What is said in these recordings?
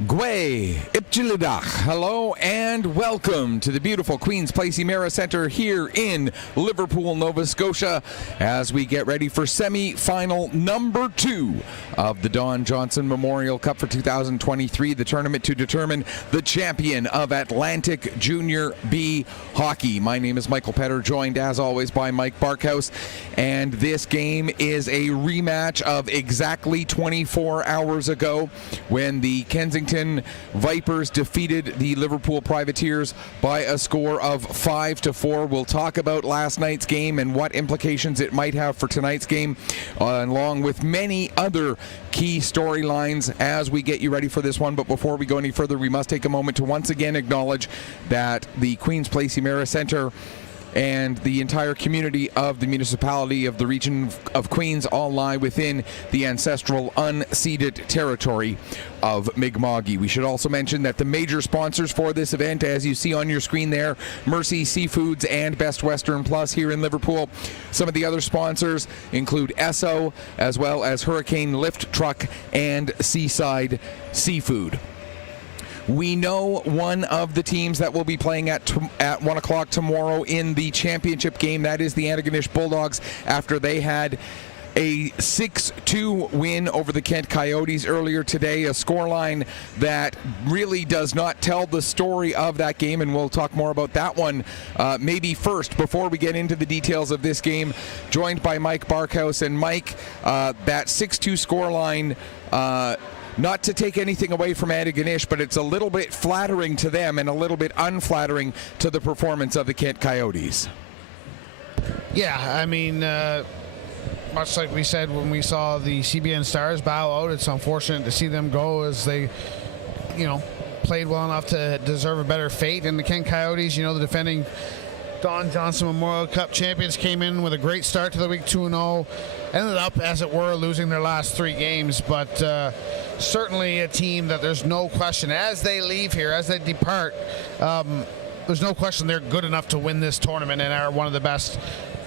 Gwe Ipchilidach. Hello and welcome to the beautiful Queen's Place Emera Centre here in Liverpool, Nova Scotia, as we get ready for semi-final number 2 of the Don Johnson Memorial Cup for 2023, the tournament to determine the champion of Atlantic Junior B Hockey. My name is Michael Petter, joined as always by Mike Barkhouse, and this game is a rematch of exactly 24 hours ago when the Kensington Vipers defeated the Liverpool Privateers by a score of 5-4. We'll talk about last night's game and what implications it might have for tonight's game, along with many other key storylines as we get you ready for this one. But before we go any further, we must take a moment to once again acknowledge that the Queen's Place Emera Centre and the entire community of the municipality of the region of Queens all lie within the ancestral unceded territory of Mi'kma'ki. We should also mention that the major sponsors for this event, as you see on your screen there, Mercy Seafoods and Best Western Plus here in Liverpool. Some of the other sponsors include Esso, as well as Hurricane Lift Truck and Seaside Seafood. We know one of the teams that will be playing at 1 o'clock tomorrow in the championship game. That is the Antigonish Bulldogs, after they had a 6-2 win over the Kent Coyotes earlier today, a scoreline that really does not tell the story of that game, and we'll talk more about that one maybe first before we get into the details of this game, joined by Mike Barkhouse. And Mike, that 6-2 scoreline, not to take anything away from Antigonish, but it's a little bit flattering to them and a little bit unflattering to the performance of the Kent Coyotes. Yeah, I mean, much like we said when we saw the CBN Stars bow out, it's unfortunate to see them go, as they, played well enough to deserve a better fate. And the Kent Coyotes, the defending Don Johnson Memorial Cup champions, came in with a great start to the week, 2-0. Ended up, as it were, losing their last 3 games, but certainly a team that there's no question, as they leave here, as they depart, there's no question they're good enough to win this tournament and are one of the best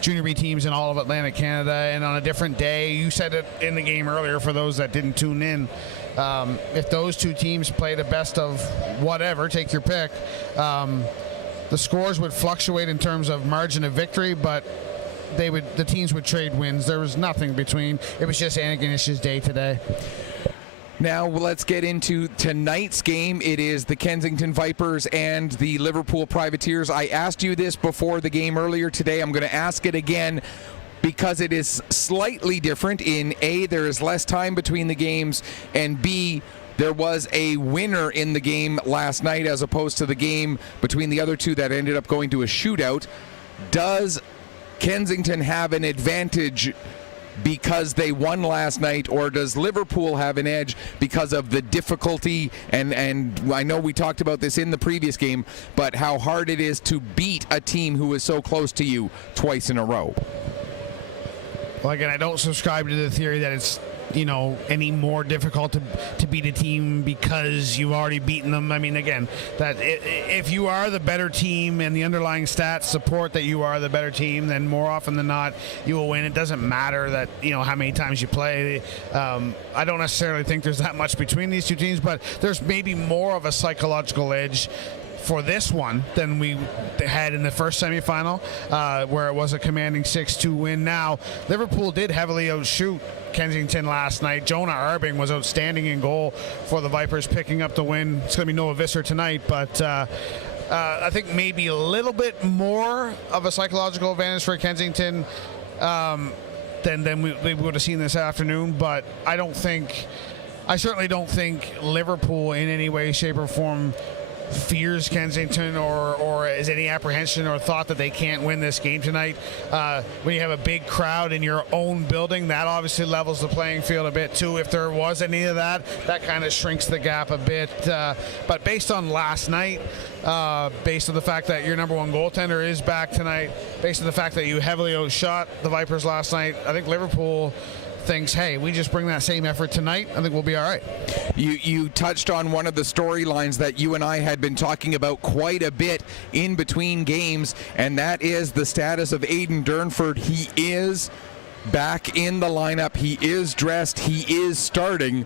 junior B teams in all of Atlantic Canada. And on a different day, you said it in the game earlier for those that didn't tune in, if those two teams played a best of whatever, take your pick, the scores would fluctuate in terms of margin of victory, but the teams would trade wins. There was nothing between. It was just Antigonish's day today. Now let's get into tonight's game. It is the Kensington Vipers and the Liverpool Privateers. I asked you this before the game earlier today. I'm going to ask it again because it is slightly different. In A, there is less time between the games, and B, there was a winner in the game last night as opposed to the game between the other two that ended up going to a shootout. Does Kensington have an advantage because they won last night, or does Liverpool have an edge because of the difficulty, and I know we talked about this in the previous game, but how hard it is to beat a team who is so close to you twice in a row? Well, again, I don't subscribe to the theory that it's any more difficult to beat a team because you've already beaten them. I mean, again, that if you are the better team and the underlying stats support that you are the better team, then more often than not you will win. It doesn't matter that how many times you play. I don't necessarily think there's that much between these two teams, but there's maybe more of a psychological edge for this one than we had in the first semifinal, where it was a commanding 6-2 win. Now, Liverpool did heavily outshoot Kensington last night. Jonah Arbing was outstanding in goal for the Vipers, picking up the win. It's going to be Noah Visser tonight, but I think maybe a little bit more of a psychological advantage for Kensington than we would have seen this afternoon. But I certainly don't think Liverpool in any way, shape, or form fears Kensington or is any apprehension or thought that they can't win this game tonight. When you have a big crowd in your own building, that obviously levels the playing field a bit too. If there was any of that kind of shrinks the gap a bit. But based on last night, based on the fact that your number one goaltender is back tonight, based on the fact that you heavily outshot the Vipers last night, I think Liverpool thinks, hey, we just bring that same effort tonight, I think we'll be all right. You touched on one of the storylines that you and I had been talking about quite a bit in between games, and that is the status of Aiden Durnford. He is back in the lineup. He is dressed. He is starting.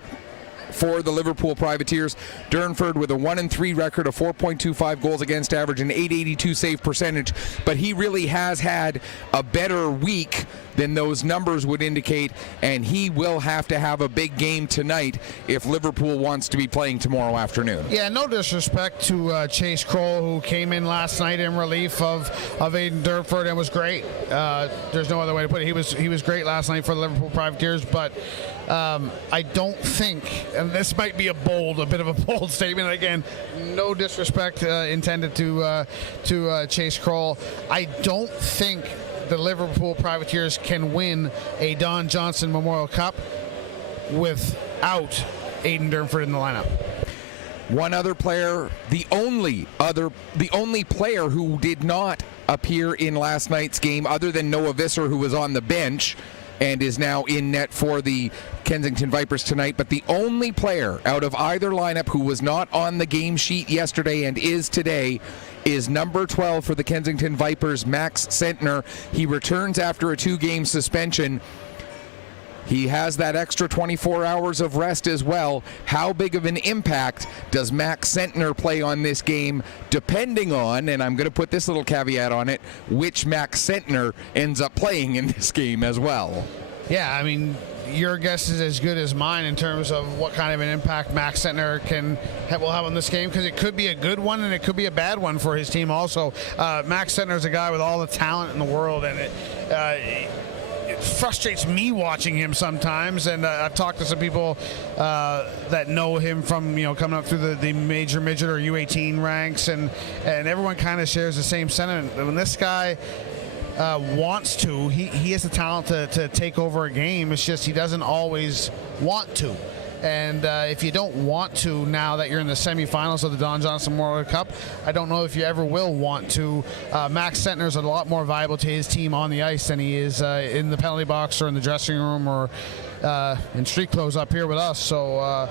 for the Liverpool Privateers. Durnford with a 1-3 record, a 4.25 goals against average, and 882 save percentage. But he really has had a better week than those numbers would indicate, and he will have to have a big game tonight if Liverpool wants to be playing tomorrow afternoon. Yeah, no disrespect to Chase Kroll, who came in last night in relief of Aiden Durnford and was great. There's no other way to put it. He was great last night for the Liverpool Privateers, but I don't think, and this might be a bit of a bold statement. Again, no disrespect intended to Chase Kroll. I don't think the Liverpool Privateers can win a Don Johnson Memorial Cup without Aiden Durnford in the lineup. One other player, the only player who did not appear in last night's game, other than Noah Visser, who was on the bench and is now in net for the Kensington Vipers tonight, but the only player out of either lineup who was not on the game sheet yesterday and is today is number 12 for the Kensington Vipers, Max Sentner. He returns after a 2-game suspension. He has that extra 24 hours of rest as well. How big of an impact does Max Sentner play on this game, depending on, and I'm going to put this little caveat on it, which Max Sentner ends up playing in this game as well? Yeah, I mean, your guess is as good as mine in terms of what kind of an impact Max Sentner will have on this game, because it could be a good one and it could be a bad one for his team also. Max Sentner is a guy with all the talent in the world, and it frustrates me watching him sometimes, and I've talked to some people that know him from coming up through the major midget or U18 ranks, and everyone kind of shares the same sentiment. When this guy wants to, he has the talent to take over a game. It's just he doesn't always want to. And if you don't want to, now that you're in the semifinals of the Don Johnson Memorial Cup, I don't know if you ever will want to. Max Sentner is a lot more valuable to his team on the ice than he is in the penalty box or in the dressing room or in street clothes up here with us. So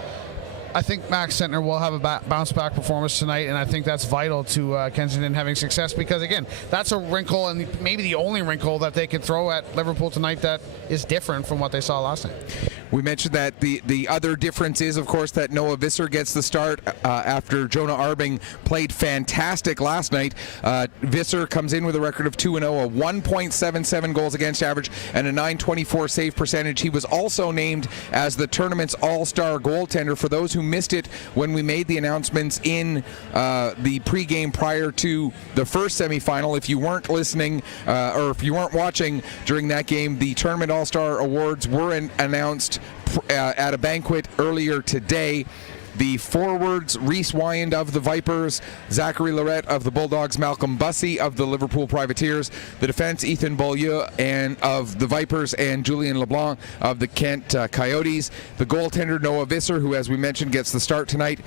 I think Max Sentner will have a bounce-back performance tonight, and I think that's vital to Kensington having success, because, again, that's a wrinkle, and maybe the only wrinkle that they could throw at Liverpool tonight that is different from what they saw last night. We mentioned that the other difference is, of course, that Noah Visser gets the start after Jonah Arbing played fantastic last night. Visser comes in with a record of 2-0, a 1.77 goals against average, and a 924 save percentage. He was also named as the tournament's all-star goaltender. For those who missed it when we made the announcements in the pregame prior to the first semifinal, if you weren't listening or if you weren't watching during that game, the Tournament All-Star Awards were announced at a banquet earlier today. The forwards, Reese Wyand of the Vipers, Zachary Lorette of the Bulldogs, Malcolm Bussey of the Liverpool Privateers. The defense, Ethan Beaulieu and of the Vipers and Julien LeBlanc of the Kent Coyotes. The goaltender, Noah Visser, who, as we mentioned, gets the start tonight.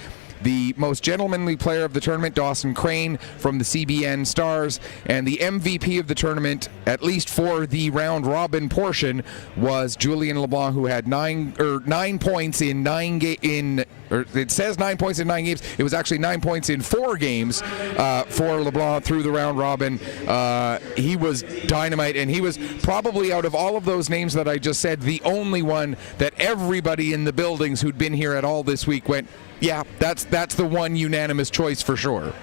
The most gentlemanly player of the tournament, Dawson Crane from the CBN Stars, and the MVP of the tournament, at least for the round robin portion, was Julien LeBlanc, who had 9 points in 9 games. It says 9 points in 9 games. It was actually 9 points in 4 games for LeBlanc through the round robin. He was dynamite, and he was probably, out of all of those names that I just said, the only one that everybody in the buildings who'd been here at all this week went, yeah, that's the one unanimous choice for sure.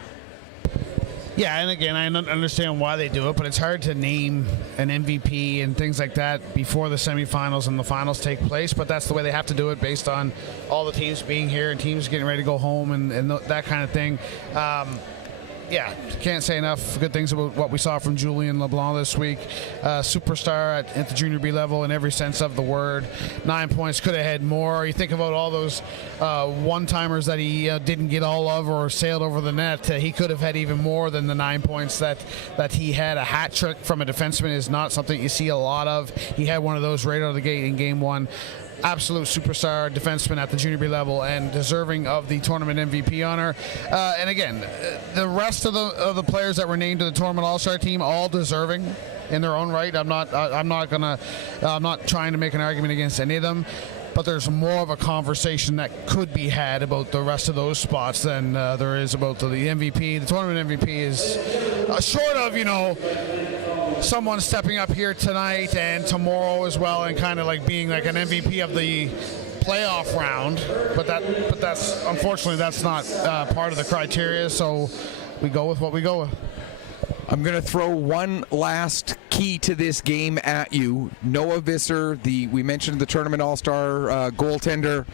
Yeah, and again, I understand why they do it, but it's hard to name an MVP and things like that before the semifinals and the finals take place, but that's the way they have to do it based on all the teams being here and teams getting ready to go home and that kind of thing. Yeah, can't say enough good things about what we saw from Julien LeBlanc this week. Superstar at the junior B level in every sense of the word. 9 points, could have had more. You think about all those one-timers that he didn't get all of or sailed over the net. He could have had even more than the 9 points that he had. A hat trick from a defenseman is not something you see a lot of. He had one of those right out of the gate in game one. Absolute superstar defenseman at the junior B level and deserving of the tournament MVP honor. And again, the rest of the players that were named to the tournament all-star team, all deserving in their own right. I'm not trying to make an argument against any of them, but there's more of a conversation that could be had about the rest of those spots than there is about the MVP. The tournament MVP is short of, someone stepping up here tonight and tomorrow as well and kind of like being like an MVP of the playoff round, but that's unfortunately that's not part of the criteria. So we go with what we go with. I'm going to throw one last key to this game at you. Noah Visser, we mentioned the tournament all-star goaltender.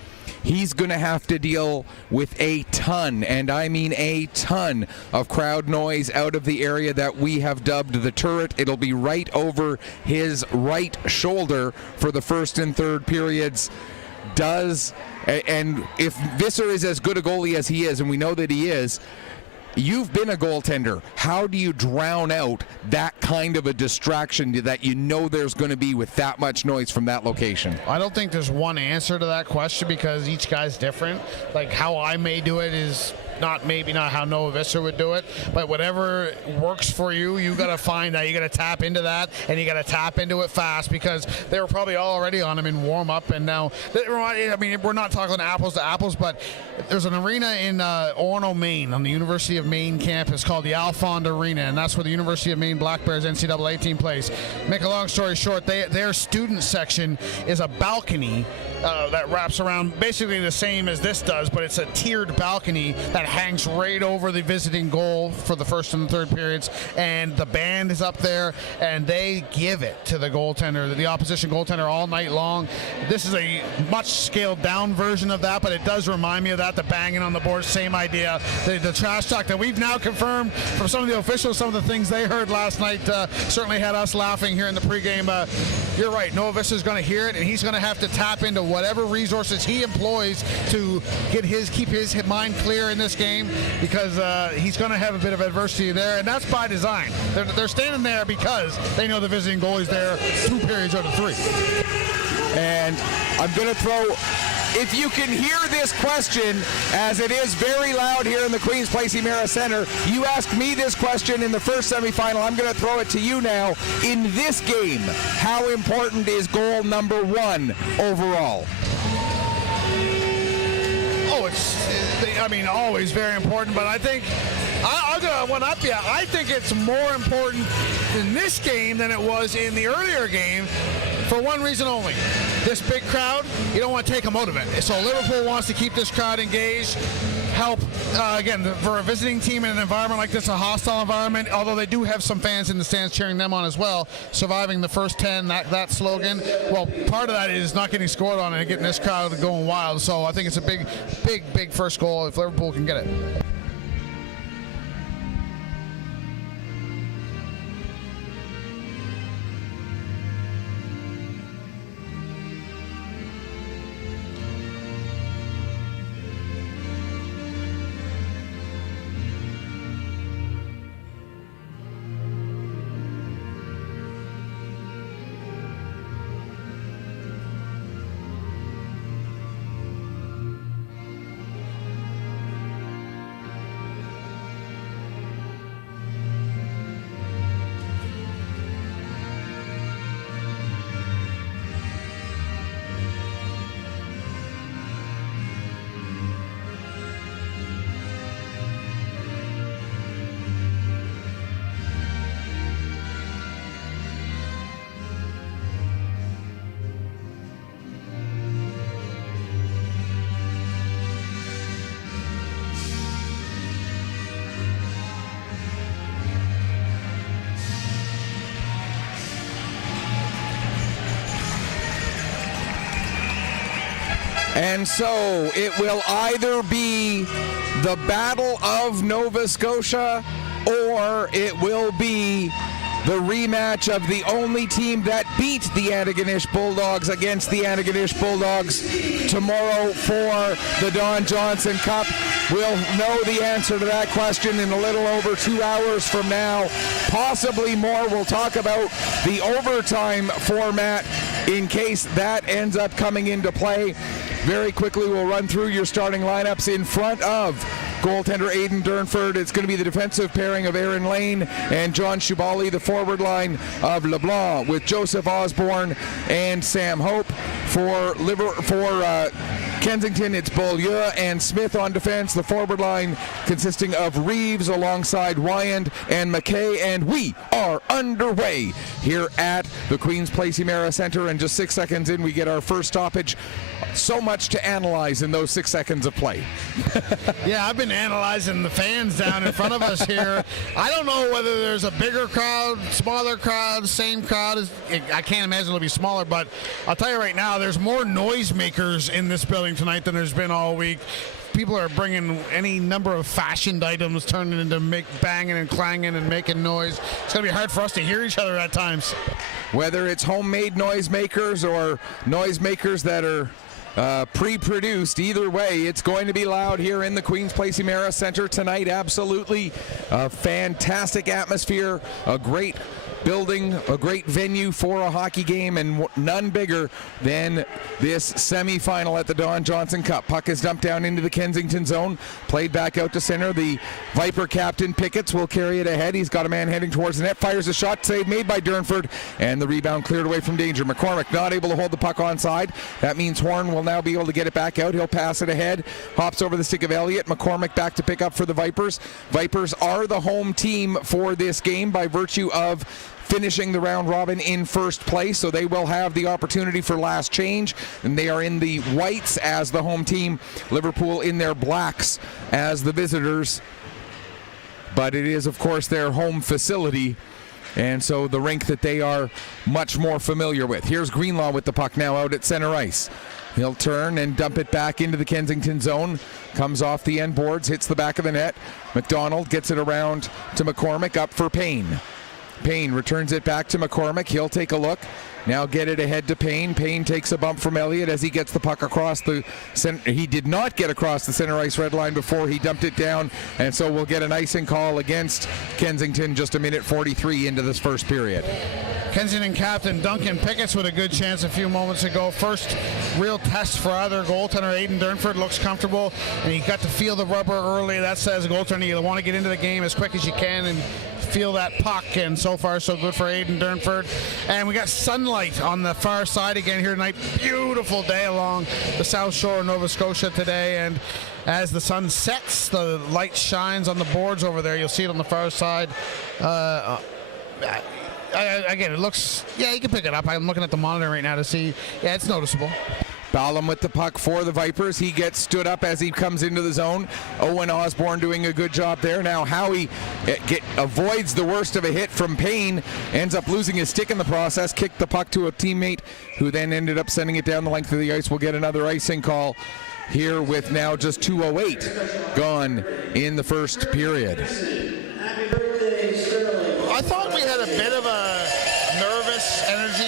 He's going to have to deal with a ton, and I mean a ton, of crowd noise out of the area that we have dubbed the turret. It'll be right over his right shoulder for the first and third periods. And if Visser is as good a goalie as he is, and we know that he is, you've been a goaltender. How do you drown out that kind of a distraction that you know there's going to be with that much noise from that location? I don't think there's one answer to that question because each guy's different. Like how I may do it is maybe not how Noah Visser would do it, but whatever works for you, you got to find that. You got to tap into that, and you got to tap into it fast because they were probably already on him in warm up, and now I mean we're not talking apples to apples, but there's an arena in Orono, Maine, on the University of Maine campus called the Alfond Arena, and that's where the University of Maine Black Bears NCAA team plays. Make a long story short, their student section is a balcony that wraps around basically the same as this does, but it's a tiered balcony that hangs right over the visiting goal for the first and the third periods, and the band is up there, and they give it to the goaltender, the opposition goaltender, all night long. This is a much scaled down version of that, but it does remind me of that. The banging on the board, same idea. The trash talk that we've now confirmed from some of the officials, some of the things they heard last night certainly had us laughing here in the pregame. You're right, Noah Visser is going to hear it, and he's going to have to tap into whatever resources he employs to keep his mind clear in this game, because he's going to have a bit of adversity there, and that's by design. They're standing there because they know the visiting goalie's there 2 periods out of 3. And I'm going to throw, if you can hear this question, as it is very loud here in the Queens Place Emera Center, you asked me this question in the first semifinal. I'm going to throw it to you now. In this game, how important is goal number 1 overall? Always very important, but I think I'm going to one up you. I think it's more important in this game than it was in the earlier game for one reason only. This big crowd, you don't want to take them out of it. So Liverpool wants to keep this crowd engaged, help, again, for a visiting team in an environment like this, a hostile environment, although they do have some fans in the stands cheering them on as well, surviving the first 10, that slogan. Well, part of that is not getting scored on and getting this crowd going wild. So I think it's a big first goal if Liverpool can get it. And so it will either be the Battle of Nova Scotia, or it will be the rematch of the only team that beat the Antigonish Bulldogs against the Antigonish Bulldogs tomorrow for the Don Johnson Cup. We'll know the answer to that question in a little over 2 hours from now, possibly more. We'll talk about the overtime format in case that ends up coming into play. Very quickly, we'll run through your starting lineups. In front of goaltender Aidan Durnford, it's going to be the defensive pairing of Aaron Lane and John Shubali, the forward line of LeBlanc with Joseph Osborne and Sam Hope. For Kensington, it's Beaulieu and Smith on defense. The forward line consisting of Reeves alongside Wyand and McKay, and we are underway here at the Queen's Place Emera Center, and just 6 seconds in we get our first stoppage. So much to analyze in those 6 seconds of play. Yeah, I've been analyzing the fans down in front of us here. I don't know whether there's a bigger crowd, smaller crowd, same crowd. I can't imagine it'll be smaller, but I'll tell you right now, there's more noisemakers in this building tonight than there's been all week. People are bringing any number of fashioned items, turning into banging and clanging and making noise. It's going to be hard for us to hear each other at times. Whether it's homemade noisemakers or noisemakers that are pre-produced, either way, it's going to be loud here in the Queen's Place Emera Center tonight. Absolutely a fantastic atmosphere, a great building, a great venue for a hockey game, and none bigger than this semi-final at the Don Johnson Cup. Puck is dumped down into the Kensington zone, played back out to center. The Viper captain Picketts will carry it ahead. He's got a man heading towards the net, fires a shot, save made by Durnford, and the rebound cleared away from danger. McCormick not able to hold the puck onside. That means Horn will now be able to get it back out. He'll pass it ahead, hops over the stick of Elliott. McCormick back to pick up for the Vipers. Vipers are the home team for this game by virtue of finishing the round robin in first place, so they will have the opportunity for last change, and they are in the whites as the home team, Liverpool in their blacks as the visitors, but it is of course their home facility, and so the rink that they are much more familiar with. Here's Greenlaw with the puck now out at center ice. He'll turn and dump it back into the Kensington zone. Comes off the end boards, hits the back of the net. McDonald gets it around to McCormick, up for Payne. Payne returns it back to McCormick. He'll take a look. Now get it ahead to Payne. Payne takes a bump from Elliott as he gets the puck across the center. He did not get across the center ice red line before he dumped it down, and so we'll get an icing call against Kensington just a minute 43 into this first period. Kensington captain Duncan Picketts with a good chance a few moments ago. First real test for either goaltender. Aidan Durnford looks comfortable, and he got to feel the rubber early. That says goaltender, you want to get into the game as quick as you can and feel that puck, and so far so good for Aidan Durnford. And we got sunlight on the far side again here tonight. Beautiful day along the south shore of Nova Scotia today, and as the sun sets, the light shines on the boards over there. You'll see it on the far side. Again, it looks, yeah, you can pick it up. I'm looking at the monitor right now to see. Yeah, it's noticeable. Ballum with the puck for the Vipers. He gets stood up as he comes into the zone. Owen Osborne doing a good job there. Now Howie avoids the worst of a hit from Payne, ends up losing his stick in the process, kicked the puck to a teammate who then ended up sending it down the length of the ice. We'll get another icing call here with now just 2:08 gone in the first period. I thought we had a bit of a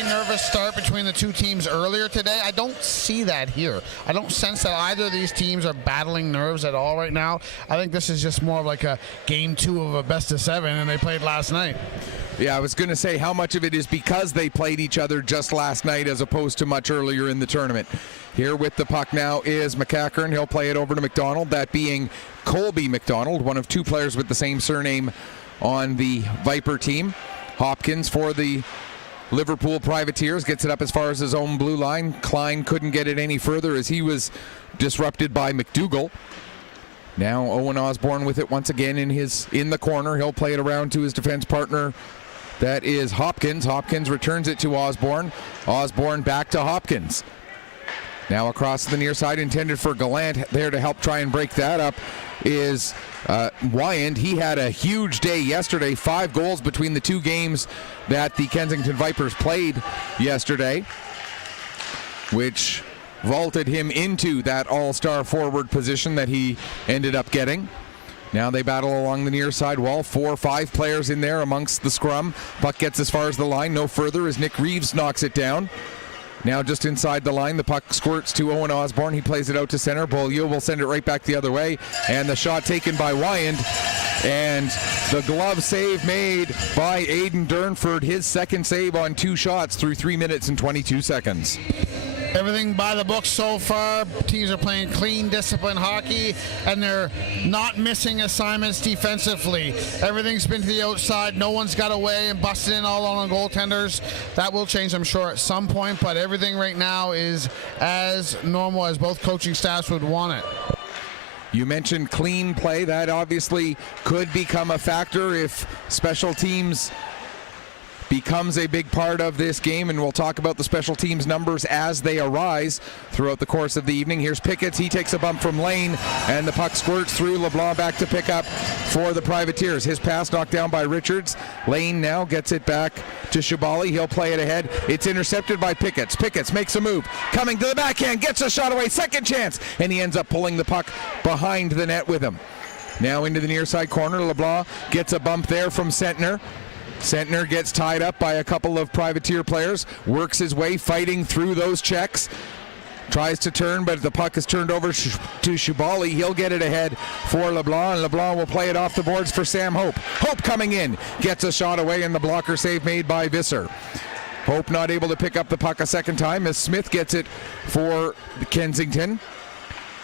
nervous start between the two teams earlier today. I don't see that here. I don't sense that either of these teams are battling nerves at all right now. I think this is just more of like a game 2 of a best of 7, and they played last night. Yeah, I was going to say how much of it is because they played each other just last night as opposed to much earlier in the tournament. Here with the puck now is McCackern. He'll play it over to McDonald, that being Colby McDonald, one of 2 players with the same surname on the Viper team. Hopkins for the Liverpool Privateers gets it up as far as his own blue line. Klein couldn't get it any further as he was disrupted by McDougall. Now Owen Osborne with it once again in the corner. He'll play it around to his defense partner. That is Hopkins. Hopkins returns it to Osborne. Osborne back to Hopkins. Now across the near side, intended for Gallant. There to help try and break that up is Wyand. He had a huge day yesterday. 5 goals between the 2 games that the Kensington Vipers played yesterday, which vaulted him into that all-star forward position that he ended up getting. Now they battle along the near side wall. 4 or 5 players in there amongst the scrum. Puck gets as far as the line, no further as Nick Reeves knocks it down. Now just inside the line, the puck squirts to Owen Osborne. He plays it out to center. Beaulieu will send it right back the other way. And the shot taken by Wyand. And the glove save made by Aidan Durnford. His second save on 2 shots through 3 minutes and 22 seconds. Everything by the book so far. Teams are playing clean, disciplined hockey, and they're not missing assignments defensively. Everything's been to the outside. No one's got away and busted in all on goaltenders. That will change, I'm sure, at some point, but everything right now is as normal as both coaching staffs would want it. You mentioned clean play. That obviously could become a factor if special teams becomes a big part of this game, and we'll talk about the special teams numbers as they arise throughout the course of the evening. Here's Pickett's. He takes a bump from Lane, and the puck squirts through. LeBlanc back to pick up for the Privateers. His pass knocked down by Richards. Lane now gets it back to Shibali. He'll play it ahead. It's intercepted by Pickett's. Pickett's makes a move. Coming to the backhand. Gets a shot away. Second chance. And he ends up pulling the puck behind the net with him. Now into the near side corner. LeBlanc gets a bump there from Sentner. Sentner gets tied up by a couple of Privateer players, works his way, fighting through those checks, tries to turn, but the puck is turned over to Shibali. He'll get it ahead for LeBlanc, and LeBlanc will play it off the boards for Sam Hope. Hope coming in, gets a shot away, and the blocker save made by Visser. Hope not able to pick up the puck a second time as Smith gets it for Kensington.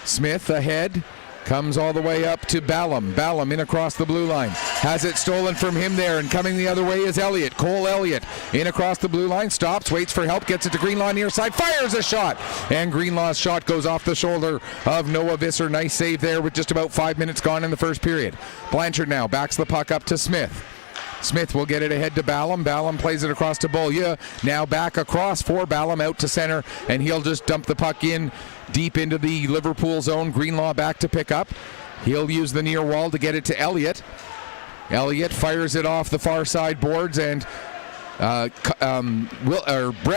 Smith ahead. Comes all the way up to Ballum. Ballum in across the blue line. Has it stolen from him there, and coming the other way is Elliott. Cole Elliott in across the blue line. Stops, waits for help, gets it to Greenlaw near side, fires a shot. And Greenlaw's shot goes off the shoulder of Noah Visser. Nice save there with just about 5 minutes gone in the first period. Blanchard now backs the puck up to Smith. Smith will get it ahead to Ballum. Ballum plays it across to Beaulieu. Now back across for Ballum out to center, and he'll just dump the puck in deep into the Liverpool zone. Greenlaw back to pick up. He'll use the near wall to get it to Elliott. Elliott fires it off the far side boards, and Brett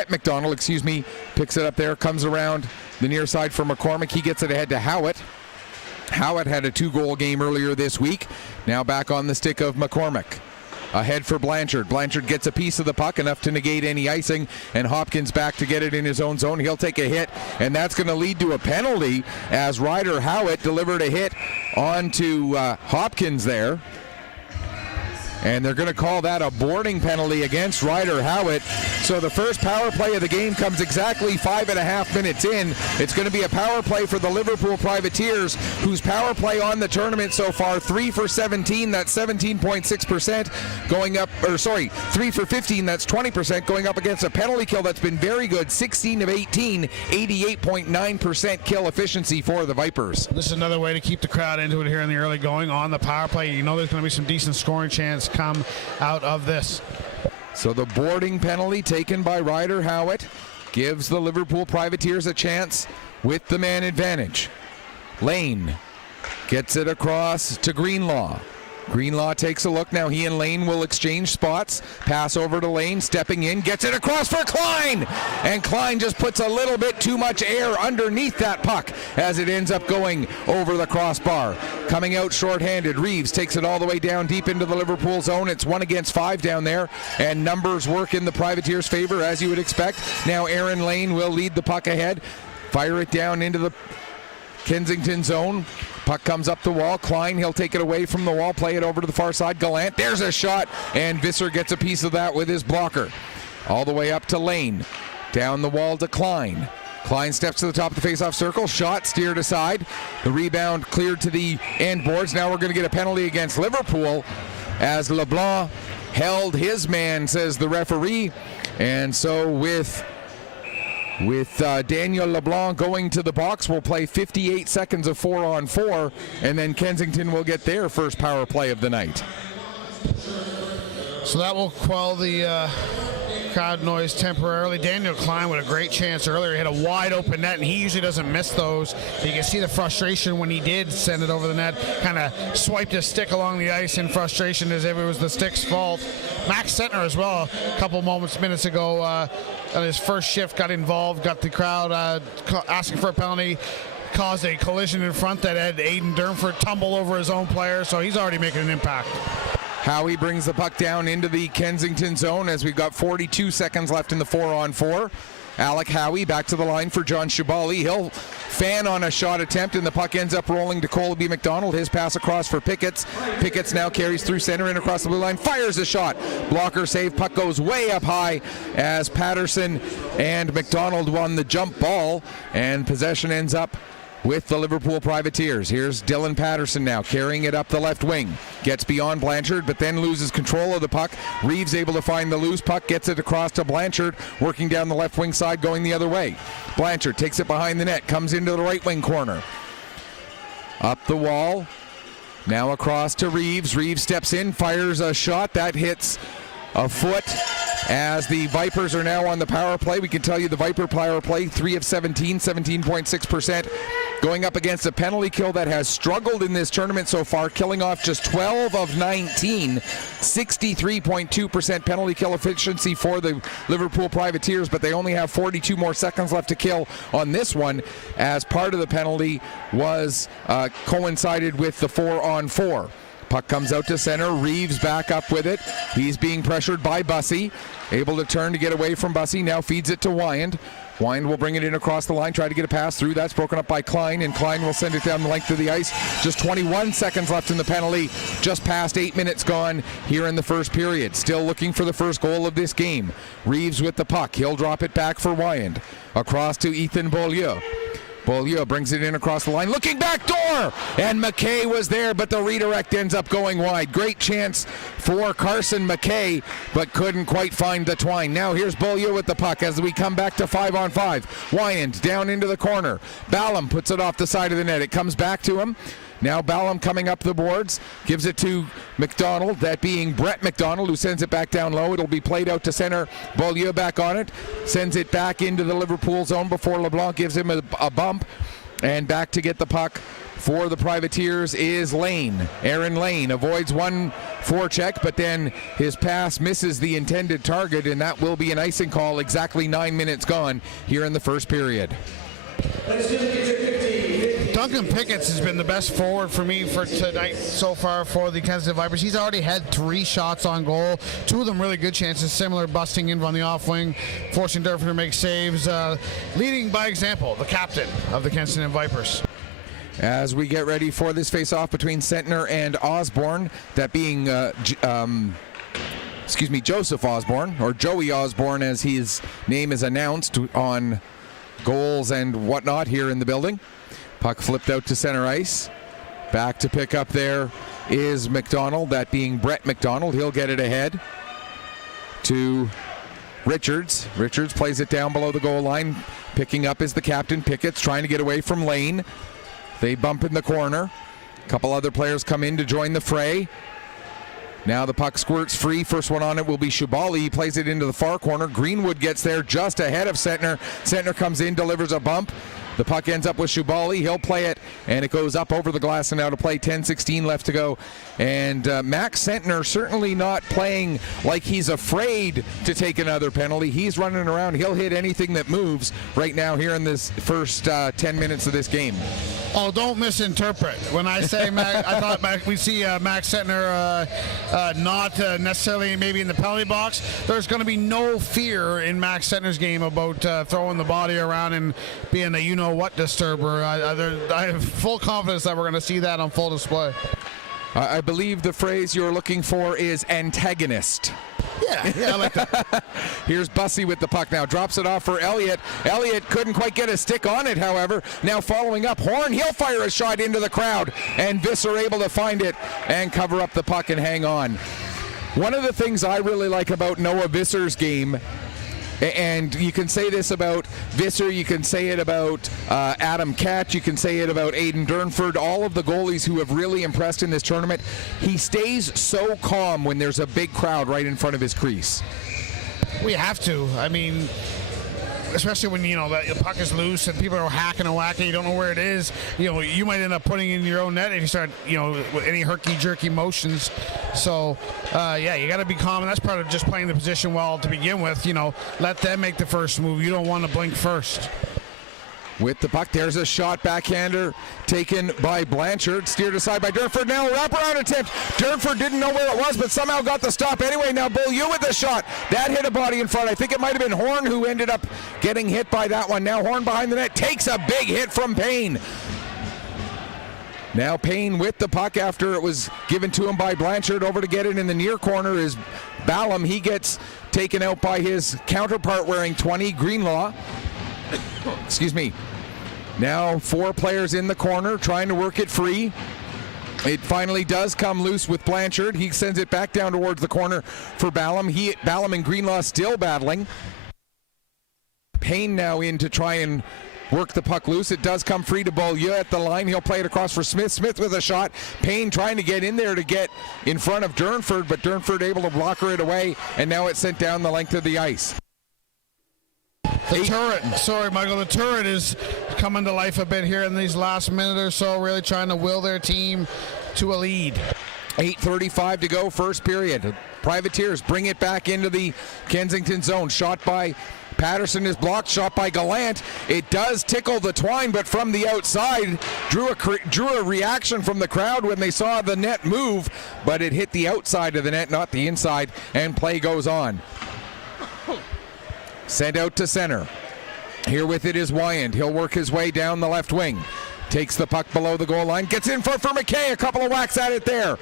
McDonald, picks it up there, comes around the near side for McCormick. He gets it ahead to Howitt. Howitt had a 2-goal game earlier this week. Now back on the stick of McCormick. Ahead for Blanchard. Blanchard gets a piece of the puck, enough to negate any icing, and Hopkins back to get it in his own zone. He'll take a hit, and that's going to lead to a penalty as Ryder Howitt delivered a hit onto Hopkins there. And they're going to call that a boarding penalty against Ryder Howitt. So the first power play of the game comes exactly 5.5 minutes in. It's going to be a power play for the Liverpool Privateers, whose power play on the tournament so far, 3 for 17, that's 17.6%, going up, 3 for 15, that's 20%, going up against a penalty kill that's been very good, 16 of 18, 88.9% kill efficiency for the Vipers. This is another way to keep the crowd into it here in the early going on the power play. You know there's going to be some decent scoring chance come out of this. So the boarding penalty taken by Ryder Howitt gives the Liverpool Privateers a chance with the man advantage. Lane gets it across to Greenlaw. Greenlaw takes a look. Now he and Lane will exchange spots. Pass over to Lane, stepping in, gets it across for Klein. And Klein just puts a little bit too much air underneath that puck as it ends up going over the crossbar. Coming out shorthanded, Reeves takes it all the way down deep into the Liverpool zone. It's 1 against 5 down there, and numbers work in the Privateers' favor, as you would expect. Now Aaron Lane will lead the puck ahead. Fire it down into the Kensington zone. Puck comes up the wall. Klein, he'll take it away from the wall, play it over to the far side. Gallant, there's a shot, and Visser gets a piece of that with his blocker. All the way up to Lane. Down the wall to Klein. Klein steps to the top of the faceoff circle. Shot steered aside. The rebound cleared to the end boards. Now we're going to get a penalty against Liverpool as LeBlanc held his man, says the referee. And so with Daniel LeBlanc going to the box, we'll play 58 seconds of 4-on-4, and then Kensington will get their first power play of the night. So that will quell the crowd noise temporarily. Daniel Klein with a great chance earlier. He had a wide open net, and he usually doesn't miss those. You can see the frustration when he did send it over the net. Kind of swiped his stick along the ice in frustration as if it was the stick's fault. Max Sentner as well, a couple minutes ago, on his first shift, got involved, got the crowd asking for a penalty, caused a collision in front that had Aiden Durnford tumble over his own player, so he's already making an impact. Howie brings the puck down into the Kensington zone as we've got 42 seconds left in the 4-on-4. Alec Howie back to the line for John Shibali. He'll fan on a shot attempt, and the puck ends up rolling to Colby McDonald. His pass across for Pickett's. Pickett's now carries through center and across the blue line. Fires a shot. Blocker save. Puck goes way up high as Patterson and McDonald won the jump ball, and possession ends up with the Liverpool Privateers. Here's Dylan Patterson now carrying it up the left wing. Gets beyond Blanchard, but then loses control of the puck. Reeves able to find the loose puck, gets it across to Blanchard, working down the left wing side, going the other way. Blanchard takes it behind the net, comes into the right wing corner. Up the wall, now across to Reeves. Reeves steps in, fires a shot. That hits a foot. As the Vipers are now on the power play, we can tell you the Viper power play, 3 of 17, 17.6%, going up against a penalty kill that has struggled in this tournament so far, killing off just 12 of 19, 63.2% penalty kill efficiency for the Liverpool Privateers, but they only have 42 more seconds left to kill on this one, as part of the penalty was coincided with the 4-on-4. Puck comes out to center. Reeves back up with it. He's being pressured by Bussey. Able to turn to get away from Bussey. Now feeds it to Wyand. Wyand will bring it in across the line, try to get a pass through. That's broken up by Klein, and Klein will send it down the length of the ice. Just 21 seconds left in the penalty. Just past 8 minutes gone here in the first period. Still looking for the first goal of this game. Reeves with the puck. He'll drop it back for Wyand. Across to Ethan Beaulieu. Beaulieu brings it in across the line, looking back door, and McKay was there, but the redirect ends up going wide. Great chance for Carson McKay, but couldn't quite find the twine. Now here's Beaulieu with the puck as we come back to 5-on-5. Wyand down into the corner. Ballum puts it off the side of the net. It comes back to him. Now Ballum coming up the boards, gives it to McDonald, that being Brett McDonald, who sends it back down low. It'll be played out to center. Beaulieu back on it, sends it back into the Liverpool zone before LeBlanc gives him a bump. And back to get the puck for the Privateers is Lane. Aaron Lane avoids one forecheck, but then his pass misses the intended target, and that will be an icing call. Exactly 9 minutes gone here in the first period. Duncan Pickett's has been the best forward for me for tonight so far for the Kensington Vipers. He's already had 3 shots on goal, 2 of them really good chances, similar busting in on the off wing, forcing Durfin to make saves, leading by example, the captain of the Kensington Vipers. As we get ready for this face-off between Sentner and Osborne, that being Joseph Osborne, or Joey Osborne as his name is announced on goals and whatnot here in the building. Puck flipped out to center ice. Back to pick up there is McDonald, that being Brett McDonald. He'll get it ahead to Richards. Richards plays it down below the goal line. Picking up is the captain. Pickett's trying to get away from Lane. They bump in the corner. A couple other players come in to join the fray. Now the puck squirts free. First one on it will be Shibali. He plays it into the far corner. Greenwood gets there just ahead of Sentner. Sentner comes in, delivers a bump. The puck ends up with Shibali. He'll play it, and it goes up over the glass and out of play. 10-16 left to go. And Max Sentner certainly not playing like he's afraid to take another penalty. He's running around. He'll hit anything that moves right now here in this first 10 minutes of this game. Oh, don't misinterpret. When I say Max, I thought we see Max Sentner not necessarily maybe in the penalty box. There's going to be no fear in Max Sentner's game about throwing the body around and being a you-know-what disturber. I have full confidence that we're going to see that on full display. I believe the phrase you're looking for is antagonist. Yeah, I like that. Here's Bussey with the puck now. Drops it off for Elliott. Elliott couldn't quite get a stick on it, however. Now following up, Horn, he'll fire a shot into the crowd. And Visser able to find it and cover up the puck and hang on. One of the things I really like about Noah Visser's game, and you can say this about Visser, you can say it about Adam Katch, you can say it about Aiden Durnford, all of the goalies who have really impressed in this tournament. He stays so calm when there's a big crowd right in front of his crease. We have to. I mean, especially when, the puck is loose and people are hacking and whacking, you don't know where it is. You might end up putting it in your own net if you start, with any herky-jerky motions. So, you got to be calm, and that's part of just playing the position well to begin with. Let them make the first move. You don't want to blink first. with the puck. There's a shot, backhander taken by Blanchard, steered aside by Durnford. Now a wraparound attempt. Durnford didn't know where it was, but somehow got the stop anyway. Now Beaulieu with the shot. That hit a body in front. I think it might have been Horn who ended up getting hit by that one. Now Horn behind the net takes a big hit from Payne. Now Payne with the puck after it was given to him by Blanchard. Over to get it in the near corner is Ballum. He gets taken out by his counterpart wearing 20, Greenlaw. Excuse me. Now 4 players in the corner trying to work it free. It finally does come loose with Blanchard. He sends it back down towards the corner for Ballum. Ballum and Greenlaw still battling. Payne now in to try and work the puck loose. It does come free to Beaulieu at the line. He'll play it across for Smith. Smith with a shot. Payne trying to get in there to get in front of Durnford, but Durnford able to blocker it away, and now it's sent down the length of the ice. The turret, sorry Michael, the turret is coming to life a bit here in these last minute or so, really trying to will their team to a lead. 8:35 to go, first period. Privateers bring it back into the Kensington zone. Shot by Patterson is blocked, shot by Gallant. It does tickle the twine, but from the outside, drew a reaction from the crowd when they saw the net move, but it hit the outside of the net, not the inside, and play goes on. Sent out to center. Here with it is Wyand. He'll work his way down the left wing. Takes the puck below the goal line. Gets in for McKay. A couple of whacks at it there.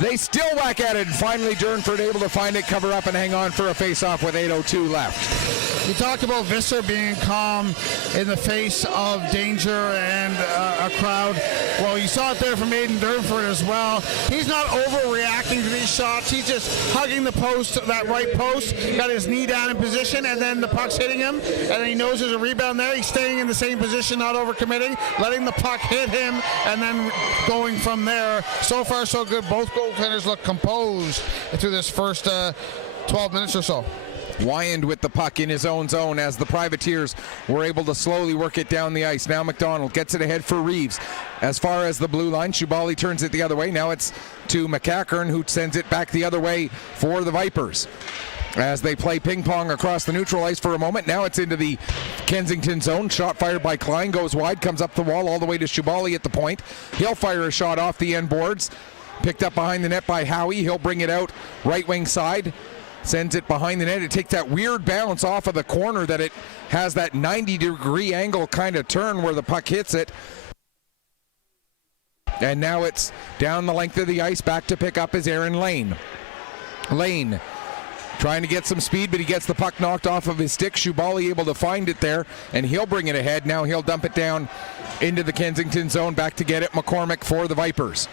They still whack at it, and finally Durnford able to find it, cover up, and hang on for a face-off with 8:02 left. You talked about Visser being calm in the face of danger and a crowd. Well, you saw it there from Aidan Durnford as well. He's not overreacting to these shots. He's just hugging the post, that right post, got his knee down in position, and then the puck's hitting him, and then he knows there's a rebound there. He's staying in the same position, not overcommitting, letting the puck hit him, and then going from there. So far, so good. Both goaltenders look composed through this first 12 minutes or so. Wyand with the puck in his own zone as the Privateers were able to slowly work it down the ice. Now McDonald gets it ahead for Reeves. As far as the blue line, Shubali turns it the other way. Now it's to McCackern, who sends it back the other way for the Vipers. As they play ping pong across the neutral ice for a moment. Now it's into the Kensington zone. Shot fired by Klein, goes wide, comes up the wall all the way to Shubali at the point. He'll fire a shot off the end boards. Picked up behind the net by Howie. He'll bring it out right wing side. Sends it behind the net. It takes that weird bounce off of the corner that it has that 90-degree angle kind of turn where the puck hits it. And now it's down the length of the ice. Back to pick up is Aaron Lane. Lane trying to get some speed, but he gets the puck knocked off of his stick. Shubali able to find it there, and he'll bring it ahead. Now he'll dump it down into the Kensington zone. Back to get it, McCormick for the Vipers.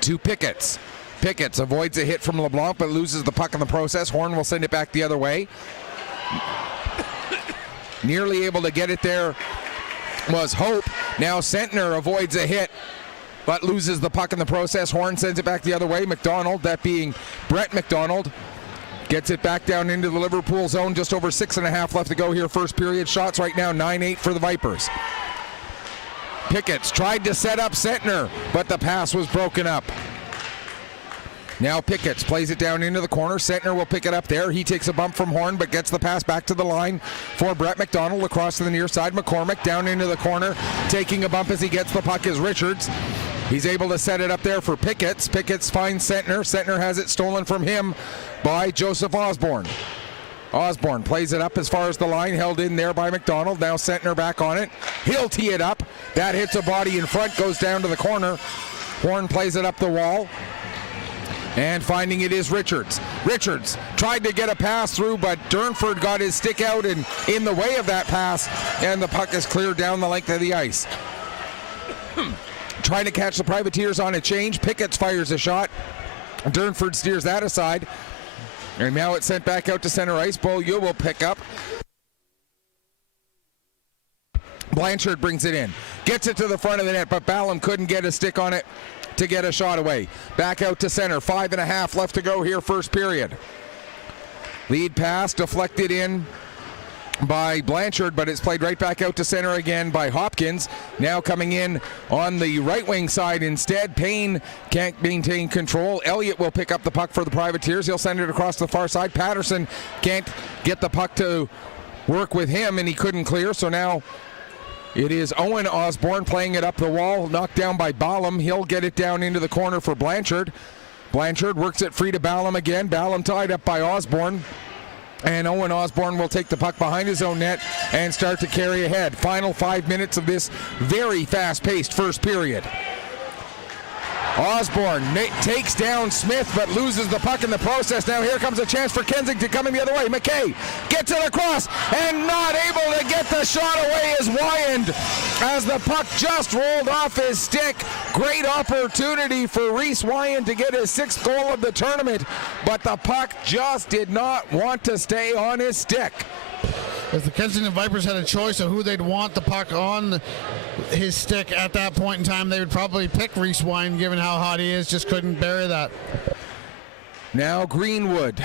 To Picketts. Picketts avoids a hit from LeBlanc, but loses the puck in the process. Horn will send it back the other way. Nearly able to get it there was Hope. Now Sentner avoids a hit, but loses the puck in the process. Horn sends it back the other way. McDonald, that being Brett McDonald, gets it back down into the Liverpool zone. Just over 6.5 left to go here. First period. Shots right now 9-8 for the Vipers. Picketts tried to set up Sentner, but the pass was broken up. Now Picketts plays it down into the corner. Sentner will pick it up there. He takes a bump from Horn, but gets the pass back to the line for Brett McDonald across to the near side. McCormick down into the corner. Taking a bump as he gets the puck is Richards. He's able to set it up there for Picketts. Picketts finds Sentner. Sentner has it stolen from him by Joseph Osborne. Osborne plays it up as far as the line, held in there by McDonald. Now Sentner back on it. He'll tee it up. That hits a body in front, goes down to the corner. Horn plays it up the wall. And finding it is Richards. Richards tried to get a pass through, but Durnford got his stick out and in the way of that pass, and the puck is cleared down the length of the ice. Trying to catch the Privateers on a change. Picketts fires a shot. Durnford steers that aside. And now it's sent back out to center ice. Beaulieu will pick up. Blanchard brings it in. Gets it to the front of the net, but Ballum couldn't get a stick on it to get a shot away. Back out to center. 5.5 left to go here, first period. Lead pass deflected in by Blanchard, but it's played right back out to center again by Hopkins. Now coming in on the right wing side instead. Payne can't maintain control. Elliott will pick up the puck for the Privateers. He'll send it across the far side. Patterson can't get the puck to work with him, and he couldn't clear, so now it is Owen Osborne playing it up the wall, knocked down by Ballum. He'll get it down into the corner for Blanchard. Blanchard works it free to Ballum again. Ballum tied up by Osborne. And Owen Osborne will take the puck behind his own net and start to carry ahead. Final 5 minutes of this very fast-paced first period. Osborne takes down Smith but loses the puck in the process. Now here comes a chance for Kensington coming the other way. McKay gets it across and not able to get the shot away is Wyand as the puck just rolled off his stick. Great opportunity for Reese Wyand to get his 6th goal of the tournament, but the puck just did not want to stay on his stick. If the Kensington Vipers had a choice of who they'd want the puck on his stick at that point in time, they would probably pick Reese Wyand, given how hot he is. Just couldn't bury that. Now Greenwood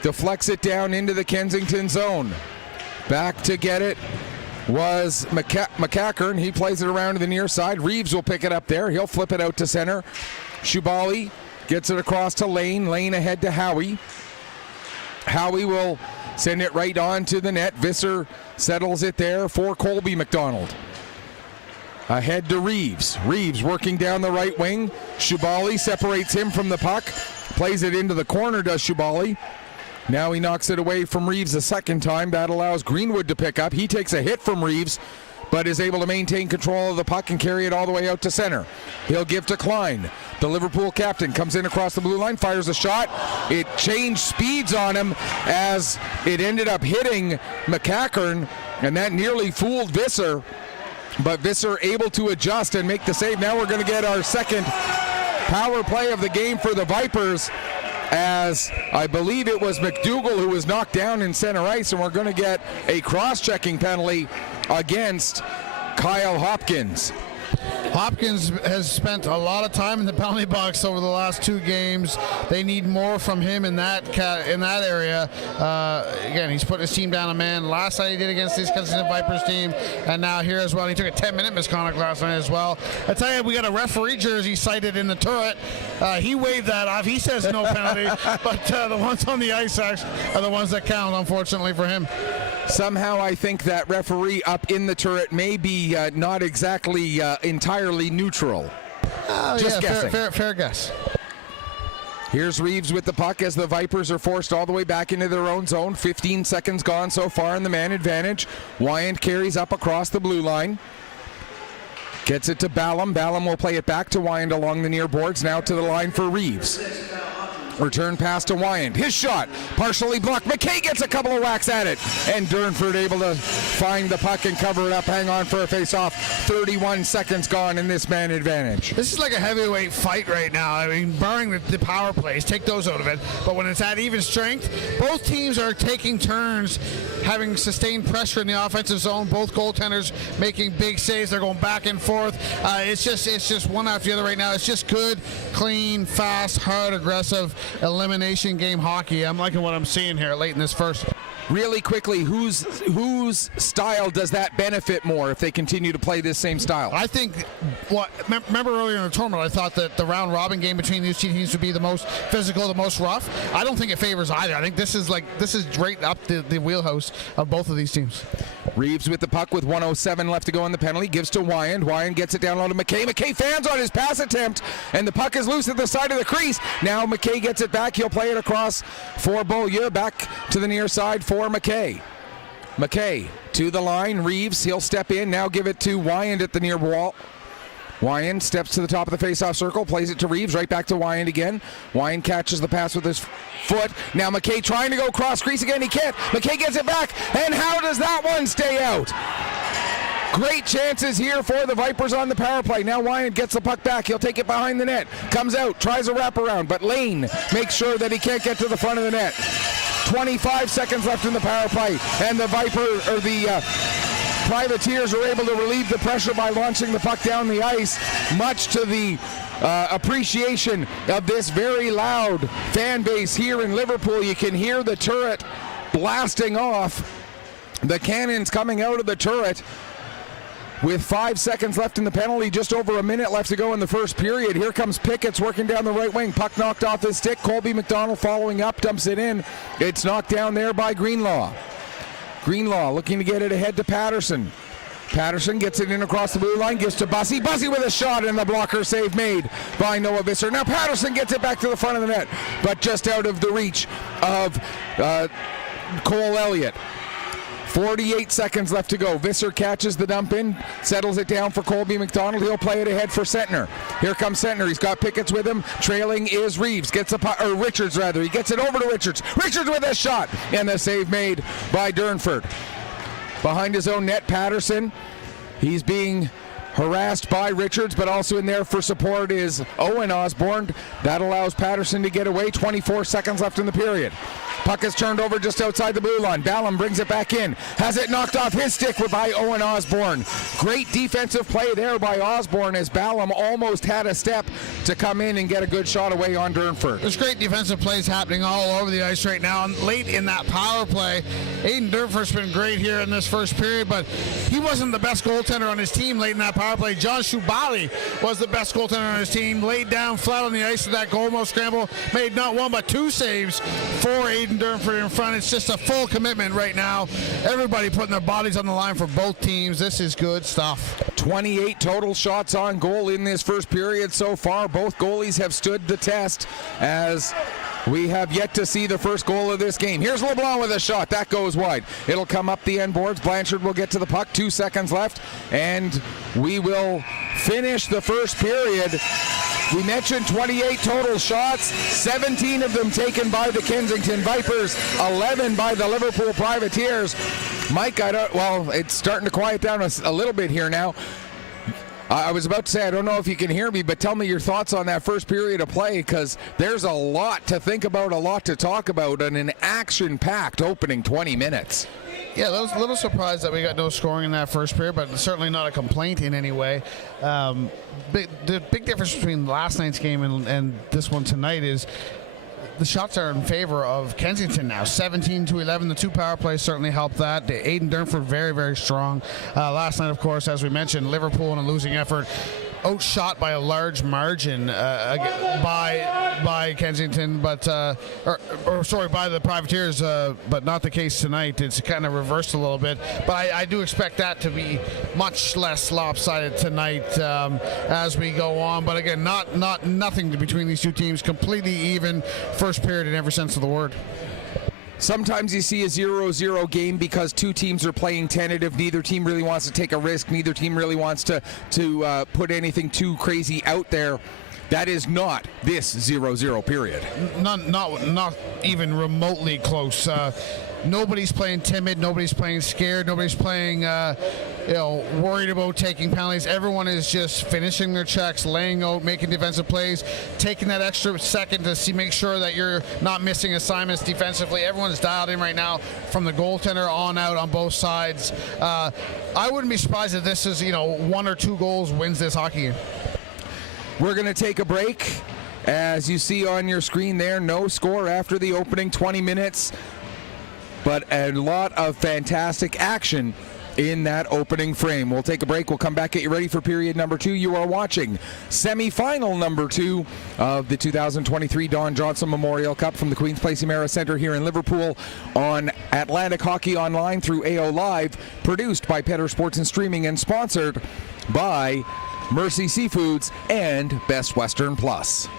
deflects it down into the Kensington zone. Back to get it was McCackern. He plays it around to the near side. Reeves will pick it up there. He'll flip it out to center. Shubali gets it across to Lane. Lane ahead to Howie. Howie will send it right on to the net. Visser settles it there for Colby McDonald. Ahead to Reeves. Reeves working down the right wing. Shubali separates him from the puck. Plays it into the corner, does Shubali. Now he knocks it away from Reeves a second time. That allows Greenwood to pick up. He takes a hit from Reeves, but is able to maintain control of the puck and carry it all the way out to center. He'll give to Klein. The Liverpool captain comes in across the blue line, fires a shot. It changed speeds on him as it ended up hitting McCackern, and that nearly fooled Visser. But Visser able to adjust and make the save. Now we're going to get our second power play of the game for the Vipers, as I believe it was McDougall who was knocked down in center ice, and we're going to get a cross-checking penalty against Kyle Hopkins. Hopkins has spent a lot of time in the penalty box over the last 2 games. They need more from him in that area. Again, he's putting his team down a man. Last night he did against this Kensington Vipers team, and now here as well. He took a 10-minute misconduct last night as well. I tell you, we got a referee jersey sighted in the turret. He waved that off. He says no penalty, but the ones on the ice are the ones that count, unfortunately for him. Somehow I think that referee up in the turret may be not exactly entirely neutral. Just guessing. Fair guess. Here's Reeves with the puck as the Vipers are forced all the way back into their own zone. 15 seconds gone so far in the man advantage. Wyand carries up across the blue line. Gets it to Ballum. Ballum will play it back to Wyand along the near boards. Now to the line for Reeves. Return pass to Wyand. His shot partially blocked. McKay gets a couple of whacks at it. And Durnford able to find the puck and cover it up. Hang on for a face-off. 31 seconds gone in this man advantage. This is like a heavyweight fight right now. I mean, barring the power plays, take those out of it. But when it's at even strength, both teams are taking turns having sustained pressure in the offensive zone. Both goaltenders making big saves. They're going back and forth. It's just one after the other right now. It's just good, clean, fast, hard, aggressive elimination game hockey. I'm liking what I'm seeing here late in this first. Really quickly, whose style does that benefit more if they continue to play this same style? I think, remember earlier in the tournament, I thought that the round robin game between these two teams would be the most physical, the most rough. I don't think it favors either. I think this is right up the wheelhouse of both of these teams. Reeves with the puck with 1:07 left to go in the penalty, gives to Wyand. Wyand gets it down low to McKay. McKay fans on his pass attempt, and the puck is loose at the side of the crease. Now McKay gets it back. He'll play it across for Beaulieu, back to the near side for McKay. McKay to the line. Reeves, he'll step in. Now give it to Wyand at the near wall. Wyand steps to the top of the face-off circle, plays it to Reeves, right back to Wyand again. Wyand catches the pass with his foot. Now McKay trying to go cross crease again. He can't. McKay gets it back, and how does that one stay out? Great chances here for the Vipers on the power play. Now Wyand gets the puck back. He'll take it behind the net. Comes out, tries a wraparound, but Lane makes sure that he can't get to the front of the net. 25 seconds left in the power play, and the Privateers are able to relieve the pressure by launching the puck down the ice, much to the appreciation of this very loud fan base here in Liverpool. You can hear the turret blasting off. The cannons coming out of the turret. With 5 seconds left in the penalty, just over a minute left to go in the first period. Here comes Pickett's working down the right wing. Puck knocked off his stick. Colby McDonald following up, dumps it in. It's knocked down there by Greenlaw. Greenlaw looking to get it ahead to Patterson. Patterson gets it in across the blue line, gives to Bussey. Bussey with a shot, and the blocker save made by Noah Visser. Now Patterson gets it back to the front of the net, but just out of the reach of Cole Elliott. 48 seconds left to go. Visser catches the dump in, settles it down for Colby McDonald. He'll play it ahead for Sentner. Here comes Sentner. He's got Pickett's with him. Trailing is Reeves. Richards rather. He gets it over to Richards. Richards with a shot, and the save made by Durnford. Behind his own net, Patterson. He's being harassed by Richards, but also in there for support is Owen Osborne. That allows Patterson to get away. 24 seconds left in the period. Puck is turned over just outside the blue line. Ballum brings it back in. Has it knocked off his stick by Owen Osborne. Great defensive play there by Osborne as Ballum almost had a step to come in and get a good shot away on Durnford. There's great defensive plays happening all over the ice right now. And late in that power play, Aiden Durnford's been great here in this first period, but he wasn't the best goaltender on his team late in that power play. John Shubali was the best goaltender on his team. Laid down flat on the ice with that goal most scramble. Made not one but two saves for Aiden Durnford in front. It's just a full commitment right now. Everybody putting their bodies on the line for both teams. This is good stuff. 28 total shots on goal in this first period so far. Both goalies have stood the test as we have yet to see the first goal of this game. Here's LeBlanc with a shot. That goes wide. It'll come up the end boards. Blanchard will get to the puck. 2 seconds left, and we will finish the first period. We mentioned 28 total shots, 17 of them taken by the Kensington Vipers, 11 by the Liverpool Privateers. Mike, it's starting to quiet down a little bit here now. I was about to say, I don't know if you can hear me, but tell me your thoughts on that first period of play, because there's a lot to think about, a lot to talk about, and an action-packed opening 20 minutes. Yeah, I was a little surprised that we got no scoring in that first period, but certainly not a complaint in any way. The big difference between last night's game and this one tonight is the shots are in favor of Kensington now. 17-11. The two power plays certainly helped that. Aiden Durnford very, very strong. Last night, of course, as we mentioned, Liverpool in a losing effort. Outshot by a large margin by Kensington, but by the Privateers, but not the case tonight. It's kind of reversed a little bit, but I do expect that to be much less lopsided tonight as we go on. But again, nothing between these two teams. Completely even first period in every sense of the word. Sometimes you see a 0-0 game because two teams are playing tentative. Neither team really wants to take a risk. Neither team really wants to put anything too crazy out there. That is not this 0-0 period. Not even remotely close. Nobody's playing timid. Nobody's playing scared. Nobody's playing worried about taking penalties. Everyone is just finishing their checks, laying out, making defensive plays, taking that extra second to make sure that you're not missing assignments defensively. Everyone's dialed in right now from the goaltender on out on both sides. I wouldn't be surprised if this is 1 or 2 goals wins this hockey game. We're going to take a break. As you see on your screen there, no score after the opening 20 minutes, but a lot of fantastic action in that opening frame. We'll take a break. We'll come back, get you ready for period number 2. You are watching semi-final number 2 of the 2023 Don Johnson Memorial Cup from the Queen's Place Emera Center here in Liverpool on Atlantic Hockey Online through AO Live, produced by Petter Sports and Streaming and sponsored by Mercy Seafoods and Best Western Plus.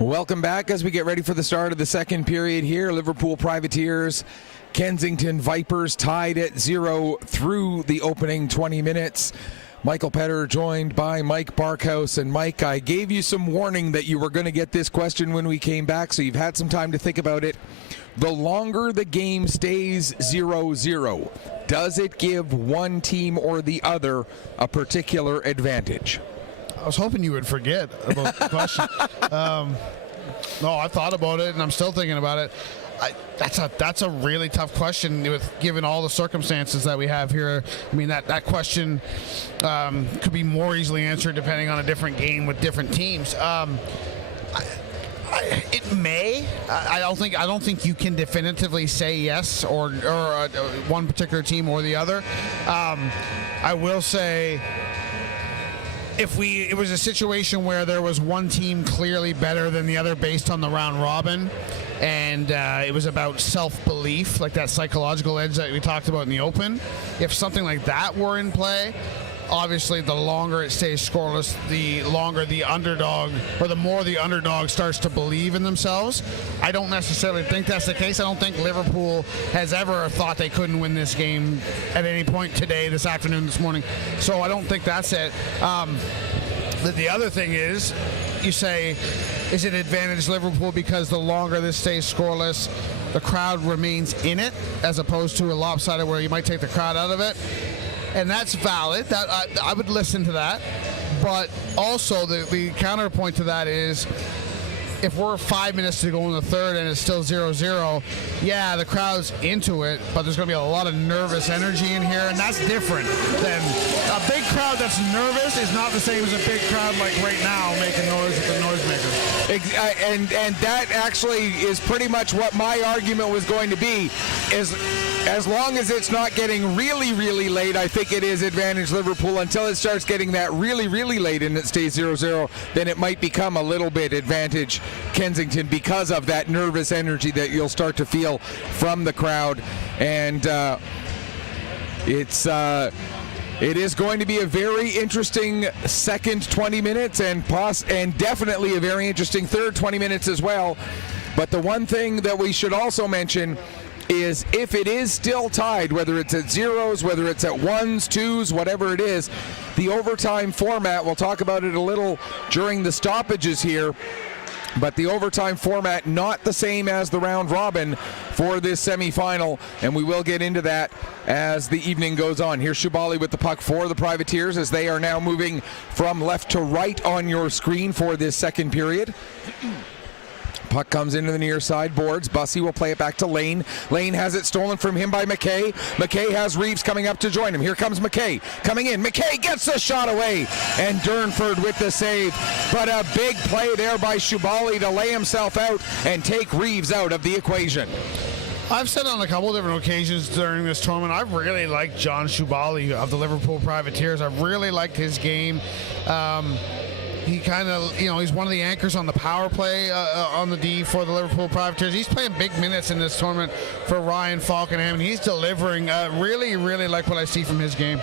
Welcome back as we get ready for the start of the second period here. Liverpool Privateers, Kensington Vipers tied at 0 through the opening 20 minutes. Michael Petter joined by Mike Barkhouse. And Mike, I gave you some warning that you were going to get this question when we came back, so you've had some time to think about it. The longer the game stays 0-0, does it give one team or the other a particular advantage? I was hoping you would forget about the question. No, I thought about it, and I'm still thinking about it. That's a really tough question given all the circumstances that we have here. I mean, that question could be more easily answered depending on a different game with different teams. It may. I don't think you can definitively say yes or one particular team or the other. I will say, if it was a situation where there was one team clearly better than the other based on the round robin, and it was about self-belief, like that psychological edge that we talked about in the open, if something like that were in play, obviously the longer it stays scoreless, the longer the underdog, or the more the underdog starts to believe in themselves. I don't necessarily think that's the case. I don't think Liverpool has ever thought they couldn't win this game at any point today, this afternoon, this morning. So I don't think that's it. The other thing is, you say, is it advantage Liverpool because the longer this stays scoreless, the crowd remains in it, as opposed to a lopsided where you might take the crowd out of it? And that's valid. That I would listen to that. But also the counterpoint to that is, if we're 5 minutes to go in the third and it's still 0-0, yeah, the crowd's into it, but there's going to be a lot of nervous energy in here, and that's different than a big crowd that's nervous is not the same as a big crowd like right now making noise with the noisemakers. And that actually is pretty much what my argument was going to be, is as long as it's not getting really, really late, I think it is advantage Liverpool. Until it starts getting that really, really late and it stays 0-0, then it might become a little bit advantage Kensington because of that nervous energy that you'll start to feel from the crowd. And it is going to be a very interesting second 20 minutes and definitely a very interesting third 20 minutes as well. But the one thing that we should also mention is, if it is still tied, whether it's at zeros, whether it's at ones, twos, whatever it is, the overtime format, we'll talk about it a little during the stoppages here, but the overtime format not the same as the round robin for this semifinal, and we will get into that as the evening goes on. Here's Shubali with the puck for the Privateers as they are now moving from left to right on your screen for this second period. Puck comes into the near side boards. Bussey will play it back to Lane. Lane has it stolen from him by McKay. McKay has Reeves coming up to join him. Here comes McKay coming in. McKay gets the shot away, and Durnford with the save. But a big play there by Shubali to lay himself out and take Reeves out of the equation. I've said on a couple different occasions during this tournament, I've really liked John Shubali of the Liverpool Privateers. I've really liked his game. He kind of, he's one of the anchors on the power play on the D for the Liverpool Privateers. He's playing big minutes in this tournament for Ryan Falkenham, and he's delivering. Really, really like what I see from his game.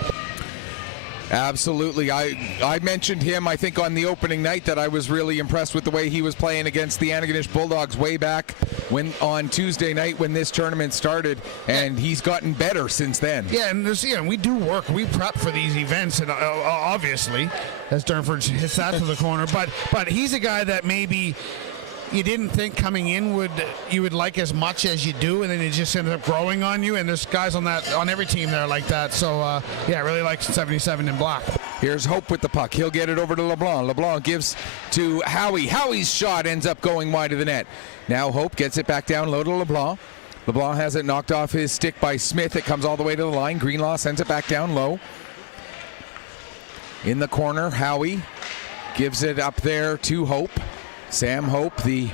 Absolutely. I mentioned him, I think, on the opening night, that I was really impressed with the way he was playing against the Antigonish Bulldogs way back on Tuesday night when this tournament started, and he's gotten better since then. Yeah, and we do work. We prep for these events, and obviously, as Durnford hits that to the corner, but he's a guy that maybe you didn't think coming in you would like as much as you do, and then it just ended up growing on you, and there's guys on every team there like that. So I really like 77 in black. Here's Hope with the puck. He'll get it over to LeBlanc. LeBlanc gives to Howie. Howie's shot ends up going wide of the net. Now Hope gets it back down low to LeBlanc. LeBlanc has it knocked off his stick by Smith. It comes all the way to the line. Greenlaw sends it back down low. In the corner, Howie gives it up there to Hope. Sam Hope, the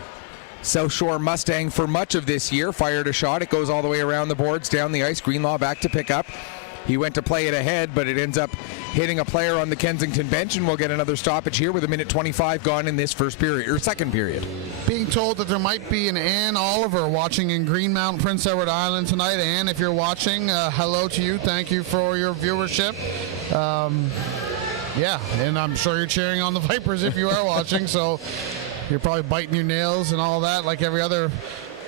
South Shore Mustang for much of this year, fired a shot. It goes all the way around the boards, down the ice. Greenlaw back to pick up. He went to play it ahead, but it ends up hitting a player on the Kensington bench, and we'll get another stoppage here with 1:25 gone in this second period. Being told that there might be an Ann Oliver watching in Greenmount, Prince Edward Island tonight. Ann, if you're watching, hello to you. Thank you for your viewership. Yeah, and I'm sure you're cheering on the Vipers if you are watching, so you're probably biting your nails and all that, like every other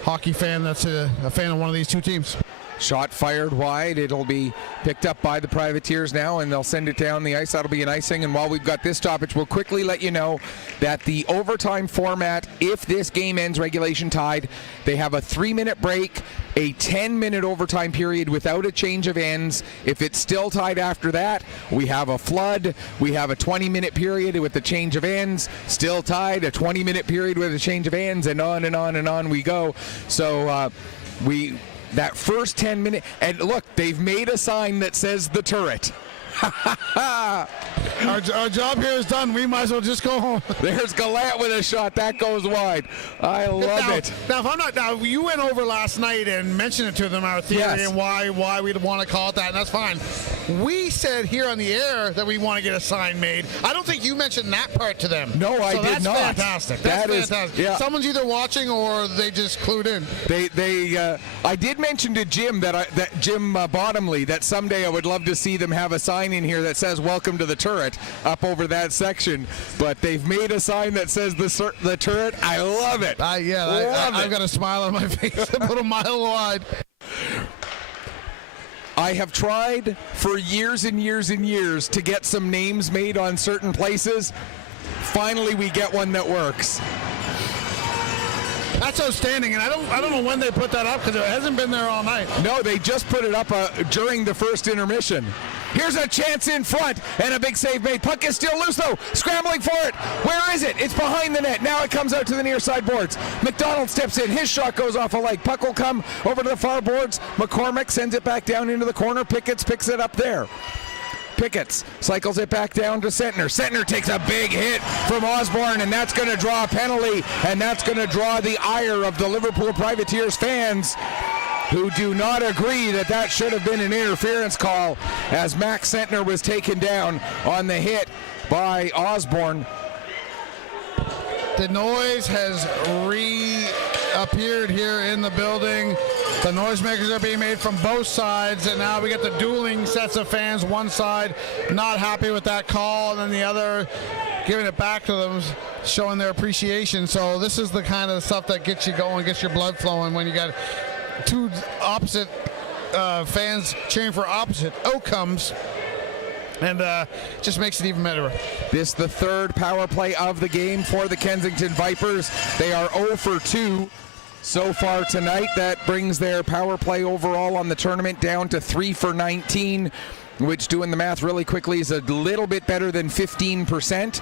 hockey fan that's a fan of one of these two teams. Shot fired wide. It'll be picked up by the Privateers now, and they'll send it down the ice. That'll be an icing. And while we've got this stoppage, we'll quickly let you know that the overtime format, if this game ends regulation tied, they have a 3-minute break, a 10-minute overtime period without a change of ends. If it's still tied after that, we have a flood. We have a 20-minute period with a change of ends. Still tied, a 20-minute period with a change of ends, and on and on and on we go. So that first 10 minutes, and look, they've made a sign that says the turret. Our job here is done. We might as well just go home. There's Gallant with a shot. That goes wide. I love it. Now, if I'm not, now you went over last night and mentioned it to them, our theory, Yes. and why we'd want to call it that, and that's fine. We said here on the air that we want to get a sign made. I don't think you mentioned that part to them. No, I did not. That's fantastic. That's fantastic. Yeah. Someone's either watching or they just clued in. I did mention to Jim that Jim Bottomley that someday I would love to see them have a sign in here that says "Welcome to the Turret" up over that section. But they've made a sign that says the turret. I love it. I've got a smile on my face, about a mile wide. I have tried for years and years and years to get some names made on certain places. Finally, we get one that works. That's outstanding, and I don't know when they put that up because it hasn't been there all night. No, they just put it up during the first intermission. Here's a chance in front, and a big save made. Puck is still loose, though. Scrambling for it. Where is it? It's behind the net. Now it comes out to the near side boards. McDonald steps in. His shot goes off a leg. Puck will come over to the far boards. McCormick sends it back down into the corner. Pickett's picks it up there. Pickett's cycles it back down to Sentner. Sentner takes a big hit from Osborne, and that's going to draw a penalty, and that's going to draw the ire of the Liverpool Privateers fans, who do not agree that should have been an interference call, as Max Sentner was taken down on the hit by Osborne. The noise has reappeared here in the building. The noisemakers are being made from both sides, and now we get the dueling sets of fans. One side not happy with that call, and then the other giving it back to them, showing their appreciation. So this is the kind of stuff that gets you going, gets your blood flowing when you got two opposite fans cheering for opposite outcomes, and just makes it even better. This the third power play of the game for the Kensington Vipers. They are 0 for 2 so far tonight. That brings their power play overall on the tournament down to 3 for 19, which, doing the math really quickly, is a little bit better than 15%.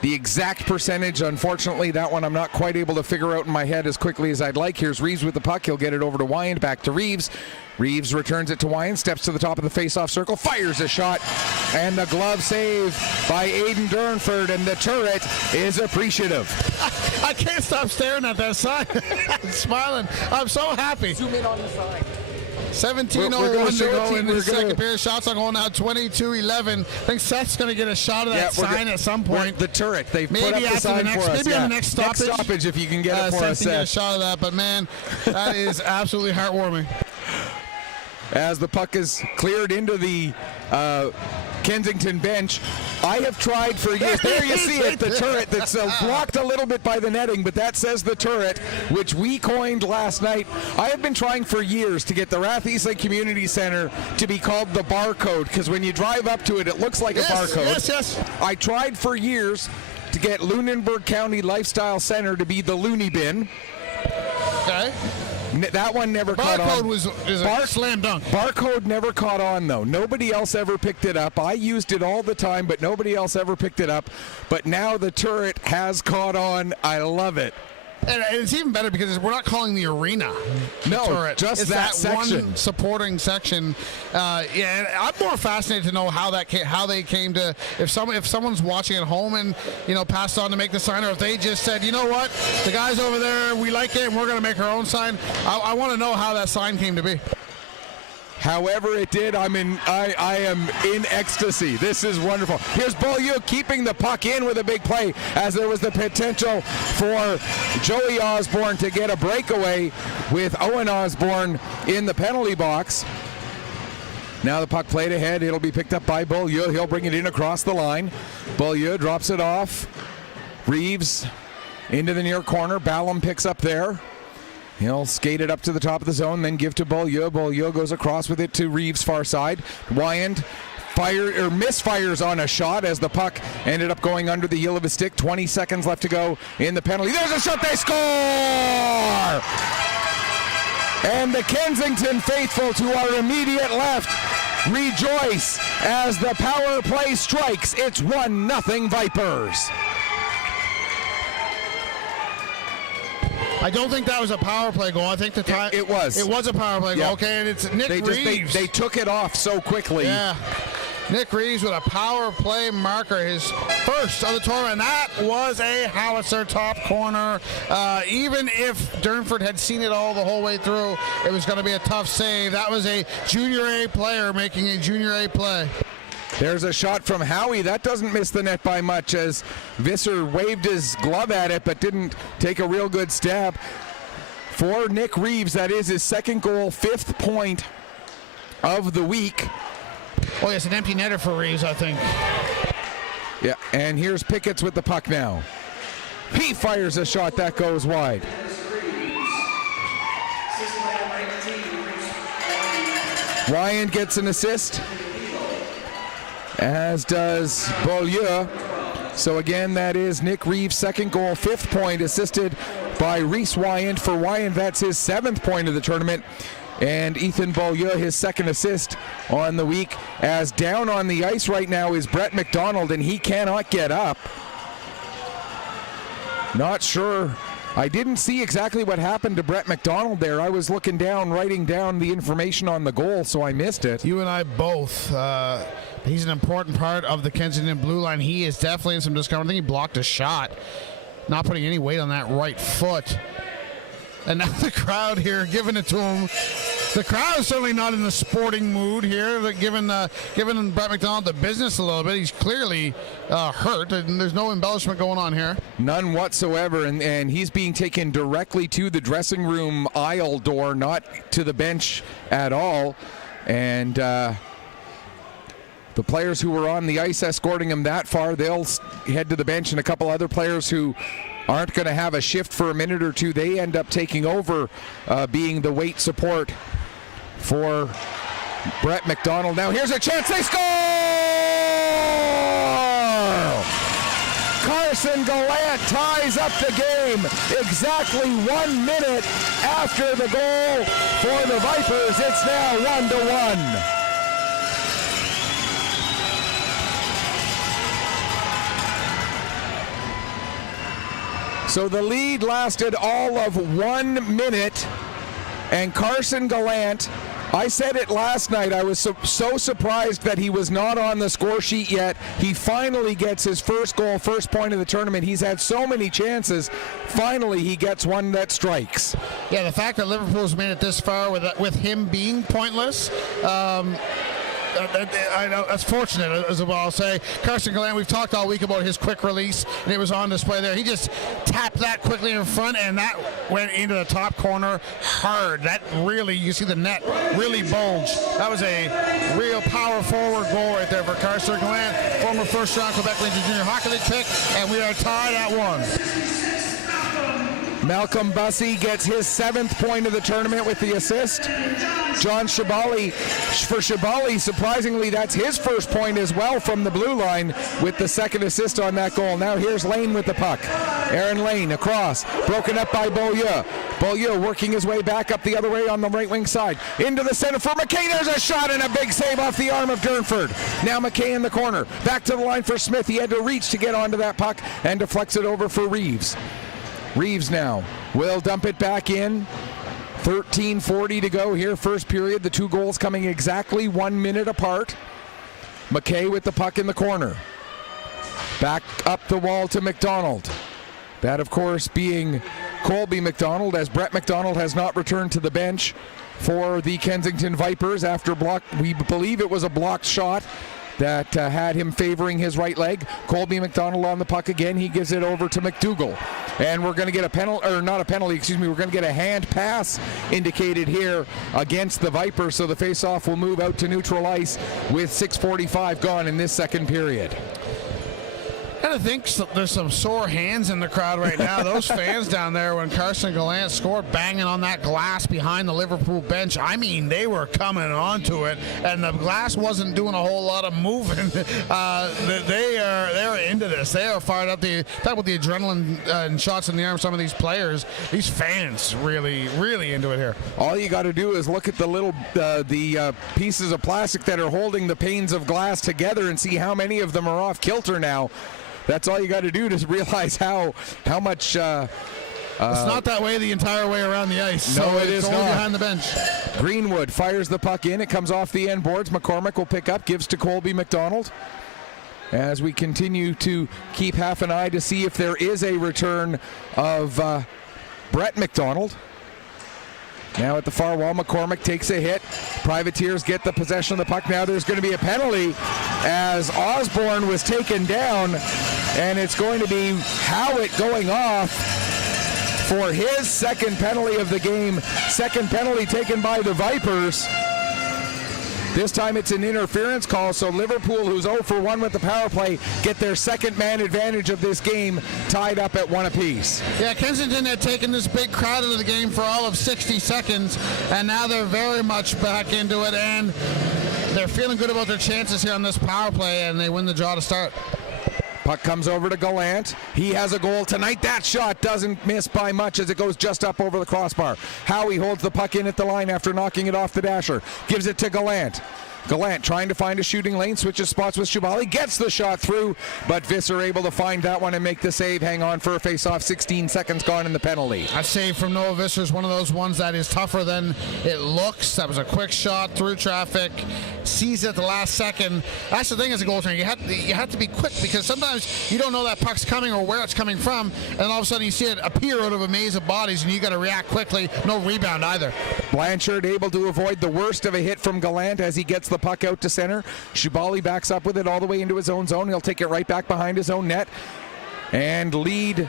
The exact percentage, unfortunately, that one I'm not quite able to figure out in my head as quickly as I'd like. Here's Reeves with the puck. He'll get it over to Wyand, back to Reeves. Reeves returns it to Wyand, steps to the top of the face-off circle, fires a shot, and the glove save by Aiden Durnford, and the turret is appreciative. I can't stop staring at that sign. Smiling. I'm so happy. Zoom in on the sign. 17:01 to go in the second period. Shots are going now 22-11. I think Seth's going to get a shot of that sign at some point. The turret. They've maybe put up the sign for us. Maybe on the next stoppage. Next stoppage, if you can get it for us, Seth can get a shot of that. But, man, that is absolutely heartwarming. As the puck is cleared into the Kensington bench, I have tried for years. There you see it, the turret that's blocked a little bit by the netting, but that says the turret, which we coined last night. I have been trying for years to get the Rath Eastlake Community Center to be called the barcode, because when you drive up to it, it looks like a barcode. Yes. I tried for years to get Lunenburg County Lifestyle Center to be the loony bin. Okay. That one never caught on. Barcode is a slam dunk. Barcode never caught on, though. Nobody else ever picked it up. I used it all the time, but nobody else ever picked it up. But now the turret has caught on. I love it. And it's even better because we're not calling the arena. No, turret. just it's that section. One supporting section. And I'm more fascinated to know how they came to. If someone's watching at home and passed on to make the sign, or if they just said, you know what, the guys over there, we like it, and we're going to make our own sign. I want to know how that sign came to be. However it did, I am in ecstasy. This is wonderful. Here's Beaulieu keeping the puck in with a big play, as there was the potential for Joey Osborne to get a breakaway with Owen Osborne in the penalty box. Now the puck played ahead. It'll be picked up by Beaulieu. He'll bring it in across the line. Beaulieu drops it off. Reeves into the near corner. Ballum picks up there. He'll skate it up to the top of the zone, then give to Beaulieu. Beaulieu goes across with it to Reeves' far side. Wyand misfires on a shot as the puck ended up going under the heel of his stick. 20 seconds left to go in the penalty. There's a shot, they score! And the Kensington faithful to our immediate left rejoice as the power play strikes. It's 1-0 Vipers. I don't think that was a power play goal. I think the time it was. It was a power play goal. Yep. Okay, and it's Nick Reeves. They took it off so quickly. Yeah. Nick Reeves with a power play marker, his first of the tournament. That was a howitzer top corner. Even if Durnford had seen it all the whole way through, it was going to be a tough save. That was a junior A player making a junior A play. There's a shot from Howie. That doesn't miss the net by much as Visser waved his glove at it but didn't take a real good stab. For Nick Reeves, that is his second goal, 5th point of the week. Oh, yes, an empty netter for Reeves, I think. Yeah, and here's Pickett's with the puck now. He fires a shot that goes wide. Ryan gets an assist, as does Beaulieu. So again, that is Nick Reeves' second goal, 5th point, assisted by Reese Wyand. For Wyand, that's his 7th point of the tournament. And Ethan Beaulieu, his second assist on the week. As down on the ice right now is Brett McDonald, and he cannot get up. Not sure. I didn't see exactly what happened to Brett McDonald there. I was looking down, writing down the information on the goal, so I missed it. You and I both. He's an important part of the Kensington blue line. He is definitely in some discomfort. I think he blocked a shot, not putting any weight on that right foot. And now the crowd here giving it to him. The crowd is certainly not in the sporting mood here. Giving Brett McDonald the business a little bit. He's clearly hurt, and there's no embellishment going on here. None whatsoever, and he's being taken directly to the dressing room aisle door, not to the bench at all. And the players who were on the ice escorting him that far, they'll head to the bench, and a couple other players who aren't going to have a shift for a minute or two, they end up taking over, being the weight support for Brett McDonald. Now here's a chance, they score! Carson Gallant ties up the game exactly 1 minute after the goal for the Vipers. It's now 1-1. So the lead lasted all of 1 minute, and Carson Gallant, I said it last night, I was so surprised that he was not on the score sheet yet. He finally gets his first goal, first point of the tournament. He's had so many chances. Finally, he gets one that strikes. Yeah, the fact that Liverpool's made it this far with him being pointless, I know that's fortunate as well. I'll say Carson Gallant, we've talked all week about his quick release, and it was on display there. He just tapped that quickly in front, and that went into the top corner hard. That really, you see the net really bulge. That was a real power forward goal right there for Carson Gallant, former first-round Quebec Rangers Junior Hockey League pick, and we are tied at 1. Malcolm Bussey gets his 7th point of the tournament with the assist. John Shabali, for Shabali, surprisingly, that's his first point as well from the blue line with the second assist on that goal. Now here's Lane with the puck. Aaron Lane across, broken up by Beaulieu. Beaulieu working his way back up the other way on the right wing side. Into the center for McKay. There's a shot and a big save off the arm of Durnford. Now McKay in the corner. Back to the line for Smith. He had to reach to get onto that puck and deflects it over for Reeves. Reeves now will dump it back in. 13:40 to go here, first period. The two goals coming exactly 1 minute apart. McKay with the puck in the corner. Back up the wall to McDonald. That, of course, being Colby McDonald, as Brett McDonald has not returned to the bench for the Kensington Vipers after we believe it was a blocked shot that had him favoring his right leg. Colby McDonald on the puck again. He gives it over to McDougall. And we're going to get a penalty, or not a penalty, excuse me, we're going to get a hand pass indicated here against the Vipers. So the face-off will move out to neutral ice with 6:45 gone in this second period. And got to think there's some sore hands in the crowd right now. Those fans down there, when Carson Gallant scored, banging on that glass behind the Liverpool bench. I mean, they were coming onto it, and the glass wasn't doing a whole lot of moving. They are into this. They are fired up. Talk about the adrenaline and shots in the arm. Some of these players, these fans, really, really into it here. All you got to do is look at the little pieces of plastic that are holding the panes of glass together and see how many of them are off kilter now. That's all you got to do to realize how much. It's not that way the entire way around the ice. No, so it is only not. behind the bench. Greenwood fires the puck in. It comes off the end boards. McCormick will pick up, gives to Colby McDonald. As we continue to keep half an eye to see if there is a return of Brett McDonald. Now at the far wall, McCormick takes a hit. Privateers get the possession of the puck. Now there's going to be a penalty as Osborne was taken down, and it's going to be Howitt going off for his second penalty of the game. Second penalty taken by the Vipers. This time it's an interference call, so Liverpool, who's 0 for 1 with the power play, get their second man advantage of this game, tied up at 1 apiece. Yeah, Kensington had taken this big crowd into the game for all of 60 seconds, and now they're very much back into it, and they're feeling good about their chances here on this power play, and they win the draw to start. Puck comes over to Gallant. He has a goal tonight. That shot doesn't miss by much as it goes just up over the crossbar. Howie holds the puck in at the line after knocking it off the dasher. Gives it to Gallant. Gallant trying to find a shooting lane, switches spots with Shubali, gets the shot through, but Visser able to find that one and make the save. Hang on for a face-off. 16 seconds gone in the penalty. A save from Noah Visser is one of those ones that is tougher than it looks. That was a quick shot through traffic, sees it at the last second. That's the thing as a goaltender, you have to be quick, because sometimes you don't know that puck's coming or where it's coming from, and all of a sudden you see it appear out of a maze of bodies, and you got to react quickly. No rebound either. Blanchard able to avoid the worst of a hit from Gallant as he gets the puck out to center. Shubali backs up with it all the way into his own zone. He'll take it right back behind his own net and lead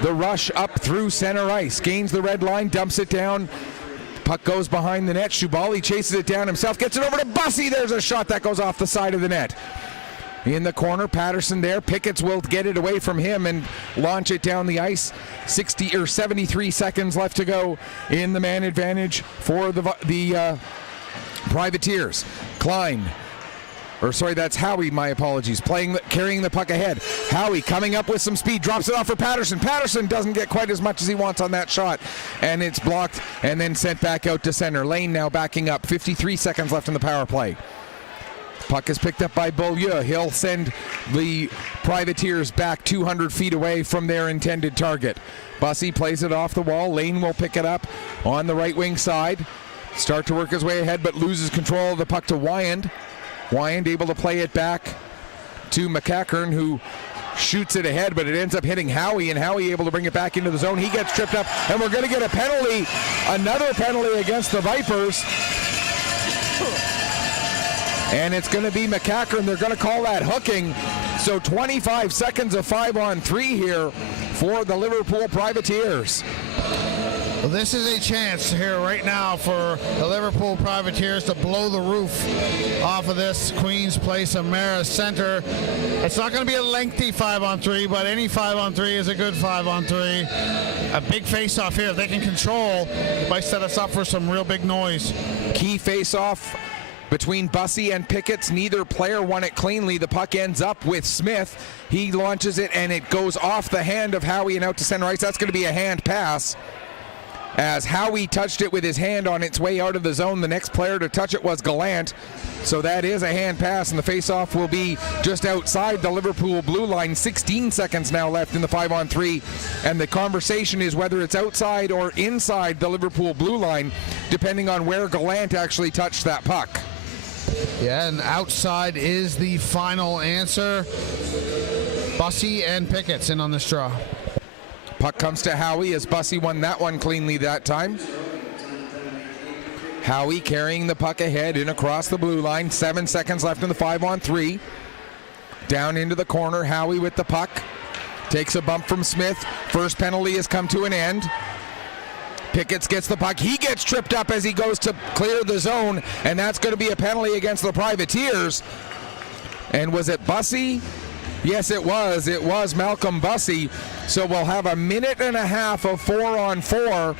the rush up through center ice. Gains the red line, dumps it down. Puck goes behind the net. Shubali chases it down himself, gets it over to Bussey. There's a shot that goes off the side of the net. In the corner, Patterson there. Picketts will get it away from him and launch it down the ice. 73 seconds left to go in the man advantage for the Privateers. Klein, or sorry, that's Howie, my apologies, carrying the puck ahead. Howie coming up with some speed, drops it off for Patterson. Patterson doesn't get quite as much as he wants on that shot, and it's blocked and then sent back out to center. Lane now backing up. 53 seconds left in the power play. Puck is picked up by Beaulieu. He'll send the Privateers back 200 feet away from their intended target. Bussey plays it off the wall. Lane will pick it up on the right wing side. Start to work his way ahead, but loses control of the puck to Wyand. Wyand able to play it back to McCackern, who shoots it ahead, but it ends up hitting Howie, and Howie able to bring it back into the zone. He gets tripped up, and we're going to get a penalty, another penalty against the Vipers. And it's going to be McCackern. They're going to call that hooking. So 25 seconds of 5-on-3 here for the Liverpool Privateers. Well, this is a chance here right now for the Liverpool Privateers to blow the roof off of this Queen's Place Amera Center. It's not going to be a lengthy 5-on-3, but any 5-on-3 is a good 5-on-3. A big face-off here. If they can control, it might set us up for some real big noise. Key face-off between Bussey and Picketts. Neither player won it cleanly. The puck ends up with Smith. He launches it, and it goes off the hand of Howie and out to center ice. That's going to be a hand pass, as Howie touched it with his hand on its way out of the zone. The next player to touch it was Gallant. So that is a hand pass, and the face-off will be just outside the Liverpool blue line. 16 seconds now left in the 5-on-3, and the conversation is whether it's outside or inside the Liverpool blue line, depending on where Gallant actually touched that puck. Yeah, and outside is the final answer. Bussey and Picketts in on this draw. Puck comes to Howie as Bussey won that one cleanly that time. Howie carrying the puck ahead and across the blue line. 7 seconds left in the 5-on-3. Down into the corner, Howie with the puck. Takes a bump from Smith. First penalty has come to an end. Picketts gets the puck. He gets tripped up as he goes to clear the zone, and that's going to be a penalty against the Privateers. And was it Bussey Yes, it was. It was Malcolm Bussey. So we'll have a minute and a half of 4-on-4.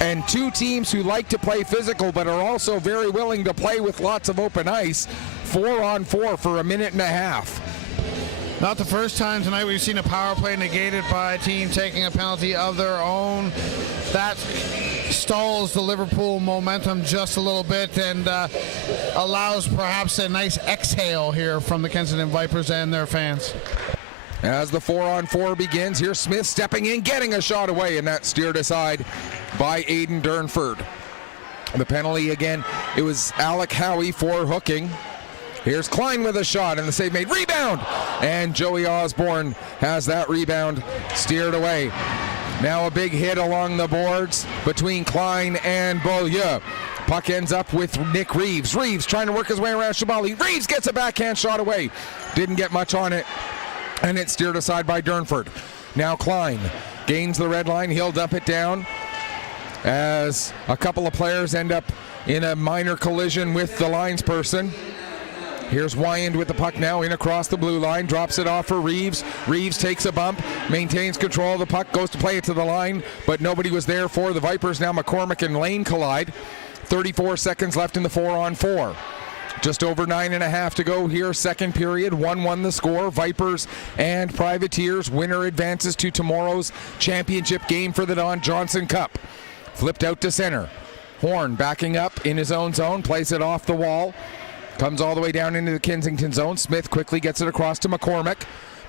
And two teams who like to play physical but are also very willing to play with lots of open ice. 4-on-4 for a minute and a half. Not the first time tonight we've seen a power play negated by a team taking a penalty of their own. That stalls the Liverpool momentum just a little bit and allows perhaps a nice exhale here from the Kensington Vipers and their fans. As the 4-on-4 begins, here's Smith stepping in, getting a shot away, and that's steered aside by Aiden Durnford. The penalty again, it was Alec Howie for hooking. Here's Klein with a shot, and the save made. Rebound! And Joey Osborne has that rebound steered away. Now a big hit along the boards between Klein and Beaulieu. Puck ends up with Nick Reeves. Reeves trying to work his way around Shabali. Reeves gets a backhand shot away. Didn't get much on it, and it's steered aside by Durnford. Now Klein gains the red line. He'll dump it down as a couple of players end up in a minor collision with the linesperson. Here's Wyand with the puck now in across the blue line, drops it off for Reeves. Reeves takes a bump, maintains control of the puck, goes to play it to the line, but nobody was there for the Vipers. Now McCormick and Lane collide. 34 seconds left in the 4-on-4. Just over 9.5 to go here, second period. 1-1 the score. Vipers and Privateers. Winner advances to tomorrow's championship game for the Don Johnson Cup. Flipped out to center. Horn backing up in his own zone, plays it off the wall. Comes all the way down into the Kensington zone. Smith quickly gets it across to McCormick.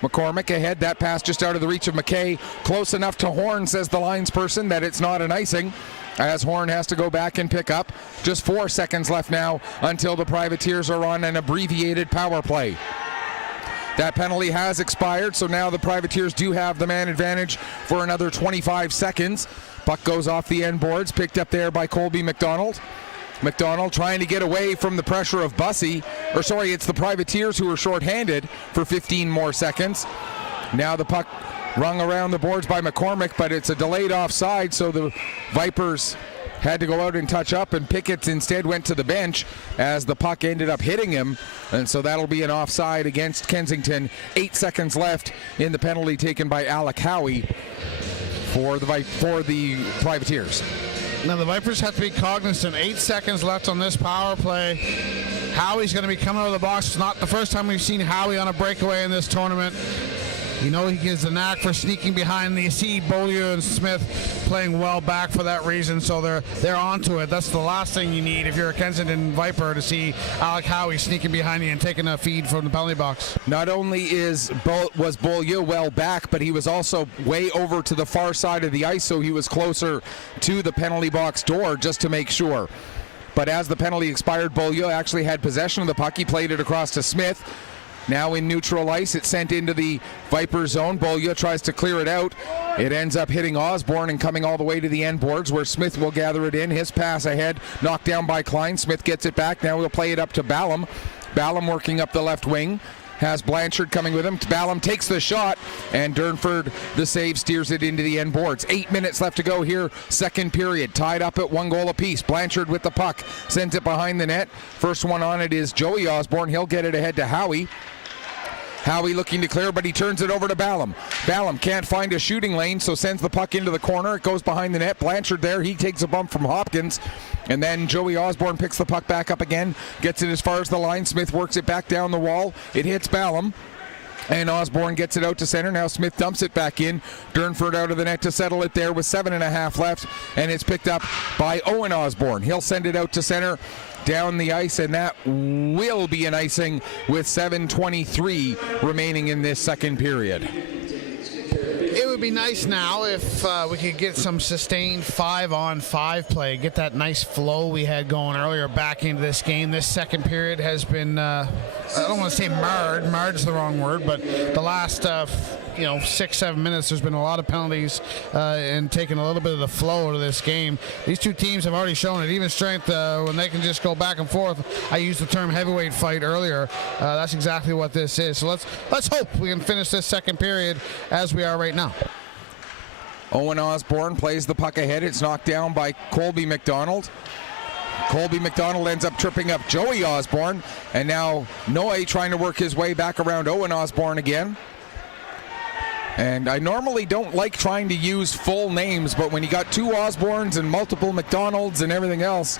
McCormick ahead. That pass just out of the reach of McKay. Close enough to Horn, says the linesperson, that it's not an icing, as Horn has to go back and pick up. Just 4 seconds left now until the Privateers are on an abbreviated power play. That penalty has expired, so now the Privateers do have the man advantage for another 25 seconds. Puck goes off the end boards, picked up there by Colby McDonald. McDonald trying to get away from the pressure of Bussey. Or sorry, it's the Privateers who are shorthanded for 15 more seconds. Now the puck rung around the boards by McCormick, but it's a delayed offside, so the Vipers had to go out and touch up, and Pickett instead went to the bench as the puck ended up hitting him, and so that'll be an offside against Kensington. 8 seconds left in the penalty taken by Alec Howie for the Privateers. Now the Vipers have to be cognizant. 8 seconds left on this power play. Howie's going to be coming out of the box. It's not the first time we've seen Howie on a breakaway in this tournament. You know he gives the knack for sneaking behind. You see Beaulieu and Smith playing well back for that reason, so they're onto it. That's the last thing you need if you're a Kensington Viper, to see Alec Howie sneaking behind you and taking a feed from the penalty box. Not only was Beaulieu well back, but he was also way over to the far side of the ice, so he was closer to the penalty box door just to make sure. But as the penalty expired, Beaulieu actually had possession of the puck. He played it across to Smith. Now in neutral ice, it's sent into the Viper zone. Beaulieu tries to clear it out. It ends up hitting Osborne and coming all the way to the end boards, where Smith will gather it in. His pass ahead, knocked down by Klein. Smith gets it back. Now he'll play it up to Ballum. Ballum working up the left wing. Has Blanchard coming with him. Ballum takes the shot, and Durnford, the save, steers it into the end boards. 8 minutes left to go here, second period. Tied up at 1 goal apiece. Blanchard with the puck, sends it behind the net. First one on it is Joey Osborne. He'll get it ahead to Howie. Howie looking to clear, but he turns it over to Ballum. Ballum can't find a shooting lane, so sends the puck into the corner. It goes behind the net. Blanchard there. He takes a bump from Hopkins. And then Joey Osborne picks the puck back up again. Gets it as far as the line. Smith works it back down the wall. It hits Ballum. And Osborne gets it out to center. Now Smith dumps it back in. Durnford out of the net to settle it there with 7.5 left. And it's picked up by Owen Osborne. He'll send it out to center, down the ice, and that will be an icing with 7:23 remaining in this second period. It would be nice now if we could get some sustained 5-on-5 play, get that nice flow we had going earlier back into this game. This second period has been, I don't want to say marred's the wrong word, but the last 6-7 minutes there's been a lot of penalties and taking a little bit of the flow out of this game. These two teams have already shown it, even strength when they can just go back and forth. I used the term heavyweight fight earlier. That's exactly what this is. So let's hope we can finish this second period as we are right now. Owen Osborne plays the puck ahead. It's knocked down by Colby McDonald. Colby McDonald ends up tripping up Joey Osborne, and now Noe trying to work his way back around Owen Osborne again. And I normally don't like trying to use full names, but when you got two Osbornes and multiple McDonalds and everything else,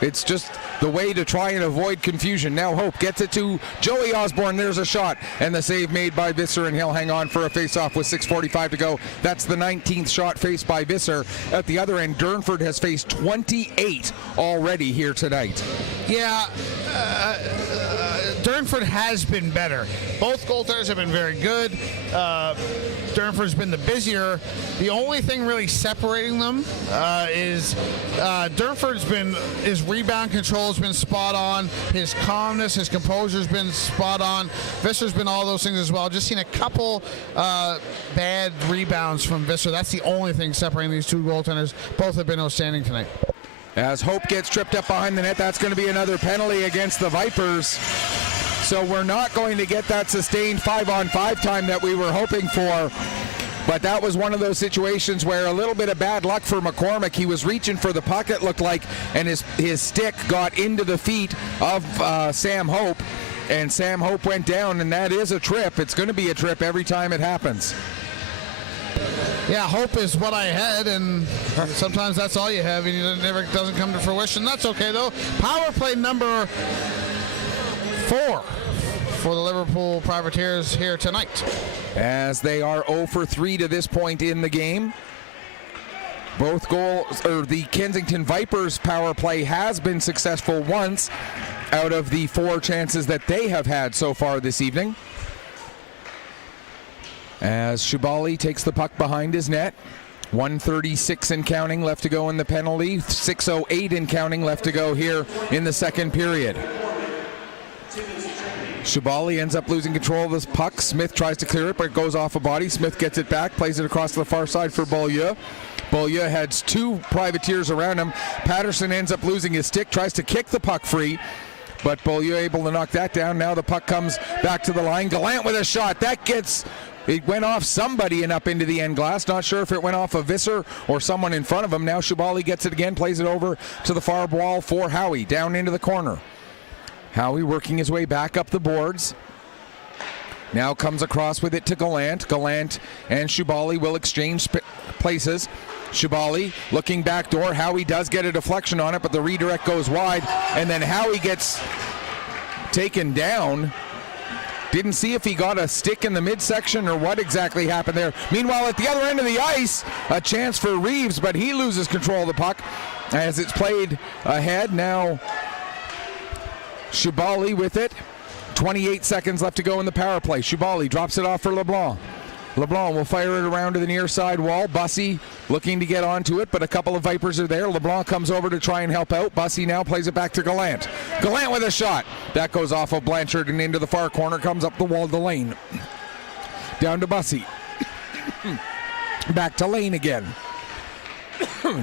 it's just the way to try and avoid confusion. Now Hope gets it to Joey Osborne. There's a shot, and the save made by Visser, and he'll hang on for a face-off with 6:45 to go. That's the 19th shot faced by Visser. At the other end, Durnford has faced 28 already here tonight. Yeah, Durnford has been better. Both goaltenders have been very good. Durnford's been the busier. The only thing really separating them is Durnford's been, his rebound control has been spot on. His calmness, his composure's been spot on. Visser's been all those things as well. Just seen a couple bad rebounds from Visser. That's the only thing separating these two goaltenders. Both have been outstanding tonight. As Hope gets tripped up behind the net, that's going to be another penalty against the Vipers. So we're not going to get that sustained 5-on-5 time that we were hoping for. But that was one of those situations where a little bit of bad luck for McCormick. He was reaching for the puck, it looked like, and his stick got into the feet of Sam Hope. And Sam Hope went down, and that is a trip. It's going to be a trip every time it happens. Yeah, hope is what I had, and sometimes that's all you have, and it never doesn't come to fruition. That's okay, though. Power play number 4 for the Liverpool Privateers here tonight, as they are 0 for 3 to this point in the game. Both goals, or the Kensington Vipers power play has been successful once out of the 4 chances that they have had so far this evening. As Shibali takes the puck behind his net. 1:36 and counting left to go in the penalty. 6:08 and counting left to go here in the second period. Shibali ends up losing control of this puck. Smith tries to clear it, but it goes off a body. Smith gets it back, plays it across to the far side for Beaulieu. Beaulieu has 2 Privateers around him. Patterson ends up losing his stick, tries to kick the puck free, but Beaulieu able to knock that down. Now the puck comes back to the line. Gallant with a shot. It went off somebody and up into the end glass. Not sure if it went off of Visser or someone in front of him. Now Shibali gets it again, plays it over to the far wall for Howie, down into the corner. Howie working his way back up the boards. Now comes across with it to Gallant. Gallant and Shibali will exchange places. Shibali looking back door. Howie does get a deflection on it, but the redirect goes wide, and then Howie gets taken down. Didn't see if he got a stick in the midsection or what exactly happened there. Meanwhile, at the other end of the ice, a chance for Reeves, but he loses control of the puck as it's played ahead. Now Shibali with it. 28 seconds left to go in the power play. Shibali drops it off for LeBlanc. LeBlanc will fire it around to the near side wall. Bussy looking to get onto it, but a couple of Vipers are there. LeBlanc comes over to try and help out. Bussy now plays it back to Gallant. Gallant with a shot. That goes off of Blanchard and into the far corner. Comes up the wall to Lane. Down to Bussy. Back to Lane again.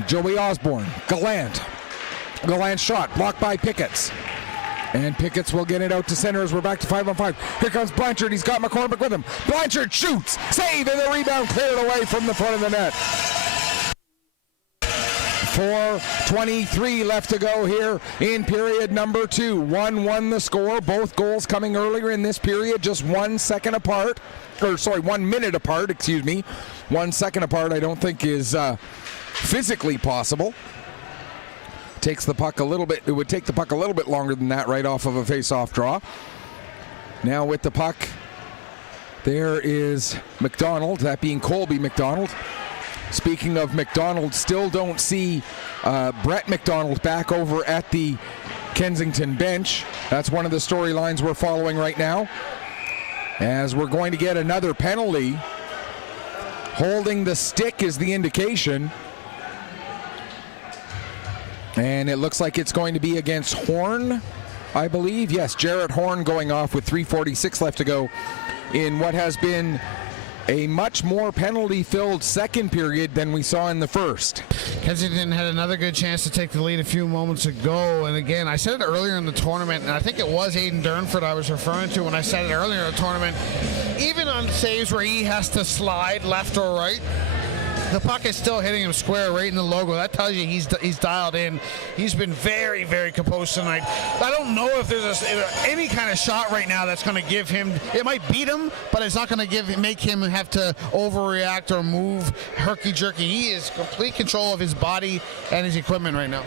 Joey Osborne. Gallant. Gallant's shot blocked by Pickett's. And Pickett's will get it out to center as we're back to 5-on-5. Here comes Blanchard. He's got McCormick with him. Blanchard shoots. Save, and the rebound cleared away from the front of the net. 4:23 left to go here in period number 2. 1-1 the score. Both goals coming earlier in this period, just 1 second apart. 1 minute apart, excuse me. 1 second apart I don't think is physically possible. Takes the puck a little bit. It would take the puck a little bit longer than that right off of a face-off draw. Now with the puck, there is McDonald, that being Colby McDonald. Speaking of McDonald, still don't see Brett McDonald back over at the Kensington bench. That's one of the storylines we're following right now, as we're going to get another penalty. Holding the stick is the indication. And it looks like it's going to be against Horn, I believe. Yes, Jarrett Horn going off with 3:46 left to go in what has been a much more penalty-filled second period than we saw in the first. Kensington had another good chance to take the lead a few moments ago. And again, I said it earlier in the tournament, and I think it was Aiden Durnford I was referring to when I said it earlier in the tournament. Even on saves where he has to slide left or right, the puck is still hitting him square right in the logo. That tells you he's dialed in. He's been very, very composed tonight. I don't know if there's any kind of shot right now that's going to give him. It might beat him, but it's not going to make him have to overreact or move herky jerky. He is complete control of his body and his equipment right now.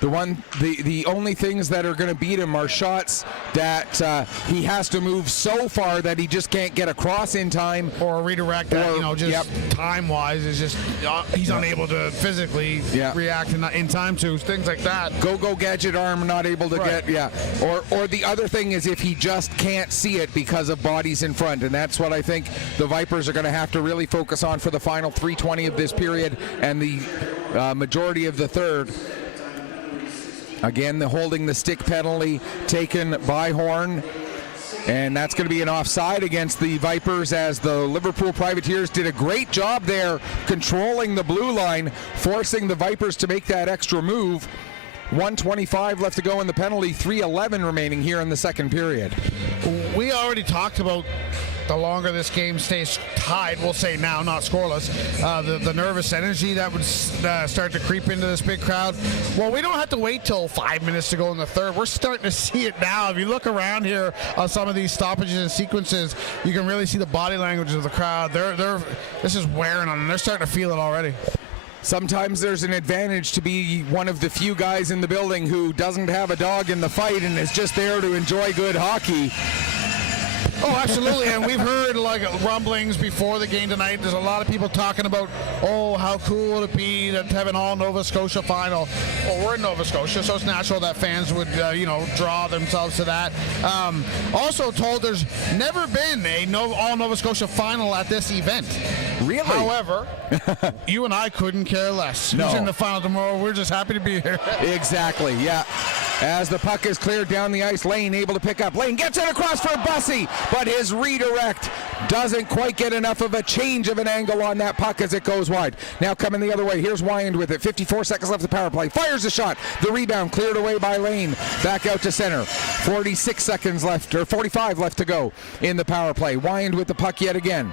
The only things that are going to beat him are shots that he has to move so far that he just can't get across in time, or a redirect that time-wise is just he's unable to physically react in time to things like that. Go gadget arm not able to get or the other thing is if he just can't see it because of bodies in front, and that's what I think the Vipers are going to have to really focus on for the final 3:20 of this period and the majority of the third. Again, the holding the stick penalty taken by Horn, and that's going to be an offside against the Vipers, as the Liverpool Privateers did a great job there controlling the blue line, forcing the Vipers to make that extra move. 1:25 left to go in the penalty, 3:11 remaining here in the second period. We already talked about the longer this game stays tied, we'll say now, not scoreless, the nervous energy that would start to creep into this big crowd. Well, we don't have to wait till 5 minutes to go in the third. We're starting to see it now. If you look around here on some of these stoppages and sequences, you can really see the body language of the crowd. This is wearing on them. They're starting to feel it already. Sometimes there's an advantage to be one of the few guys in the building who doesn't have a dog in the fight and is just there to enjoy good hockey. Oh, absolutely, and we've heard like rumblings before the game tonight. There's a lot of people talking about, how cool would it be to have an all Nova Scotia final. Well, we're in Nova Scotia, so it's natural that fans would, draw themselves to that. Also told there's never been all Nova Scotia final at this event. Really? However, you and I couldn't care less. No. Who's in the final tomorrow? We're just happy to be here. Exactly, yeah. As the puck is cleared down the ice, Lane able to pick up. Lane gets it across for Bussey, but his redirect doesn't quite get enough of a change of an angle on that puck as it goes wide. Now coming the other way, here's Wyand with it. 54 seconds left of the power play. Fires a shot. The rebound cleared away by Lane. Back out to center. 46 seconds left, or 45 left to go in the power play. Wyand with the puck yet again.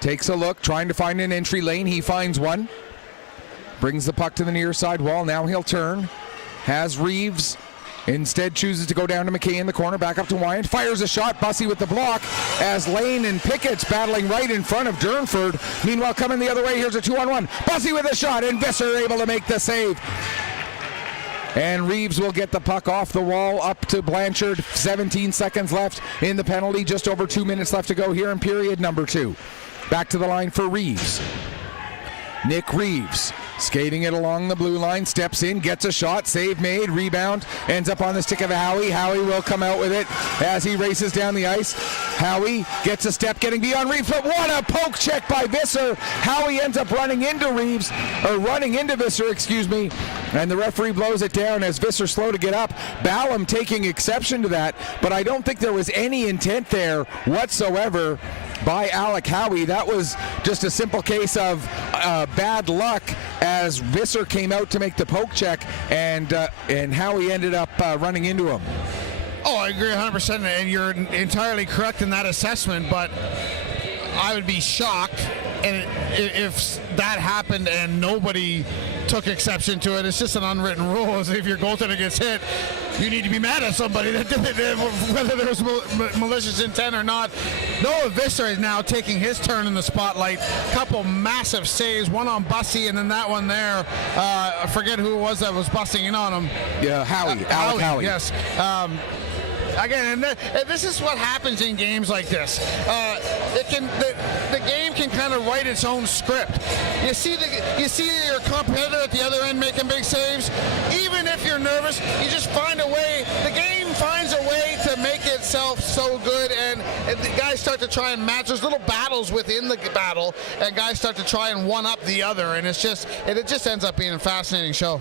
Takes a look, trying to find an entry lane. He finds one. Brings the puck to the near side wall. Now he'll turn. Has Reeves. Instead chooses to go down to McKay in the corner. Back up to Wyand. Fires a shot. Bussey with the block as Lane and Pickett's battling right in front of Durnford. Meanwhile, coming the other way, here's a 2-on-1. Bussey with a shot, and Visser able to make the save. And Reeves will get the puck off the wall up to Blanchard. 17 seconds left in the penalty. Just over 2 minutes left to go here in period number 2. Back to the line for Reeves. Nick Reeves skating it along the blue line, steps in, gets a shot, save made, rebound, ends up on the stick of Howie. Howie will come out with it as he races down the ice. Howie gets a step, getting beyond Reeves, but what a poke check by Visser. Howie ends up running into Visser, and the referee blows it down as Visser slow to get up. Ballum taking exception to that, but I don't think there was any intent there whatsoever by Alec Howie. That was just a simple case of bad luck as Visser came out to make the poke check, and Howie ended up running into him. Oh, I agree 100%, and you're entirely correct in that assessment, but I would be shocked if that happened and nobody took exception to it. It's just an unwritten rule. As if your goaltender gets hit, you need to be mad at somebody that did it, whether there was malicious intent or not. Noah Visser is now taking his turn in the spotlight. Couple massive saves, one on Bussey and then that one there. I forget who it was that was busting in on him. Yeah, Howie. Alec Howie. Yes. Again, and this is what happens in games like this. The game can kind of write its own script. You see your competitor at the other end making big saves. Even if you're nervous, you just find a way. The game finds a way to make itself so good, and the guys start to try and match. There's little battles within the battle, and guys start to try and one up the other, and it just ends up being a fascinating show.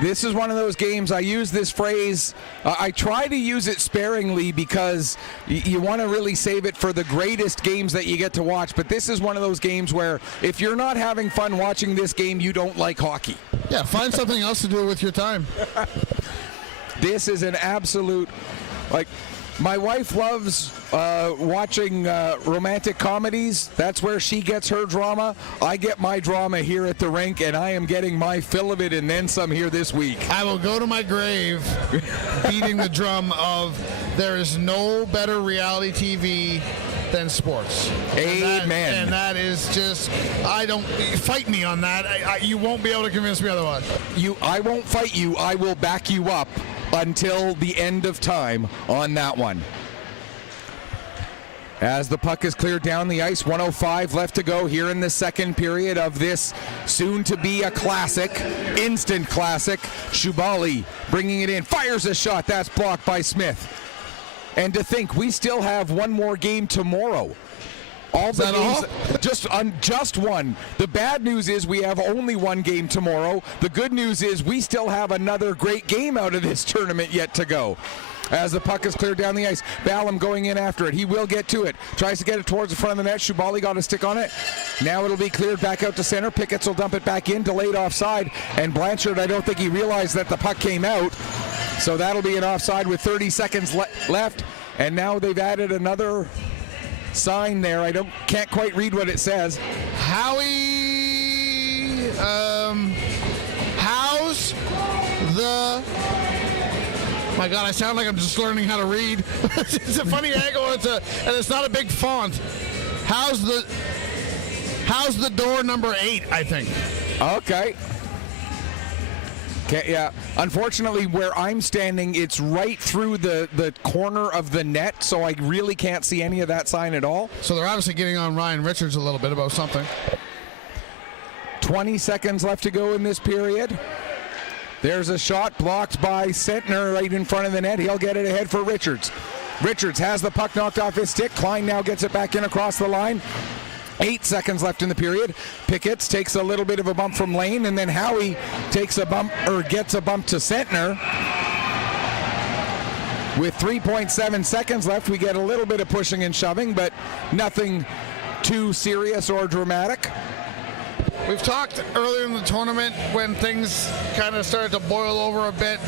This is one of those games, I use this phrase, I try to use it sparingly because you want to really save it for the greatest games that you get to watch, but this is one of those games where if you're not having fun watching this game, you don't like hockey. Yeah, find something else to do with your time. This is an absolute, My wife loves watching romantic comedies. That's where she gets her drama. I get my drama here at the rink, and I am getting my fill of it and then some here this week. I will go to my grave beating the drum of there is no better reality TV than sports. Amen. And that is just, I don't, fight me on that. You won't be able to convince me otherwise. I won't fight you. I will back you up until the end of time on that one. As the puck is cleared down the ice, 1:05 left to go here in the second period of this soon-to-be a classic, instant classic. Shubali bringing it in, fires a shot. That's blocked by Smith. And to think, we still have one more game tomorrow. All the games, just one. The bad news is we have only one game tomorrow. The good news is we still have another great game out of this tournament yet to go. As the puck is cleared down the ice, Ballum going in after it. He will get to it. Tries to get it towards the front of the net. Shubali got a stick on it. Now it'll be cleared back out to center. Pickett's will dump it back in. Delayed offside. And Blanchard, I don't think he realized that the puck came out. So that'll be an offside with 30 seconds left. And now they've added another sign there. Can't quite read what it says. Howie, how's the... My God, I sound like I'm just learning how to read. It's a funny angle, and it's not a big font. How's the door number 8? I think. Okay. Yeah. Unfortunately, where I'm standing, it's right through the corner of the net, so I really can't see any of that sign at all. So they're obviously getting on Ryan Richards a little bit about something. 20 seconds left to go in this period. There's a shot blocked by Sentner right in front of the net. He'll get it ahead for Richards. Richards has the puck knocked off his stick. Klein now gets it back in across the line. 8 seconds left in the period. Pickett takes a little bit of a bump from Lane, and then Howie takes a bump, or gets a bump to Sentner. With 3.7 seconds left, we get a little bit of pushing and shoving, but nothing too serious or dramatic. We've talked earlier in the tournament when things kind of started to boil over a bit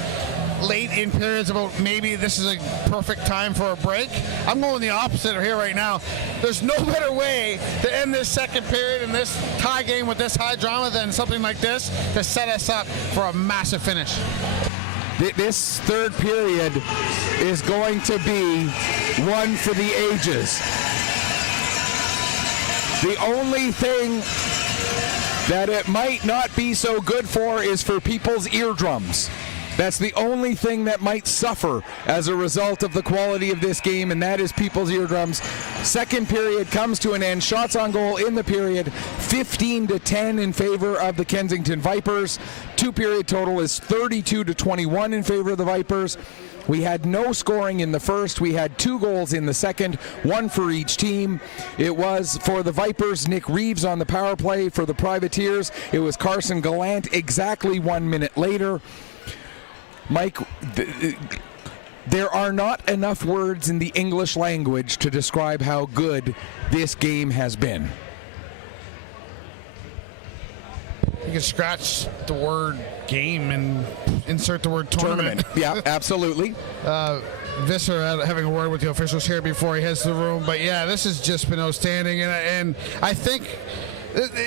late in periods about maybe this is a perfect time for a break. I'm going the opposite here right now. There's no better way to end this second period in this tie game with this high drama than something like this to set us up for a massive finish. This third period is going to be one for the ages. The only thing that it might not be so good for is for people's eardrums. That's the only thing that might suffer as a result of the quality of this game, and that is people's eardrums. Second period comes to an end. Shots on goal in the period, 15-10 in favor of the Kensington Vipers. Two-period total is 32-21 in favor of the Vipers. We had no scoring in the first. We had 2 goals in the second, 1 for each team. It was for the Vipers, Nick Reeves on the power play. For the Privateers, it was Carson Gallant exactly 1 minute later. Mike, there are not enough words in the English language to describe how good this game has been. You can scratch the word game and insert the word tournament. Yeah, absolutely. Visser having a word with the officials here before he heads to the room. But yeah, this has just been outstanding. And I think,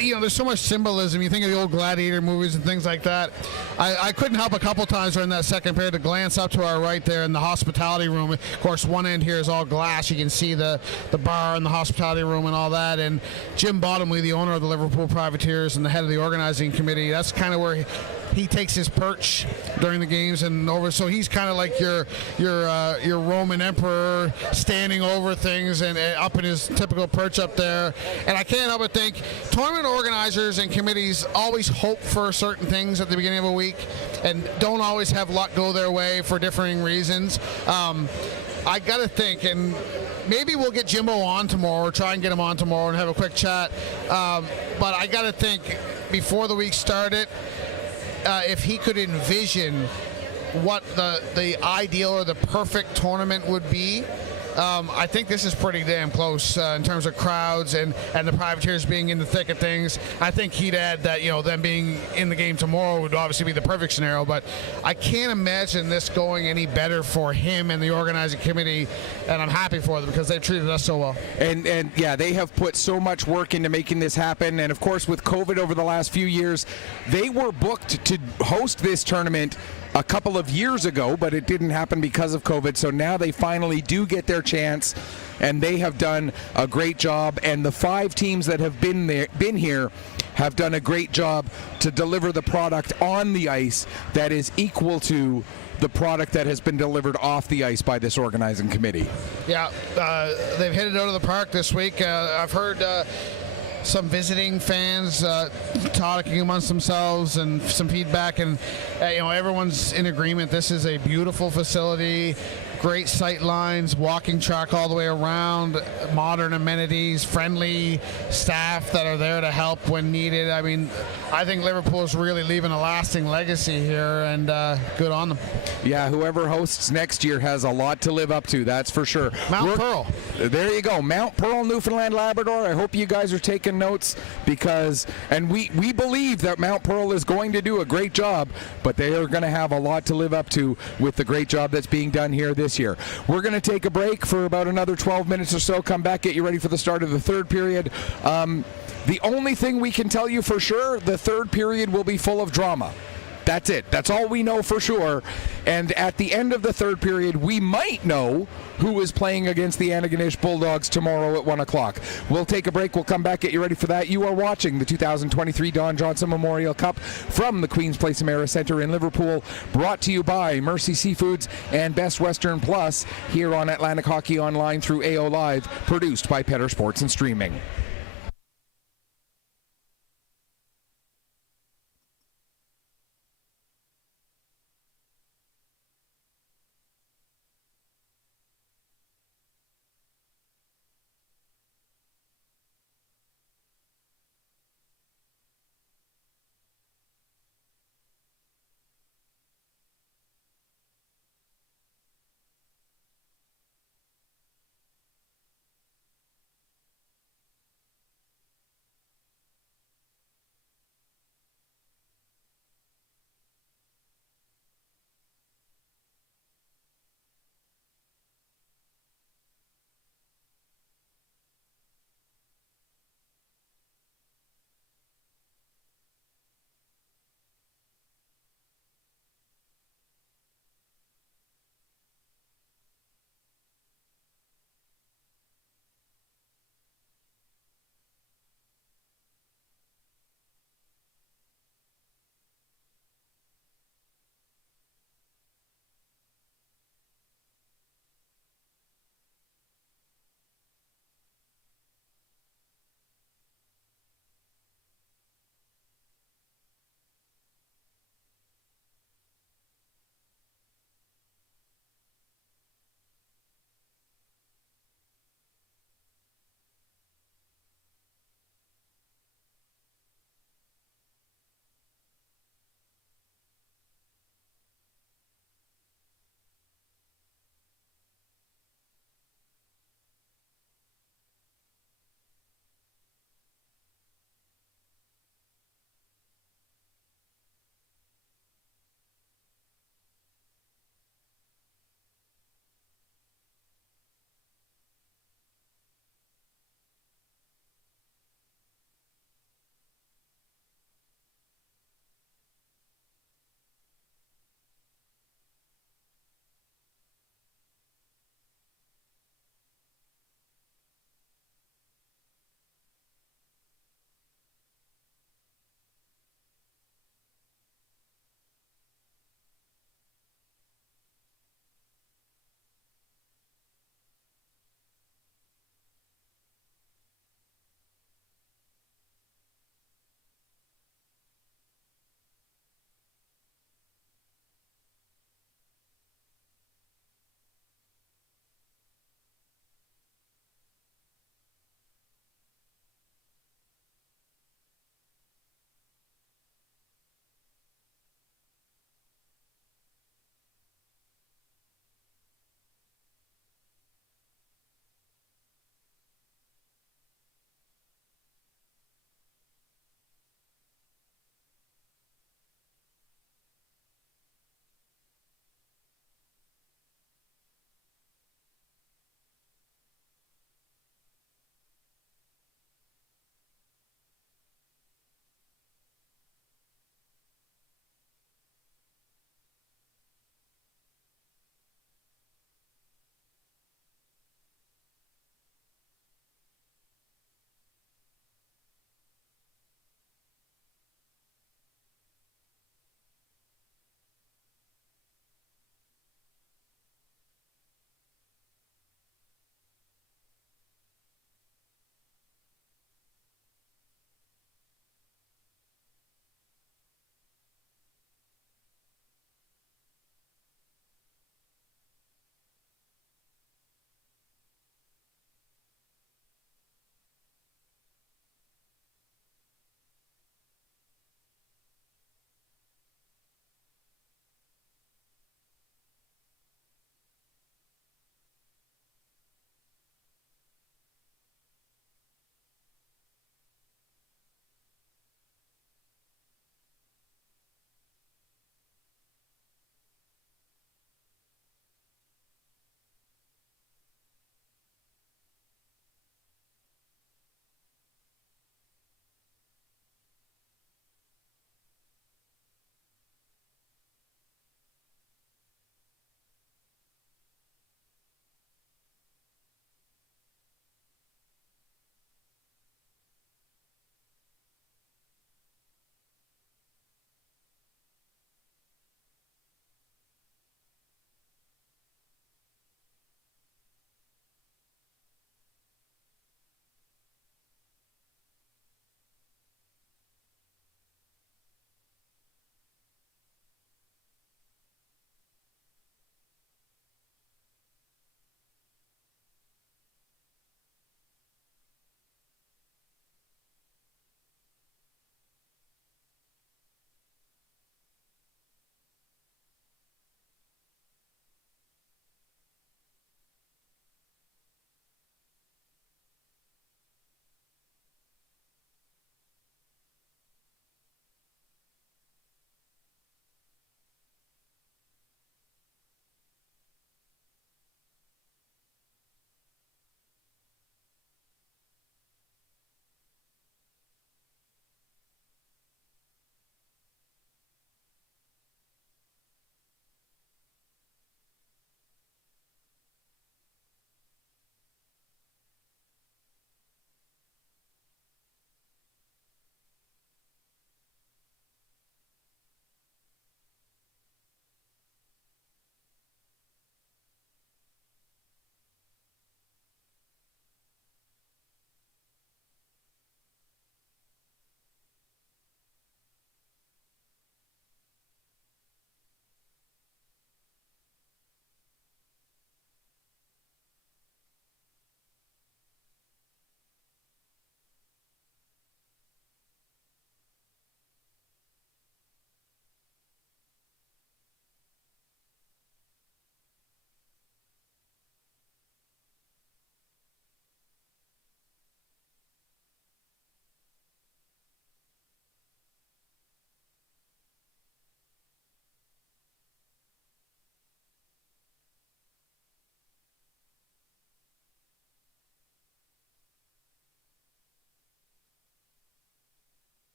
you know, there's so much symbolism. You think of the old Gladiator movies and things like that. I couldn't help a couple times during that second period to glance up to our right there in the hospitality room. Of course, one end here is all glass. You can see the bar and the hospitality room and all that. And Jim Bottomley, the owner of the Liverpool Privateers and the head of the organizing committee, that's kind of where he takes his perch during the games and over. So he's kind of like your Roman emperor standing over things and up in his typical perch up there. And I can't help but think tournament organizers and committees always hope for certain things at the beginning of a week and don't always have luck go their way for differing reasons. I got to think, and maybe we'll get Jimbo on tomorrow or try and get him on tomorrow and have a quick chat. But I got to think before the week started, if he could envision what the ideal or the perfect tournament would be, I think this is pretty damn close in terms of crowds and the Privateers being in the thick of things. I think he'd add that, them being in the game tomorrow would obviously be the perfect scenario, but I can't imagine this going any better for him and the organizing committee, and I'm happy for them because they've treated us so well. And yeah, they have put so much work into making this happen, and of course with COVID over the last few years, they were booked to host this tournament a couple of years ago, but it didn't happen because of COVID. So now they finally do get their chance, and they have done a great job. And the 5 teams that have been here have done a great job to deliver the product on the ice that is equal to the product that has been delivered off the ice by this organizing committee. Yeah, they've hit it out of the park this week. I've heard some visiting fans talking amongst themselves and some feedback, and everyone's in agreement. This is a beautiful facility, great sight lines, walking track all the way around, modern amenities, friendly staff that are there to help when needed. I mean, I think Liverpool is really leaving a lasting legacy here, and good on them. Yeah, whoever hosts next year has a lot to live up to, that's for sure. Mount Pearl. There you go, Mount Pearl, Newfoundland, Labrador. I hope you guys are taking notes, because, and we believe that Mount Pearl is going to do a great job, but they are going to have a lot to live up to with the great job that's being done here this year. We're going to take a break for about another 12 minutes or so, come back, get you ready for the start of the third period. The only thing we can tell you for sure, the third period will be full of drama. That's it. That's all we know for sure. And at the end of the third period, we might know who is playing against the Antigonish Bulldogs tomorrow at 1 o'clock. We'll take a break. We'll come back, get you ready for that. You are watching the 2023 Don Johnson Memorial Cup from the Queen's Place Emera Center in Liverpool, brought to you by Mercy Seafoods and Best Western Plus here on Atlantic Hockey Online through AO Live, produced by Petter Sports and Streaming.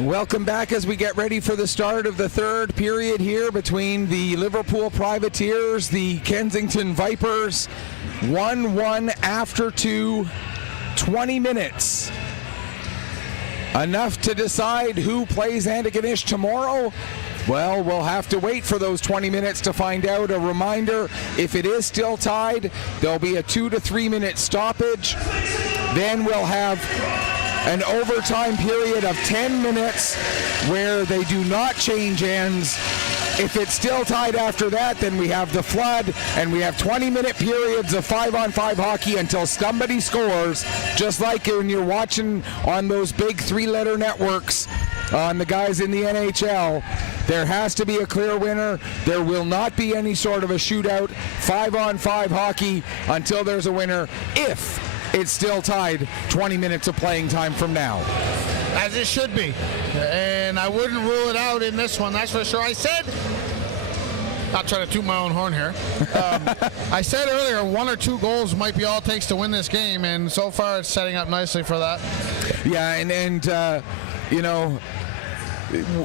Welcome back as we get ready for the start of the third period here between the Liverpool Privateers, the Kensington Vipers. 1-1 after 20 minutes. Enough to decide who plays Antigonish tomorrow? Well, we'll have to wait for those 20 minutes to find out. A reminder, if it is still tied, there'll be a 2 to 3 minute stoppage. Then we'll have an overtime period of 10 minutes where they do not change ends. If it's still tied after that, then we have the flood, and we have 20-minute periods of 5-on-5 hockey until somebody scores, just like when you're watching on those big three-letter networks on the guys in the NHL. There has to be a clear winner. There will not be any sort of a shootout. 5-on-5 hockey until there's a winner, if it's still tied 20 minutes of playing time from now. As it should be. And I wouldn't rule it out in this one, that's for sure. I said, not trying to toot my own horn here, I said earlier 1 or 2 goals might be all it takes to win this game, and so far it's setting up nicely for that. Yeah, and you know,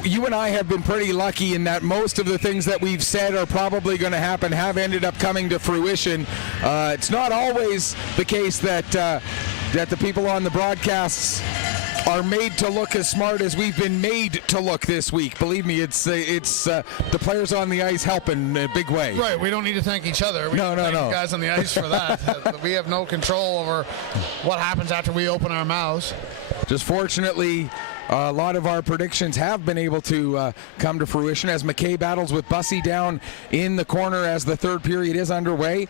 you and I have been pretty lucky in that most of the things that we've said are probably going to happen have ended up coming to fruition. It's not always the case that the people on the broadcasts are made to look as smart as we've been made to look this week. Believe me, it's the players on the ice helping in a big way. Right, we don't need to thank each other. We No. thank the guys on the ice for that. We have no control over what happens after we open our mouths. Just fortunately, a lot of our predictions have been able to come to fruition as McKay battles with Bussey down in the corner as the third period is underway.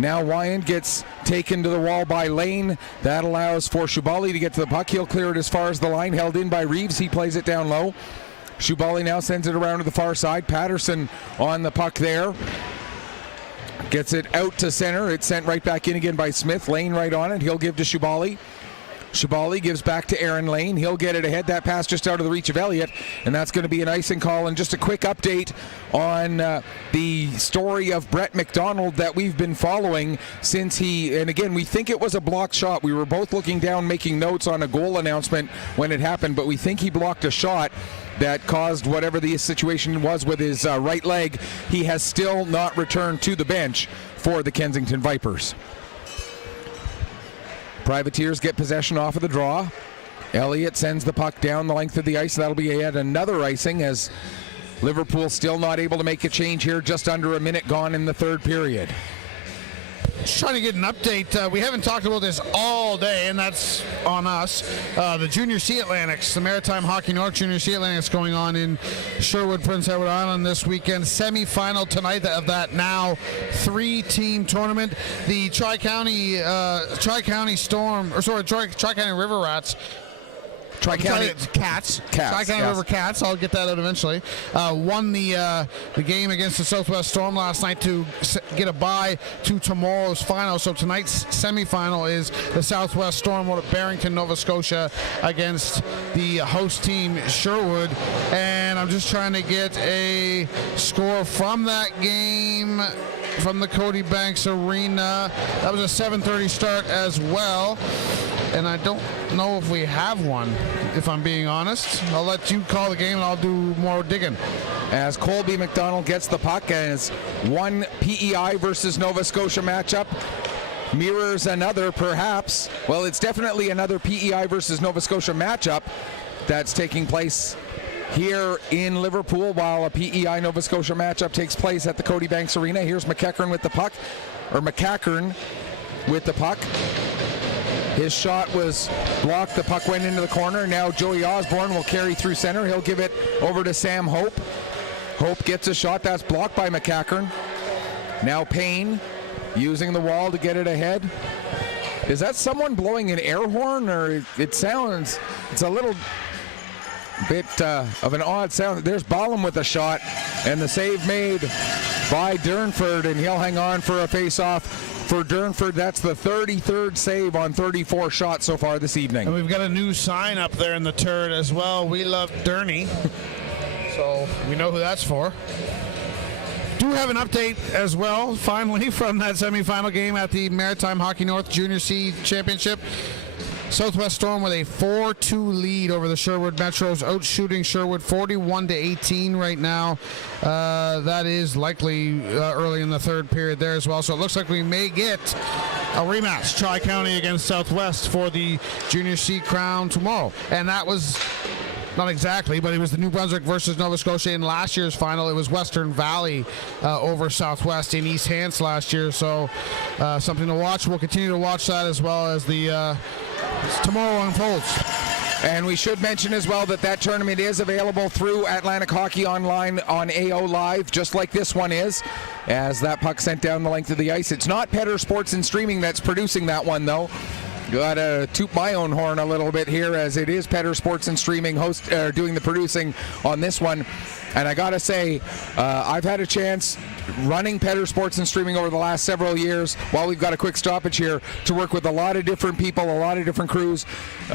Now Wyand gets taken to the wall by Lane. That allows for Shubali to get to the puck. He'll clear it as far as the line, held in by Reeves. He plays it down low. Shubali now sends it around to the far side. Patterson on the puck there. Gets it out to center. It's sent right back in again by Smith. Lane right on it. He'll give to Shubali. Shubali gives back to Aaron Lane. He'll get it ahead. That pass just out of the reach of Elliott, and that's going to be an icing call. And just a quick update on the story of Brett McDonald that we've been following since and again, we think it was a blocked shot. We were both looking down making notes on a goal announcement when it happened, but we think he blocked a shot that caused whatever the situation was with his right leg. He has still not returned to the bench for the Kensington Vipers. Privateers get possession off of the draw. Elliott sends the puck down the length of the ice. That'll be yet another icing as Liverpool still not able to make a change here. Just under a minute gone in the third period. Just trying to get an update. We haven't talked about this all day, and that's on us. The Junior C Atlantics, the Maritime Hockey North Junior C Atlantics going on in Sherwood, Prince Edward Island this weekend. Semi-final tonight of that now 3-team tournament. The Tri-County River Rats. Tri-County Cats. Tri-County River Cats. I'll get that out eventually. Won the game against the Southwest Storm last night to get a bye to tomorrow's final. So tonight's semifinal is the Southwest Storm out of Barrington, Nova Scotia, against the host team Sherwood. And I'm just trying to get a score from that game from the Cody Banks Arena. That was a 7:30 start as well. And I don't know if we have one, if I'm being honest. I'll let you call the game and I'll do more digging. As Colby McDonald gets the puck as one PEI versus Nova Scotia matchup mirrors another, perhaps. Well, it's definitely another PEI versus Nova Scotia matchup that's taking place here in Liverpool while a PEI Nova Scotia matchup takes place at the Cody Banks Arena. Here's McEachern with the puck, or McEachern with the puck. His shot was blocked. The puck went into the corner. Now Joey Osborne will carry through center. He'll give it over to Sam Hope. Hope gets a shot. That's blocked by McEachern. Now Payne using the wall to get it ahead. Is that someone blowing an air horn? Or it sounds, it's a little bit of an odd sound. There's Ballum with a shot. And the save made by Durnford. And he'll hang on for a face-off. For Durnford, that's the 33rd save on 34 shots so far this evening. And we've got a new sign up there in the turret as well. We love Durney. So we know who that's for. Do have an update as well, finally, from that semifinal game at the Maritime Hockey North Junior C Championship. Southwest Storm with a 4-2 lead over the Sherwood Metros, out shooting Sherwood 41-18 right now. That is likely early in the third period there as well. So it looks like we may get a rematch, Tri-County against Southwest, for the Junior C crown tomorrow. And that was not exactly, but it was the New Brunswick versus Nova Scotia in last year's final. It was Western Valley over Southwest in East Hants last year. So something to watch. We'll continue to watch that as well as the tomorrow unfolds. And we should mention as well that tournament is available through Atlantic Hockey Online on AO Live, just like this one is, as that puck sent down the length of the ice. It's not Petter Sports and Streaming that's producing that one, though. Got to toot my own horn a little bit here, as it is Petter Sports and Streaming doing the producing on this one. And I got to say, I've had a chance running Petter Sports and Streaming over the last several years, while we've got a quick stoppage here, to work with a lot of different people, a lot of different crews.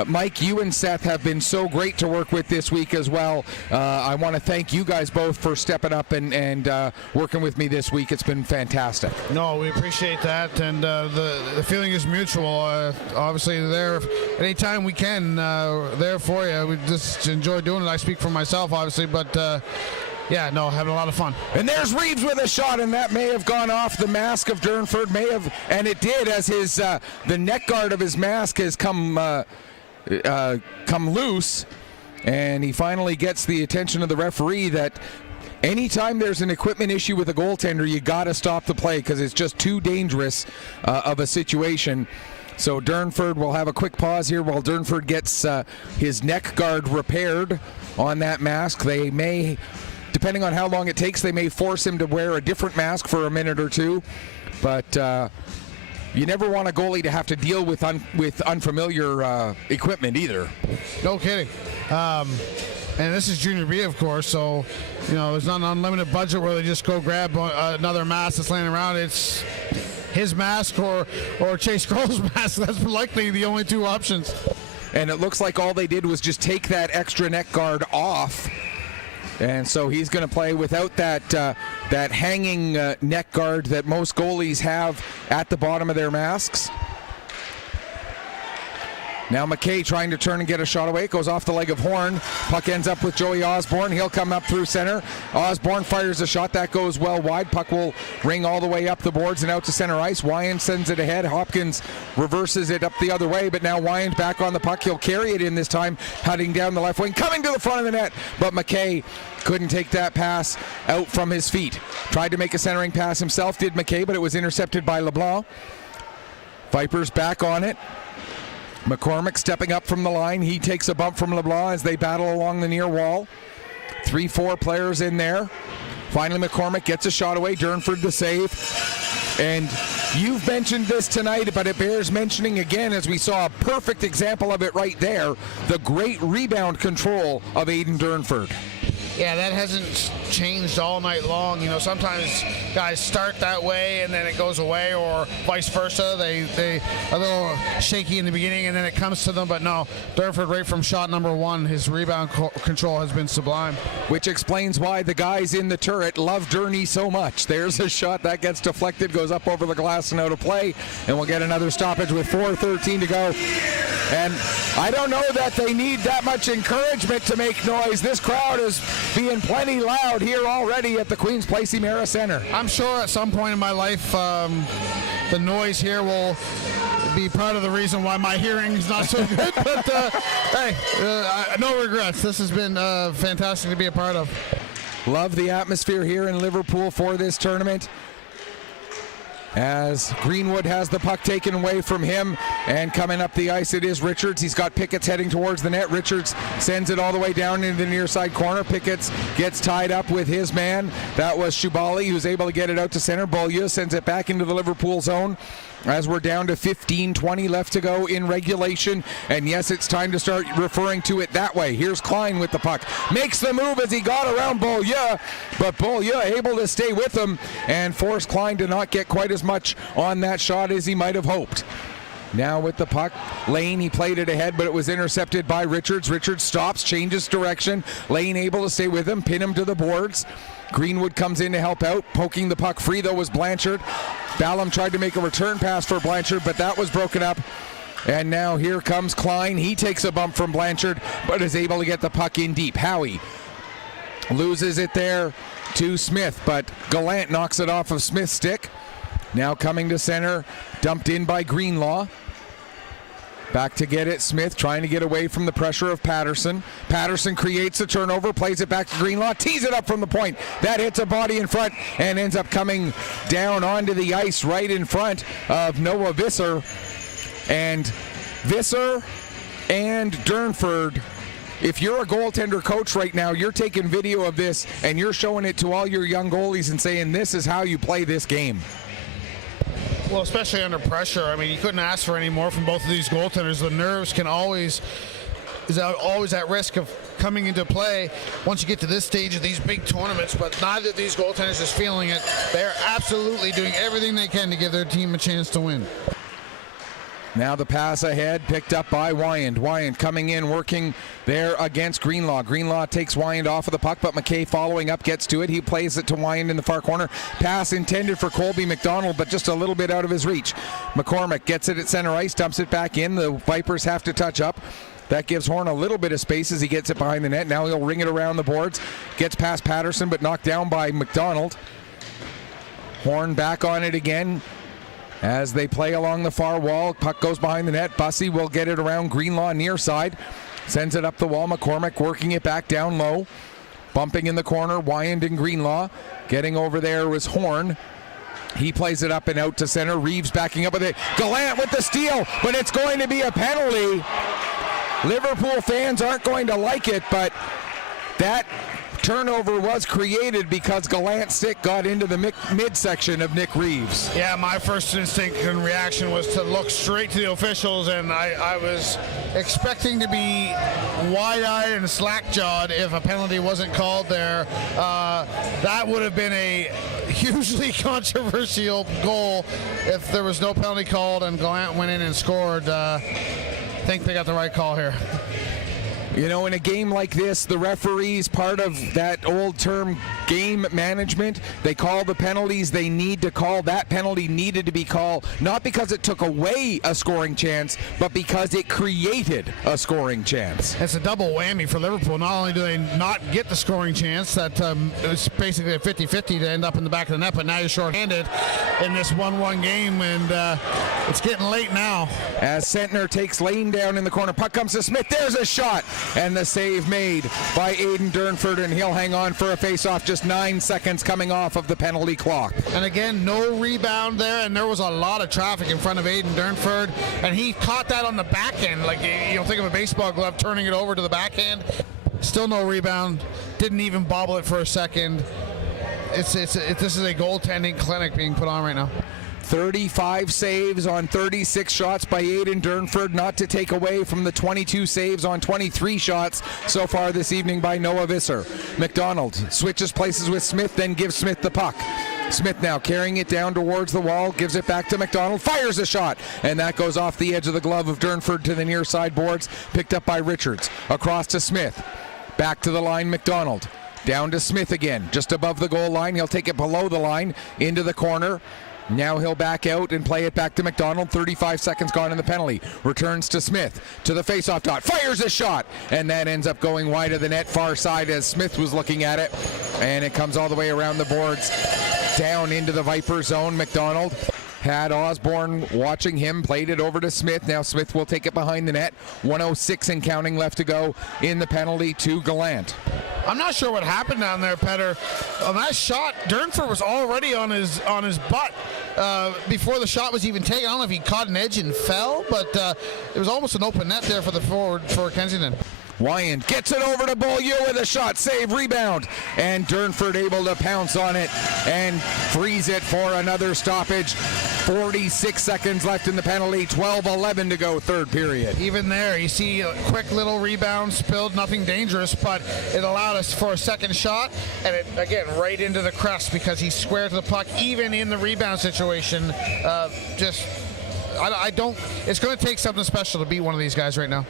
Mike, you and Seth have been so great to work with this week as well. I want to thank you guys both for stepping up and working with me this week. It's been fantastic. No, we appreciate that, and the feeling is mutual. Obviously, there anytime we can, there for you. We just enjoy doing it. I speak for myself, obviously, but yeah, no, having a lot of fun. And there's Reeves with a shot, and that may have gone off the mask of Durnford. May have, and it did, as his the neck guard of his mask has come loose, and he finally gets the attention of the referee that anytime there's an equipment issue with a goaltender, you got to stop the play because it's just too dangerous of a situation. So Durnford will have a quick pause here while Durnford gets his neck guard repaired on that mask. They may, depending on how long it takes, they may force him to wear a different mask for a minute or two. But you never want a goalie to have to deal with unfamiliar equipment either. No kidding. And this is Junior B, of course, so there's not an unlimited budget where they just go grab another mask that's laying around. It's his mask or Chase Grohl's mask. That's likely the only two options. And it looks like all they did was just take that extra neck guard off. And so he's going to play without that hanging neck guard that most goalies have at the bottom of their masks. Now McKay trying to turn and get a shot away. It goes off the leg of Horn. Puck ends up with Joey Osborne. He'll come up through center. Osborne fires a shot. That goes well wide. Puck will ring all the way up the boards and out to center ice. Wyand sends it ahead. Hopkins reverses it up the other way, but now Wyand back on the puck. He'll carry it in this time, heading down the left wing, coming to the front of the net. But McKay couldn't take that pass out from his feet. Tried to make a centering pass himself, did McKay, but it was intercepted by LeBlanc. Vipers back on it. McCormick stepping up from the line. He takes a bump from LeBlanc as they battle along the near wall. 3-4 players in there. Finally, McCormick gets a shot away. Durnford the save. And you've mentioned this tonight, but it bears mentioning again, as we saw a perfect example of it right there, the great rebound control of Aiden Durnford. Yeah, that hasn't changed all night long. Sometimes guys start that way and then it goes away, or vice versa. They a little shaky in the beginning and then it comes to them. But no, Durnford right from shot number one, his rebound control has been sublime. Which explains why the guys in the turret love Durney so much. There's a shot that gets deflected, goes up over the glass and out of play, and we'll get another stoppage with 4:13 to go. And I don't know that they need that much encouragement to make noise. This crowd is being plenty loud here already at the Queen's Place Emera Center. I'm sure at some point in my life the noise here will be part of the reason why my hearing is not so good. But hey, no regrets. This has been fantastic to be a part of. Love the atmosphere here in Liverpool for this tournament, as Greenwood has the puck taken away from him, and coming up the ice it is Richards. He's got Pickett's heading towards the net. Richards sends it all the way down into the near side corner. Pickett's gets tied up with his man. That was Shubali, who's able to get it out to center. Beaulieu sends it back into the Liverpool zone as we're down to 15-20 left to go in regulation. And yes, it's time to start referring to it that way. Here's Klein with the puck. Makes the move as he got around Beaulieu, but Beaulieu able to stay with him and force Klein to not get quite as much on that shot as he might have hoped. Now with the puck, Lane, he played it ahead, but it was intercepted by Richards. Richards stops, changes direction. Lane able to stay with him, pin him to the boards. Greenwood comes in to help out. Poking the puck free, though, was Blanchard. Ballum tried to make a return pass for Blanchard, but that was broken up And now here comes Klein. He takes a bump from Blanchard, but is able to get the puck in deep. Howie loses it there to Smith, but Gallant knocks it off of Smith's stick. Now coming to center, dumped in by Greenlaw. Back to get it, Smith trying to get away from the pressure of Patterson. Patterson creates a turnover, plays it back to Greenlaw, tees it up from the point. That hits a body in front and ends up coming down onto the ice right in front of Noah Visser. And Visser and Durnford, if you're a goaltender coach right now, you're taking video of this and you're showing it to all your young goalies and saying this is how you play this game. Well, especially under pressure. I mean, you couldn't ask for any more from both of these goaltenders. The nerves can always at risk of coming into play once you get to this stage of these big tournaments, but neither of these goaltenders is feeling it. They're absolutely doing everything they can to give their team a chance to win. Now the pass ahead, picked up by Wyand. Wyand coming in, working there against Greenlaw. Greenlaw takes Wyand off of the puck, but McKay following up, gets to it. He plays it to Wyand in the far corner. Pass intended for Colby McDonald, but just a little bit out of his reach. McCormick gets it at center ice, dumps it back in. The Vipers have to touch up. That gives Horn a little bit of space as he gets it behind the net. Now he'll ring it around the boards. Gets past Patterson, but knocked down by McDonald. Horn back on it again as they play along the far wall. Puck goes behind the net. Bussey will get it around Greenlaw near side. Sends it up the wall. McCormick working it back down low. Bumping in the corner. Wyand and Greenlaw. Getting over there was Horn. He plays it up and out to center. Reeves backing up with it. Gallant with the steal, but it's going to be a penalty. Liverpool fans aren't going to like it, but that turnover was created because Gallant's stick got into the midsection of Nick Reeves. Yeah, my first instinct and reaction was to look straight to the officials, and I was expecting to be wide-eyed and slack-jawed if a penalty wasn't called there. That would have been a hugely controversial goal if there was no penalty called and Gallant went in and scored. I think they got the right call here. You know, in a game like this, the referees, part of that old term game management, they call the penalties they need to call. That penalty needed to be called, not because it took away a scoring chance, but because it created a scoring chance. It's a double whammy for Liverpool. Not only do they not get the scoring chance, that it's basically a 50-50 to end up in the back of the net, but now you're shorthanded in this 1-1 game, and it's getting late now. As Sentner takes Lane down in the corner, puck comes to Smith, there's a shot! And the save made by Aiden Durnford, and he'll hang on for a face-off. Just 9 seconds coming off of the penalty clock. And again, no rebound there, and there was a lot of traffic in front of Aiden Durnford, and he caught that on the backhand. Like, you know, think of a baseball glove turning it over to the backhand. Still no rebound. Didn't even bobble it for a second. This is a goaltending clinic being put on right now. 35 saves on 36 shots by Aiden Durnford, not to take away from the 22 saves on 23 shots so far this evening by Noah Visser. McDonald switches places with Smith, then gives Smith the puck. Smith now carrying it down towards the wall, gives it back to McDonald, fires a shot, and that goes off the edge of the glove of Durnford to the near side boards, picked up by Richards. Across to Smith, back to the line, McDonald. Down to Smith again, just above the goal line. He'll take it below the line, into the corner. Now he'll back out and play it back to McDonald. 35 seconds gone in the penalty. Returns to Smith to the faceoff dot. Fires a shot, and that ends up going wide of the net, far side as Smith was looking at it. And it comes all the way around the boards, down into the Viper zone. McDonald had Osborne watching him, played it over to Smith. Now Smith will take it behind the net. 1:06 and counting left to go in the penalty to Gallant. I'm not sure what happened down there, Petter. On that shot, Durnford was already on his butt before the shot was even taken. I don't know if he caught an edge and fell, but it was almost an open net there for the forward for Kensington. Wyand gets it over to Beaulieu with a shot, save, rebound, and Durnford able to pounce on it and freeze it for another stoppage. 46 seconds left in the penalty, 12:11 to go, third period. Even there, you see a quick little rebound spilled, nothing dangerous, but it allowed us for a second shot, and it, again, right into the crest because he's square to the puck, even in the rebound situation. I don't, it's going to take something special to beat one of these guys right now.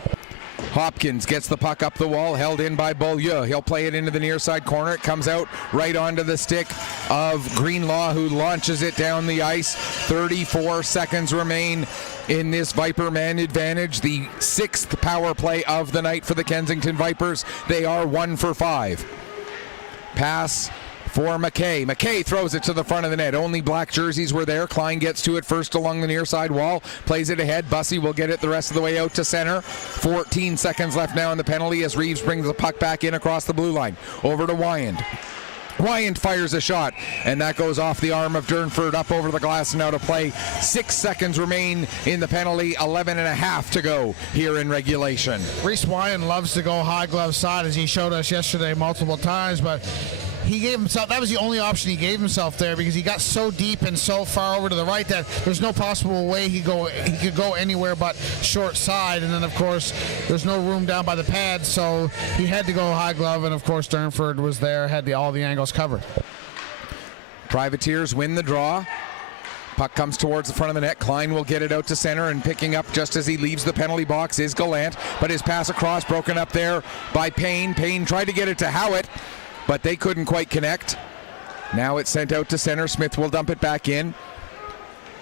Hopkins gets the puck up the wall, held in by Beaulieu. He'll play it into the near side corner. It comes out right onto the stick of Greenlaw, who launches it down the ice. 34 seconds remain in this Viper man advantage. The 6th power play of the night for the Kensington Vipers. They are 1 for 5. Pass for McKay. McKay throws it to the front of the net. Only black jerseys were there. Klein gets to it first along the near side wall. Plays it ahead. Bussey will get it the rest of the way out to center. 14 seconds left now in the penalty as Reeves brings the puck back in across the blue line. Over to Wyand. Wyand fires a shot, and that goes off the arm of Durnford up over the glass and out of play. 6 seconds remain in the penalty, 11 and a half to go here in regulation. Reese Wyand loves to go high glove side, as he showed us yesterday multiple times, but he gave himself, that was the only option he gave himself there, because he got so deep and so far over to the right that there's no possible way he could go anywhere but short side. And then of course there's no room down by the pad, so he had to go high glove, and of course Durnford was there, had all the angles covered. Privateers win the draw. Puck comes towards the front of the net. Klein will get it out to center, and picking up just as he leaves the penalty box is Gallant, but his pass across broken up there by Payne. Payne tried to get it to Howitt, but they couldn't quite connect. Now it's sent out to center. Smith will dump it back in,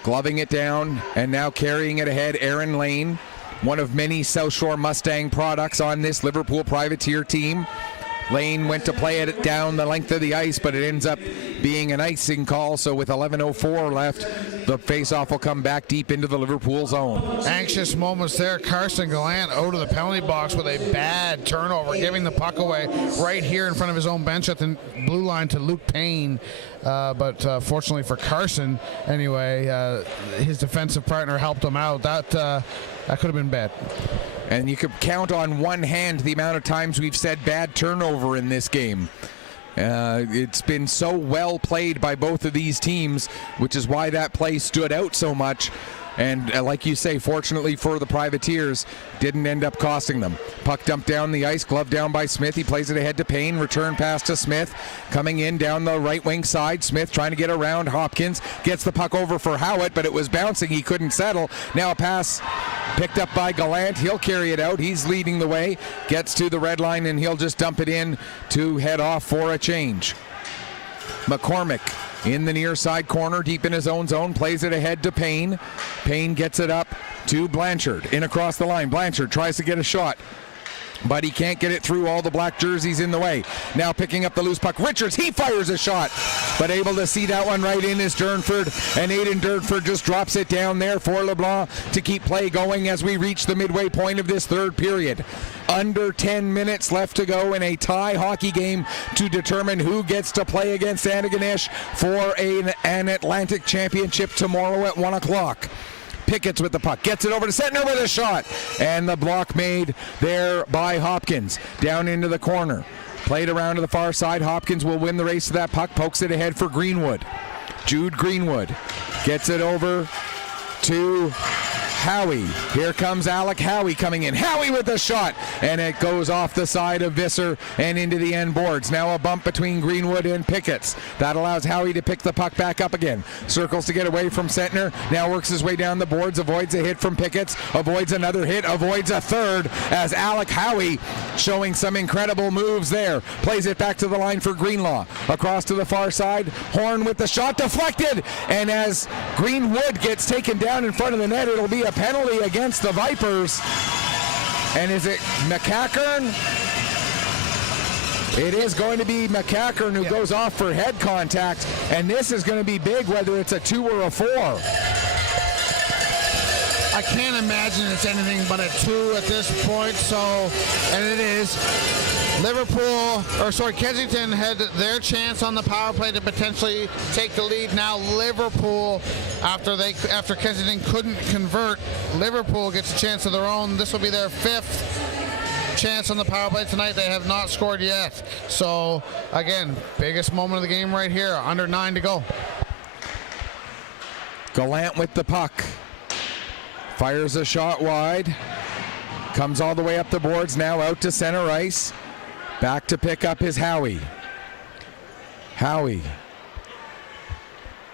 gloving it down, and now carrying it ahead, Aaron Lane, one of many South Shore Mustang products on this Liverpool Privateer team. Lane went to play it down the length of the ice, but it ends up being an icing call. So with 11:04 left, the faceoff will come back deep into the Liverpool zone. Anxious moments there. Carson Gallant out of the penalty box with a bad turnover, giving the puck away right here in front of his own bench at the blue line to Luke Payne. But fortunately for Carson, anyway, his defensive partner helped him out. That could have been bad. And you could count on one hand the amount of times we've said bad turnover in this game. It's been so well played by both of these teams, which is why that play stood out so much. And like you say, fortunately for the Privateers, didn't end up costing them. Puck dumped down the ice, glove down by Smith. He plays it ahead to Payne. Return pass to Smith. Coming in down the right wing side. Smith trying to get around Hopkins. Gets the puck over for Howitt, but it was bouncing. He couldn't settle. Now a pass picked up by Gallant. He'll carry it out. He's leading the way. Gets to the red line, and he'll just dump it in to head off for a change. McCormick in the near side corner, deep in his own zone, plays it ahead to Payne. Payne gets it up to Blanchard, in across the line. Blanchard tries to get a shot, but he can't get it through, all the black jerseys in the way. Now picking up the loose puck, Richards, he fires a shot, but able to see that one right in is Durnford, and Aidan Durnford just drops it down there for LeBlanc to keep play going as we reach the midway point of this third period. Under 10 minutes left to go in a tie hockey game to determine who gets to play against Antigonish for an Atlantic Championship tomorrow at 1 o'clock. Pickett's with the puck, gets it over to Sentner with a shot, and the block made there by Hopkins. Down into the corner, played around to the far side. Hopkins will win the race to that puck, pokes it ahead for Greenwood. Jude Greenwood gets it over to Howie. Here comes Alec Howie coming in. Howie with the shot, and it goes off the side of Visser and into the end boards. Now a bump between Greenwood and Pickett's. That allows Howie to pick the puck back up again. Circles to get away from Sentner. Now works his way down the boards, avoids a hit from Pickett's, avoids another hit, avoids a third, as Alec Howie showing some incredible moves there. Plays it back to the line for Greenlaw. Across to the far side. Horn with the shot, deflected, and as Greenwood gets taken down in front of the net, it'll be a penalty against the Vipers. And is it McCackern? It is going to be McCackern who goes off for head contact, and this is going to be big, whether it's a 2 or a 4. I can't imagine it's anything but a 2 at this point, and it is. Kensington had their chance on the power play to potentially take the lead. Now Liverpool, after Kensington couldn't convert, Liverpool gets a chance of their own. This will be their 5th chance on the power play tonight. They have not scored yet. So again, biggest moment of the game right here. Under 9 to go. Gallant with the puck. Fires a shot wide. Comes all the way up the boards, now out to center ice. Back to pick up his Howie. Howie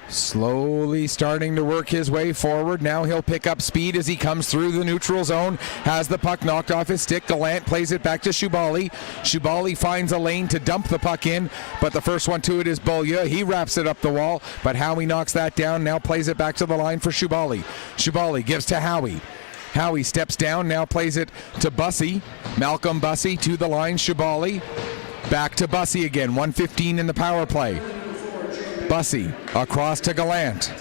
Slowly starting to work his way forward. Now he'll pick up speed as he comes through the neutral zone. Has the puck knocked off his stick. Gallant plays it back to Shubali. Shubali finds a lane to dump the puck in, but the first one to it is Beaulieu. He wraps it up the wall, but Howie knocks that down. Now plays it back to the line for Shubali. Shubali gives to Howie. Howie steps down, now plays it to Bussey. Malcolm Bussey to the line. Shubali back to Bussey again. 1:15 in the power play. Bussey across to Gallant.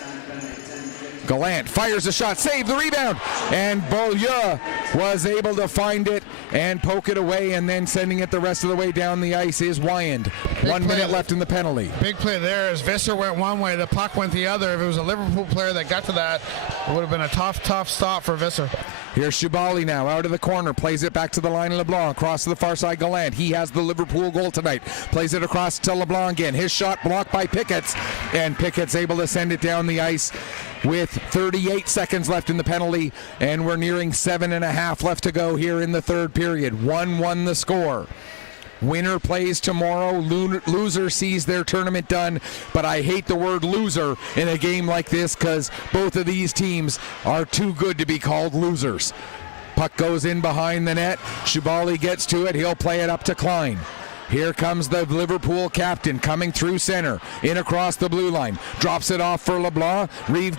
Gallant fires a shot, save the rebound, and Beaulieu was able to find it and poke it away, and then sending it the rest of the way down the ice is Wyand. 1 minute left in the penalty. Big play there as Visser went one way, the puck went the other. If it was a Liverpool player that got to that, it would have been a tough stop for Visser. Here's Shubali now, out of the corner, plays it back to the line of LeBlanc, across to the far side, Gallant. He has the Liverpool goal tonight. Plays it across to LeBlanc again. His shot blocked by Pickett's, and Pickett's able to send it down the ice with 38 seconds left in the penalty, and we're nearing 7.5 left to go here in the third period. 1-1 the score. Winner plays tomorrow. Loser sees their tournament done. But I hate the word loser in a game like this because both of these teams are too good to be called losers. Puck goes in behind the net. Shubali gets to it. He'll play it up to Klein. Here comes the Liverpool captain coming through center, in across the blue line. Drops it off for LeBlanc. Reeves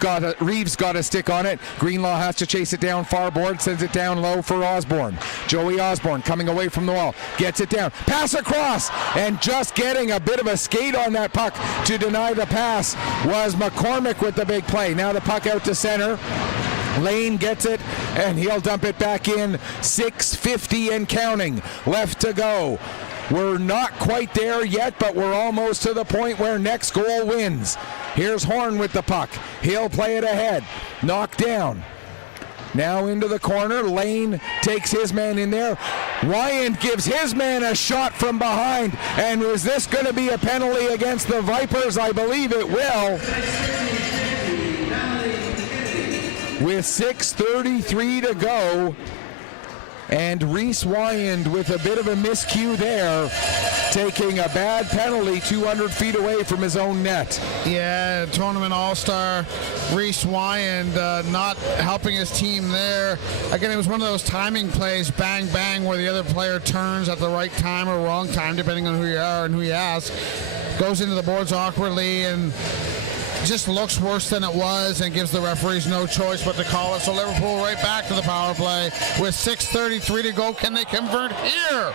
got a stick on it. Greenlaw has to chase it down far board, sends it down low for Osborne. Joey Osborne coming away from the wall, gets it down. Pass across, and just getting a bit of a skate on that puck to deny the pass was McCormick with the big play. Now the puck out to center. Lane gets it, and he'll dump it back in. 6:50 and counting left to go. We're not quite there yet, but we're almost to the point where next goal wins. Here's Horn with the puck. He'll play it ahead. Knocked down. Now into the corner. Lane takes his man in there. Wyand gives his man a shot from behind. And is this going to be a penalty against the Vipers? I believe it will. With 6:33 to go. And Reese Wyand with a bit of a miscue there, taking a bad penalty 200 feet away from his own net. Yeah, tournament all-star Reese Wyand not helping his team there. Again, it was one of those timing plays, bang, bang, where the other player turns at the right time or wrong time, depending on who you are and who you ask. Goes into the boards awkwardly and just looks worse than it was and gives the referees no choice but to call it. So Liverpool right back to the power play with 6:33 to go. Can they convert here?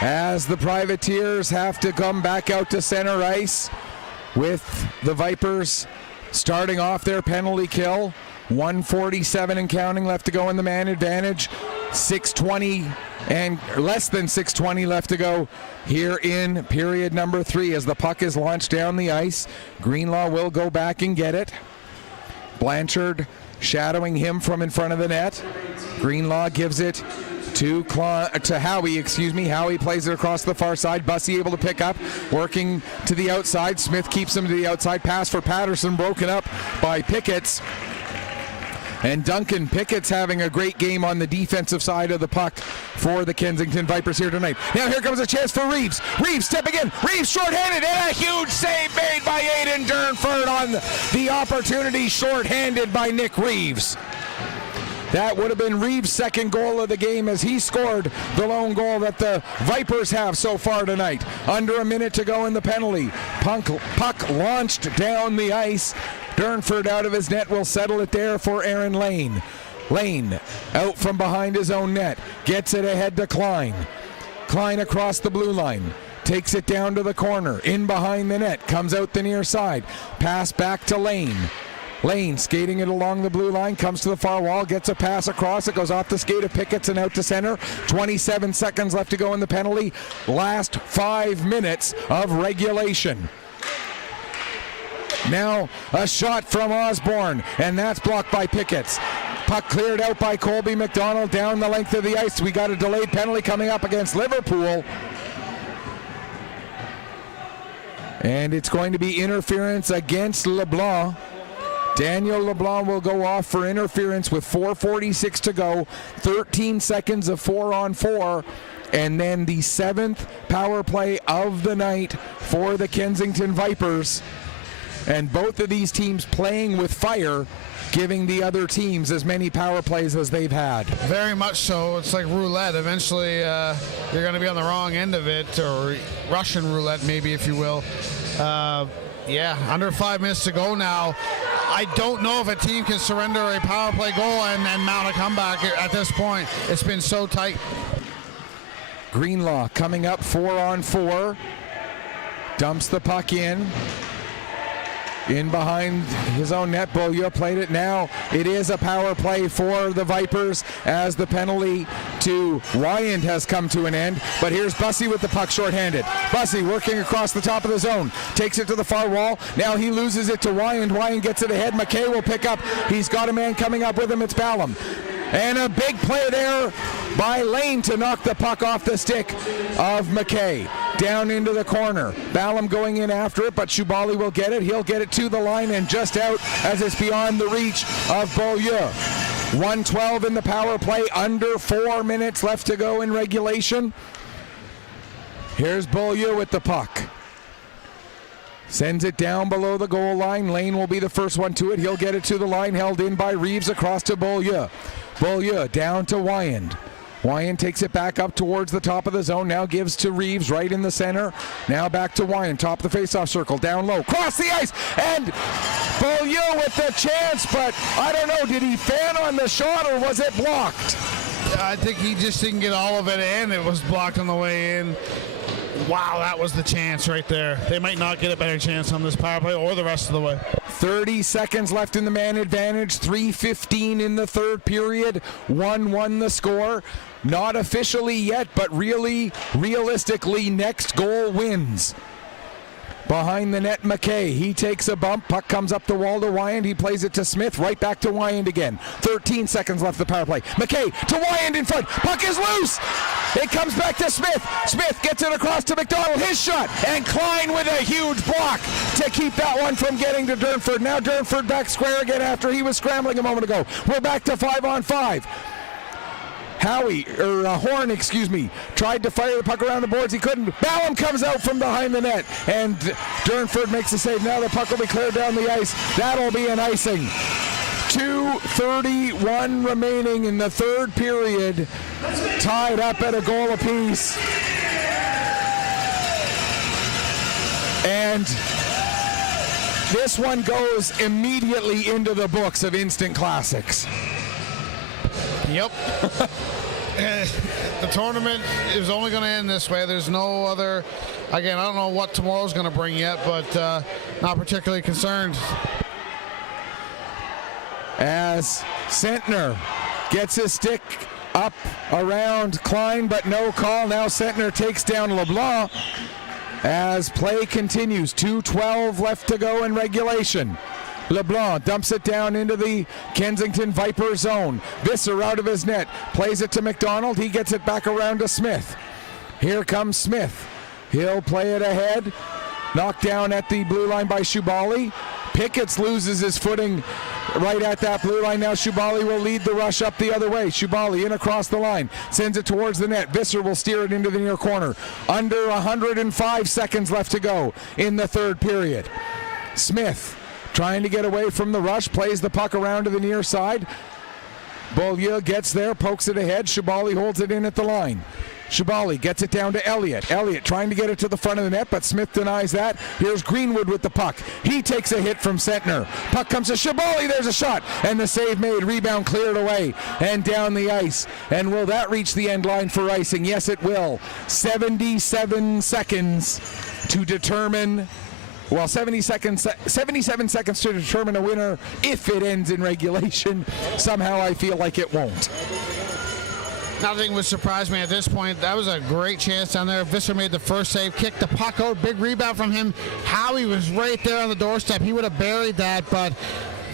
As the Privateers have to come back out to center ice with the Vipers starting off their penalty kill. 1:47 and counting left to go in the man advantage. 6:20 and less than 6:20 left to go here in period number 3 as the puck is launched down the ice. Greenlaw will go back and get it. Blanchard shadowing him from in front of the net. Greenlaw gives it to Howie, Howie plays it across the far side. Bussey able to pick up, working to the outside. Smith keeps him to the outside. Pass for Patterson, broken up by Pickett's. And Duncan Pickett's having a great game on the defensive side of the puck for the Kensington Vipers here tonight. Now here comes a chance for Reeves. Reeves stepping in. Reeves shorthanded, and a huge save made by Aidan Durnford on the opportunity, shorthanded by Nick Reeves. That would have been Reeves' second goal of the game as he scored the lone goal that the Vipers have so far tonight. Under a minute to go in the penalty. Puck launched down the ice. Durnford out of his net will settle it there for Aaron Lane. Lane out from behind his own net. Gets it ahead to Klein. Klein across the blue line. Takes it down to the corner. In behind the net. Comes out the near side. Pass back to Lane. Lane skating it along the blue line, comes to the far wall, gets a pass across, it goes off the skate of Pickett's and out to center. 27 seconds left to go in the penalty. Last 5 minutes of regulation. Now a shot from Osborne, and that's blocked by Pickett's. Puck cleared out by Colby McDonald down the length of the ice. We got a delayed penalty coming up against Liverpool. And it's going to be interference against LeBlanc. Daniel LeBlanc will go off for interference with 4:46 to go. 13 seconds of 4-on-4. And then the 7th power play of the night for the Kensington Vipers. and both of these teams playing with fire, giving the other teams as many power plays as they've had. Very much so. It's like roulette. Eventually, you're going to be on the wrong end of it, or Russian roulette, maybe, if you will. Yeah, under 5 minutes to go now. I don't know if a team can surrender a power play goal and mount a comeback at this point. It's been so tight. Greenlaw coming up 4-on-4. Dumps the puck in behind his own net. Beaulieu played it now. It is a power play for the Vipers as the penalty to Wyand has come to an end. But here's Bussey with the puck shorthanded. Bussey working across the top of the zone. Takes it to the far wall. Now he loses it to Wyand. Wyand gets it ahead. McKay will pick up. He's got a man coming up with him. It's Ballum. And a big play there by Lane to knock the puck off the stick of McKay. Down into the corner. Ballum going in after it, but Shubali will get it. He'll get it to the line and just out as it's beyond the reach of Beaulieu. 1:12 in the power play. Under 4 minutes left to go in regulation. Here's Beaulieu with the puck. Sends it down below the goal line. Lane will be the first one to it. He'll get it to the line, held in by Reeves across to Beaulieu. Beaulieu down to Wyand. Wyand takes it back up towards the top of the zone. Now gives to Reeves right in the center. Now back to Wyand, top of the faceoff circle, down low, cross the ice, and Beaulieu with the chance, but I don't know, did he fan on the shot or was it blocked? I think he just didn't get all of it in. It was blocked on the way in. Wow, that was the chance right there. They might not get a better chance on this power play or the rest of the way. 30 seconds left in the man advantage. 3:15 in the third period. 1-1 the score. Not officially yet, but really, realistically, next goal wins. Behind the net, McKay. He takes a bump. Puck comes up the wall to Wyand. He plays it to Smith. Right back to Wyand again. 13 seconds left the power play. McKay to Wyand in front. Puck is loose. It comes back to Smith. Smith gets it across to McDonald. His shot. And Klein with a huge block to keep that one from getting to Durnford. Now Durnford back square again after he was scrambling a moment ago. We're back to 5-on-5. Horn, tried to fire the puck around the boards. He couldn't. Ballum comes out from behind the net, and Durnford makes a save. Now the puck will be cleared down the ice. That'll be an icing. 2:31 remaining in the third period. Tied up at a goal apiece. And this one goes immediately into the books of instant classics. Yep. The tournament is only going to end this way. There's no other. Again, I don't know what tomorrow's going to bring yet, but not particularly concerned. As Sentner gets his stick up around Klein, but no call. Now Sentner takes down LeBlanc as play continues. 2:12 left to go in regulation. LeBlanc dumps it down into the Kensington Viper zone. Visser out of his net, plays it to McDonald. He gets it back around to Smith. Here comes Smith. He'll play it ahead. Knocked down at the blue line by Shubali. Pickett loses his footing right at that blue line. Now Shubali will lead the rush up the other way. Shubali in across the line. Sends it towards the net. Visser will steer it into the near corner. Under 105 seconds left to go in the third period. Smith trying to get away from the rush, plays the puck around to the near side. Beaulieu gets there, pokes it ahead. Shubali holds it in at the line. Shubali gets it down to Elliott. Elliott trying to get it to the front of the net, but Smith denies that. Here's Greenwood with the puck. He takes a hit from Sentner. Puck comes to Shubali. There's a shot, and the save made. Rebound cleared away and down the ice. And will that reach the end line for icing? Yes, it will. 77 seconds to determine. Well, 77 seconds to determine a winner if it ends in regulation. Somehow I feel like it won't. Nothing would surprise me at this point. That was a great chance down there. Visser made the first save, kicked the puck out, big rebound from him. Howie was right there on the doorstep. He would have buried that, but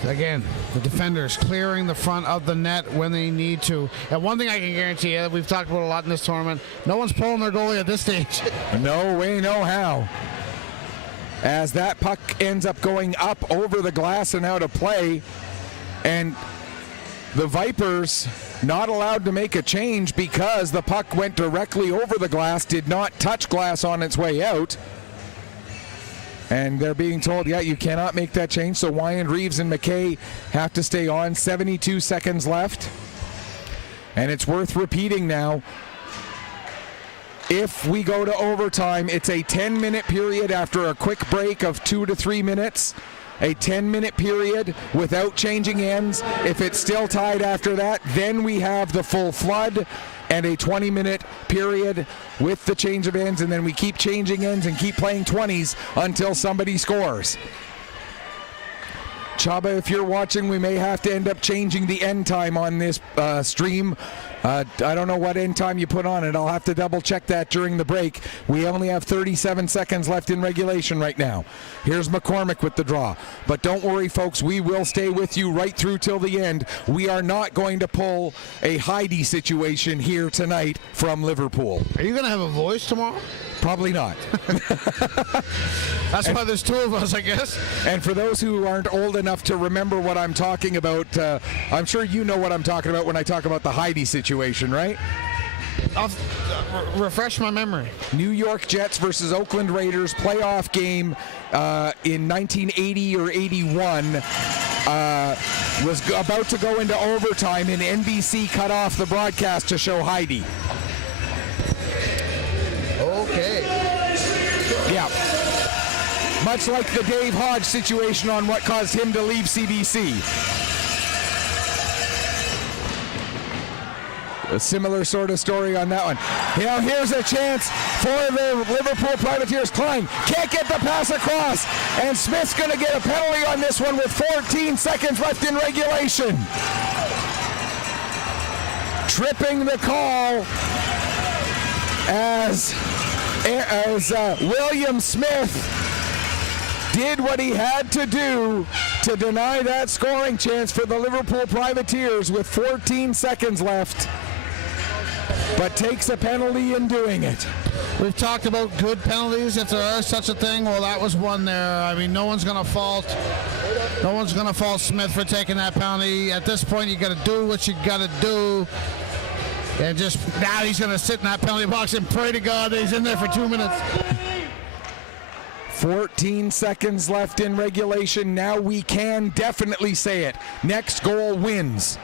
again, the defenders clearing the front of the net when they need to. And one thing I can guarantee you, we've talked about a lot in this tournament, no one's pulling their goalie at this stage. No way, no how. As that puck ends up going up over the glass and out of play, and the Vipers not allowed to make a change because the puck went directly over the glass, did not touch glass on its way out. And they're being told, yeah, you cannot make that change. So Wyand, Reeves, and McKay have to stay on. 72 seconds left. And it's worth repeating now. If we go to overtime, it's a 10-minute period after a quick break of 2 to 3 minutes. A 10-minute period without changing ends. If it's still tied after that, then we have the full flood and a 20-minute period with the change of ends, and then we keep changing ends and keep playing 20s until somebody scores. Chaba, if you're watching, we may have to end up changing the end time on this stream. I don't know what end time you put on it. I'll have to double check that during the break. We only have 37 seconds left in regulation right now. Here's McCormick with the draw. But don't worry, folks, we will stay with you right through till the end. We are not going to pull a Heidi situation here tonight from Liverpool. Are you going to have a voice tomorrow? Probably not. That's why there's two of us, I guess. And for those who aren't old enough to remember what I'm talking about, I'm sure you know what I'm talking about when I talk about the Heidi situation, right? I'll refresh my memory. New York Jets versus Oakland Raiders playoff game in 1980 or 81 was about to go into overtime, and NBC cut off the broadcast to show Heidi. Okay. Yeah. Much like the Dave Hodge situation on what caused him to leave CBC. A similar sort of story on that one. You know, here's a chance for the Liverpool Privateers. Klein can't get the pass across, and Smith's going to get a penalty on this one with 14 seconds left in regulation. Tripping the call as William Smith did what he had to do to deny that scoring chance for the Liverpool Privateers with 14 seconds left, but takes a penalty in doing it. We've talked about good penalties, if there are such a thing. Well, that was one there. I mean, no one's going to fault Smith for taking that penalty. At this point, you got to do what you got to do. And just now he's going to sit in that penalty box and pray to God that he's in there for 2 minutes. 14 seconds left in regulation. Now we can definitely say it. Next goal wins.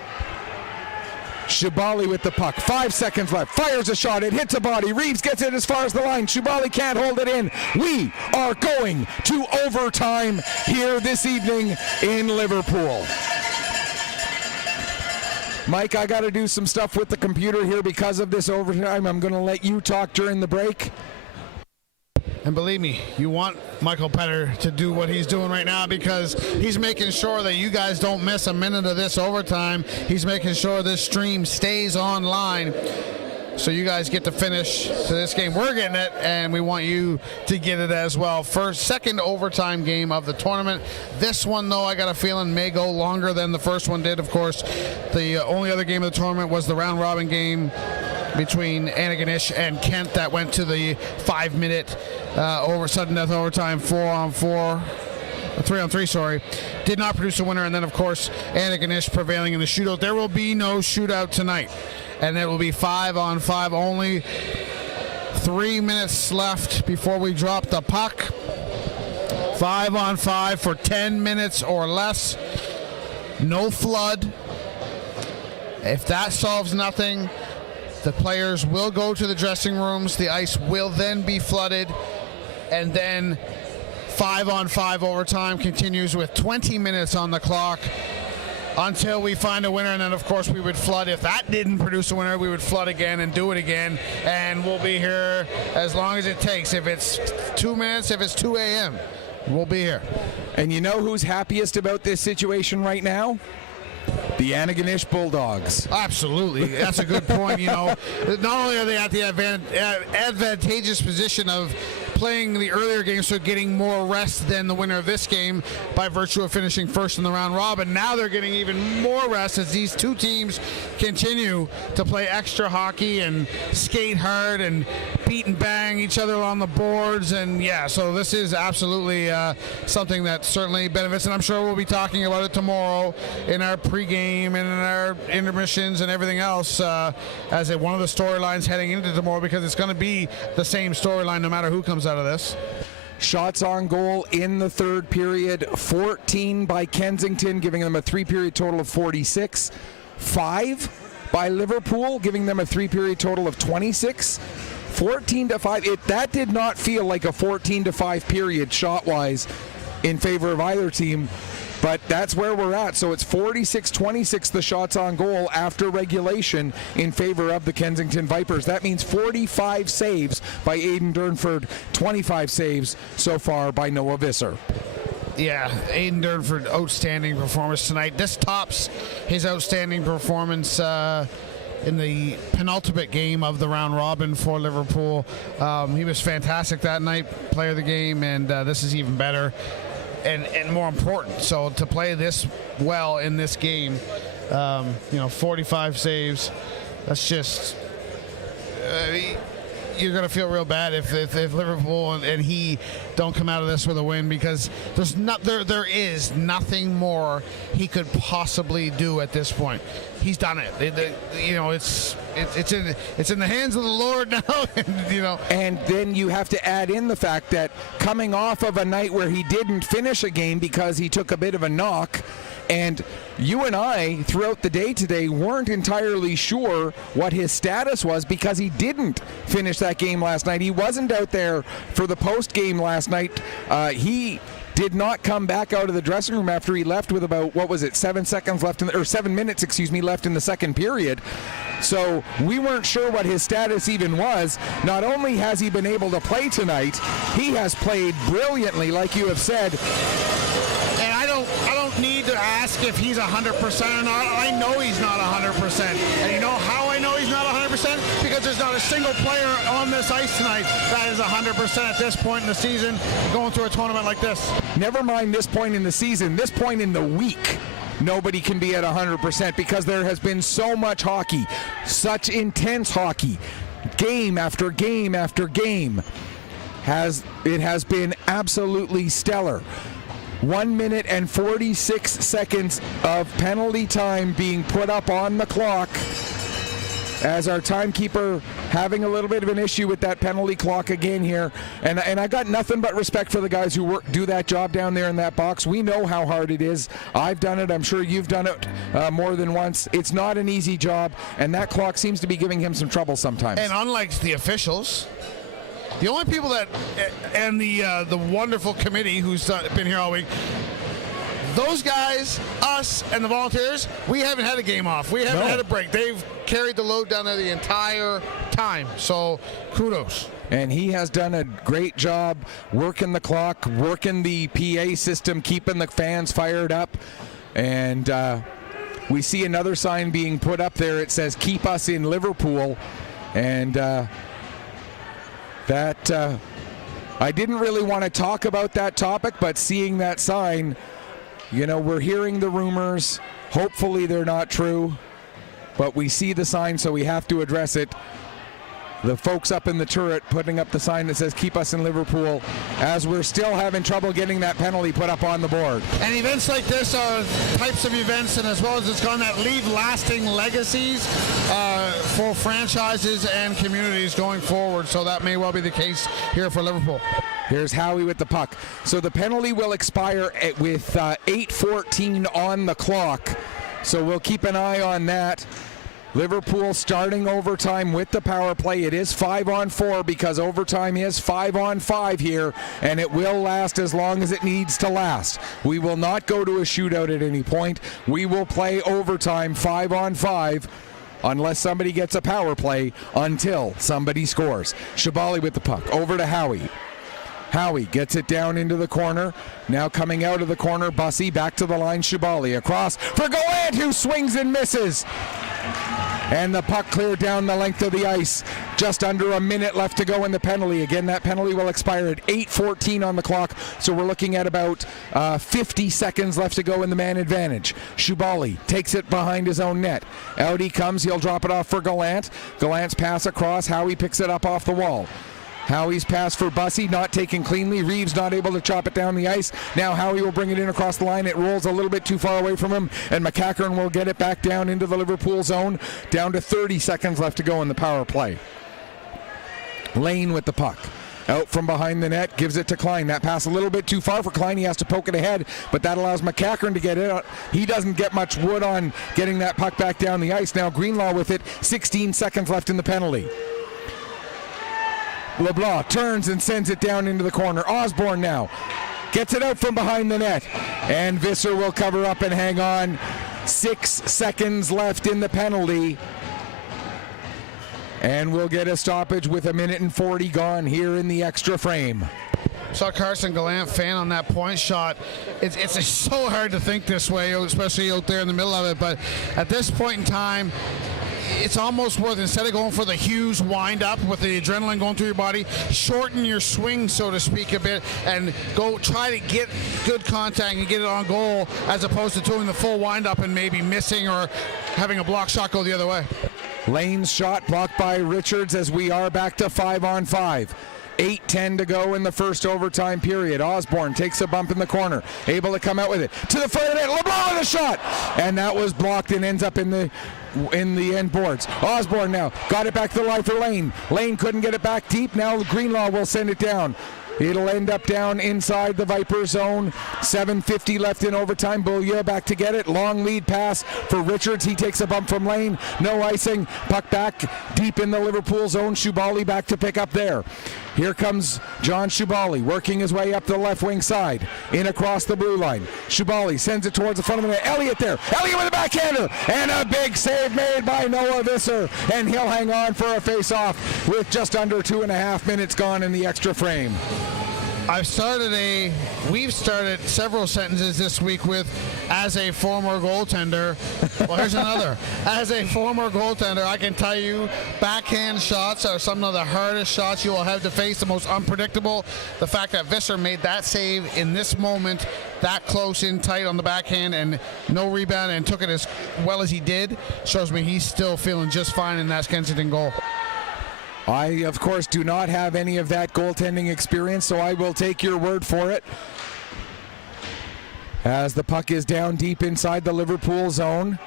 Shibali with the puck. 5 seconds left. Fires a shot. It hits a body. Reeves gets it as far as the line. Shibali can't hold it in. We are going to overtime here this evening in Liverpool. Mike, I got to do some stuff with the computer here because of this overtime. I'm going to let you talk during the break. And believe me, you want Michael Petter to do what he's doing right now because he's making sure that you guys don't miss a minute of this overtime. He's making sure this stream stays online so you guys get to finish to this game. We're getting it, and we want you to get it as well. Second overtime game of the tournament. This one, though, I got a feeling may go longer than the first one did. Of course, the only other game of the tournament was the round-robin game between Antigonish and Kent that went to the 5-minute sudden death overtime 3-on-3, did not produce a winner. And then, of course, Antigonish prevailing in the shootout. There will be no shootout tonight, and it will be 5-on-5 only. 3 minutes left before we drop the puck. 5-on-5 for 10 minutes or less. No flood. If that solves nothing, the players will go to the dressing rooms. The ice will then be flooded. And then 5-on-5 overtime continues with 20 minutes on the clock until we find a winner. And then, of course, we would flood. If that didn't produce a winner, we would flood again and do it again. And we'll be here as long as it takes. If it's 2 minutes, if it's 2 a.m., we'll be here. And you know who's happiest about this situation right now? The Antigonish Bulldogs. Absolutely. That's a good point. You know, not only are they at the advantageous position of playing the earlier game, so getting more rest than the winner of this game by virtue of finishing first in the round robin. Now they're getting even more rest as these two teams continue to play extra hockey and skate hard and beat and bang each other on the boards. And yeah, so this is absolutely something that certainly benefits, and I'm sure we'll be talking about it tomorrow in our pregame and in our intermissions and everything else as one of the storylines heading into tomorrow, because it's going to be the same storyline no matter who comes out of this. Shots on goal in the third period, 14 by Kensington, giving them a 3-period total of 46. 5 by Liverpool, giving them a 3-period total of 26. 14-5. That did not feel like a 14-5 period shot-wise in favor of either team, but that's where we're at. So it's 46-26 the shots on goal after regulation in favor of the Kensington Vipers. That means 45 saves by Aidan Durnford, 25 saves so far by Noah Visser. Yeah, Aidan Durnford, outstanding performance tonight. This tops his outstanding performance in the penultimate game of the round robin for Liverpool. He was fantastic that night, player of the game, and this is even better and more important. So to play this well in this game, 45 saves, that's just... you're going to feel real bad if Liverpool and he don't come out of this with a win, because there is nothing more he could possibly do at this point. He's done it. It's in the hands of the Lord now. And then you have to add in the fact that coming off of a night where he didn't finish a game because he took a bit of a knock. And you and I, throughout the day today, weren't entirely sure what his status was because he didn't finish that game last night. He wasn't out there for the post game last night. He did not come back out of the dressing room after he left with about, 7 minutes, left in the second period. So we weren't sure what his status even was. Not only has he been able to play tonight, he has played brilliantly, like you have said. And I don't need to ask if he's 100% or not. I know he's not 100%. And you know how I know he's not 100%? Because there's not a single player on this ice tonight that is 100% at this point in the season going through a tournament like this. Never mind this point in the season, this point in the week. Nobody can be at 100% because there has been so much hockey, such intense hockey, game after game after game. It has been absolutely stellar. 1 minute and 46 seconds of penalty time being put up on the clock, as our timekeeper having a little bit of an issue with that penalty clock again here. And I got nothing but respect for the guys who do that job down there in that box. We know how hard it is. I've done it. I'm sure you've done it more than once. It's not an easy job, and that clock seems to be giving him some trouble sometimes. And unlike the officials, the only people that, and the wonderful committee who's been here all week, those guys, us, and the volunteers, we haven't had a game off. We haven't had a break. They've carried the load down there the entire time. So kudos. And he has done a great job working the clock, working the PA system, keeping the fans fired up. And we see another sign being put up there. It says, "Keep us in Liverpool." And that I didn't really want to talk about that topic, but seeing that sign, we're hearing the rumors. Hopefully they're not true, but we see the sign, so we have to address it. The folks up in the turret putting up the sign that says "Keep us in Liverpool," as we're still having trouble getting that penalty put up on the board. And events like this are types of events, and as well as it's gone, that leave lasting legacies for franchises and communities going forward. So that may well be the case here for Liverpool. Here's Howie with the puck. So the penalty will expire with 8:14 on the clock. So we'll keep an eye on that. Liverpool starting overtime with the power play. It is 5-on-4 because overtime is 5-on-5 here, and it will last as long as it needs to last. We will not go to a shootout at any point. We will play overtime 5-on-5 unless somebody gets a power play until somebody scores. Shabali with the puck. Over to Howie. Howie gets it down into the corner. Now coming out of the corner, Bussy back to the line. Shabali across for Gallant, who swings and misses. And the puck cleared down the length of the ice. Just under a minute left to go in the penalty. Again, that penalty will expire at 8:14 on the clock. So we're looking at about 50 seconds left to go in the man advantage. Shubali takes it behind his own net. Out he comes. He'll drop it off for Gallant. Gallant's pass across. Howie picks it up off the wall. Howie's pass for Bussy, not taken cleanly. Reeves not able to chop it down the ice. Now Howie will bring it in across the line. It rolls a little bit too far away from him, and McCackern will get it back down into the Liverpool zone. Down to 30 seconds left to go in the power play. Lane with the puck. Out from behind the net, gives it to Klein. That pass a little bit too far for Klein. He has to poke it ahead, but that allows McCackern to get it. He doesn't get much wood on getting that puck back down the ice. Now Greenlaw with it, 16 seconds left in the penalty. LeBlanc turns and sends it down into the corner. Osborne now gets it out from behind the net, and Visser will cover up and hang on. 6 seconds left in the penalty, and we'll get a stoppage with 1:40 gone here in the extra frame. Saw Carson Gallant fan on that point shot. It's so hard to think this way, especially out there in the middle of it, but at this point in time, it's almost worth, instead of going for the huge wind up with the adrenaline going through your body, shorten your swing, so to speak, a bit and go try to get good contact and get it on goal, as opposed to doing the full wind up and maybe missing or having a block shot go the other way. Lane's shot blocked by Richards as we are back to 5-on-5. 8:10 to go in the first overtime period. Osborne takes a bump in the corner, able to come out with it to the front of it. LeBlanc with a shot, and that was blocked and ends up in the end boards. Osborne now got it back to the line for Lane. Lane couldn't get it back deep. Now Greenlaw will send it down. It'll end up down inside the Viper zone. 7:50 left in overtime. Beaulieu back to get it. Long lead pass for Richards. He takes a bump from Lane. No icing. Puck back deep in the Liverpool zone. Shubali back to pick up there. Here comes John Shubali working his way up the left wing side. In across the blue line. Shubali sends it towards the front of the net. Elliott there. Elliott with a backhander. And a big save made by Noah Visser. And he'll hang on for a face-off with just under 2.5 minutes gone in the extra frame. We've started several sentences this week with, as a former goaltender. Well, here's another. As a former goaltender, I can tell you backhand shots are some of the hardest shots you will have to face, the most unpredictable. The fact that Visser made that save in this moment, that close in tight on the backhand and no rebound, and took it as well as he did, shows me he's still feeling just fine in that Kensington goal. I, of course, do not have any of that goaltending experience, so I will take your word for it. As the puck is down deep inside the Liverpool zone,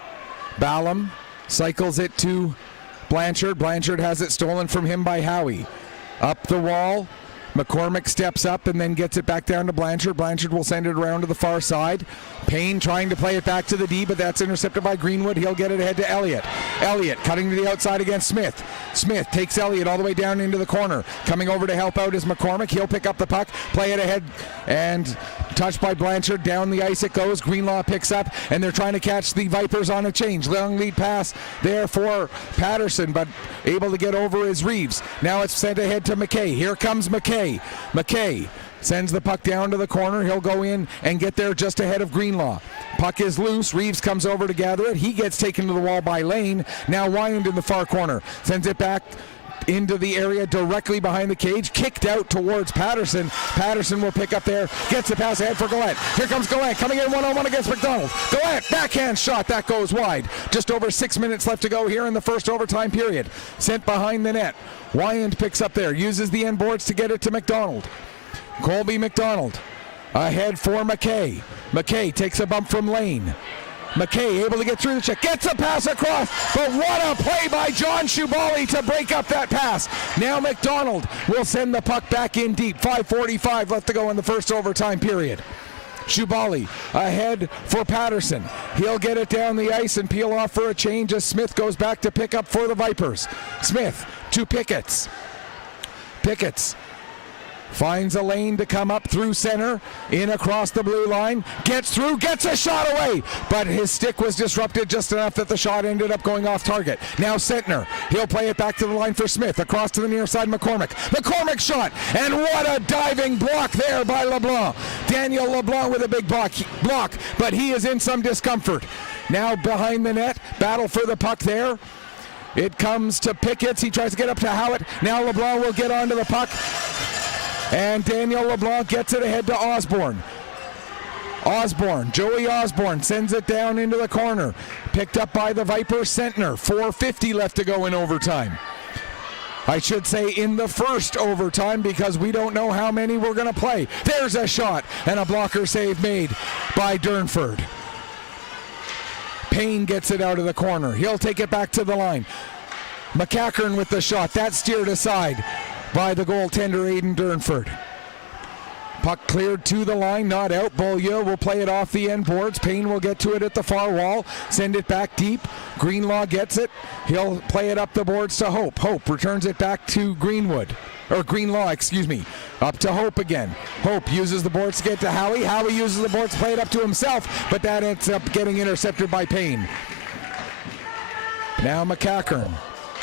Ballum cycles it to Blanchard. Blanchard has it stolen from him by Howie. Up the wall, McCormick steps up and then gets it back down to Blanchard. Blanchard will send it around to the far side. Payne trying to play it back to the D, but that's intercepted by Greenwood. He'll get it ahead to Elliott. Elliott cutting to the outside against Smith. Smith takes Elliott all the way down into the corner. Coming over to help out is McCormick. He'll pick up the puck, play it ahead, and touched by Blanchard. Down the ice it goes. Greenlaw picks up, and they're trying to catch the Vipers on a change. Long lead pass there for Patterson, but able to get over is Reeves. Now it's sent ahead to McKay. Here comes McKay. McKay sends the puck down to the corner. He'll go in and get there just ahead of Greenlaw. Puck is loose. Reeves comes over to gather it. He gets taken to the wall by Lane. Now Wyand in the far corner. Sends it back into the area directly behind the cage. Kicked out towards Patterson. Patterson will pick up there. Gets the pass ahead for Gallant. Here comes Gallant coming in one-on-one against McDonald. Gallant, backhand shot. That goes wide. Just over 6 minutes left to go here in the first overtime period. Sent behind the net. Wyand picks up there. Uses the end boards to get it to McDonald. Colby McDonald ahead for McKay. McKay takes a bump from Lane. McKay able to get through the check, gets a pass across, but what a play by John Shubali to break up that pass. Now McDonald will send the puck back in deep. 5:45 left to go in the first overtime period. Shubali ahead for Patterson. He'll get it down the ice and peel off for a change as Smith goes back to pick up for the Vipers. Smith to Picketts. Picketts finds a lane to come up through center, in across the blue line, gets through, gets a shot away, but his stick was disrupted just enough that the shot ended up going off target. Now Sentner, he'll play it back to the line for Smith, across to the near side McCormick. McCormick shot, and what a diving block there by LeBlanc. Daniel LeBlanc with a big block, but he is in some discomfort. Now behind the net, battle for the puck there. It comes to Picketts, he tries to get up to Howlett. Now LeBlanc will get onto the puck. And Daniel LeBlanc gets it ahead to Osborne. Joey Osborne sends it down into the corner. Picked up by the Viper Sentner. 4:50 left to go in overtime. I should say in the first overtime, because we don't know how many we're going to play. There's a shot and a blocker save made by Durnford. Payne gets it out of the corner. He'll take it back to the line. McCackern with the shot. That's steered aside. by the goaltender Aiden Durnford. Puck cleared to the line, not out. Beaulieu will play it off the end boards. Payne will get to it at the far wall, send it back deep. Greenlaw gets it. He'll play it up the boards to Hope. Hope returns it back to Greenlaw, up to Hope again. Hope uses the boards to get to Howie. Howie uses the boards to play it up to himself, but that ends up getting intercepted by Payne. Now McCackern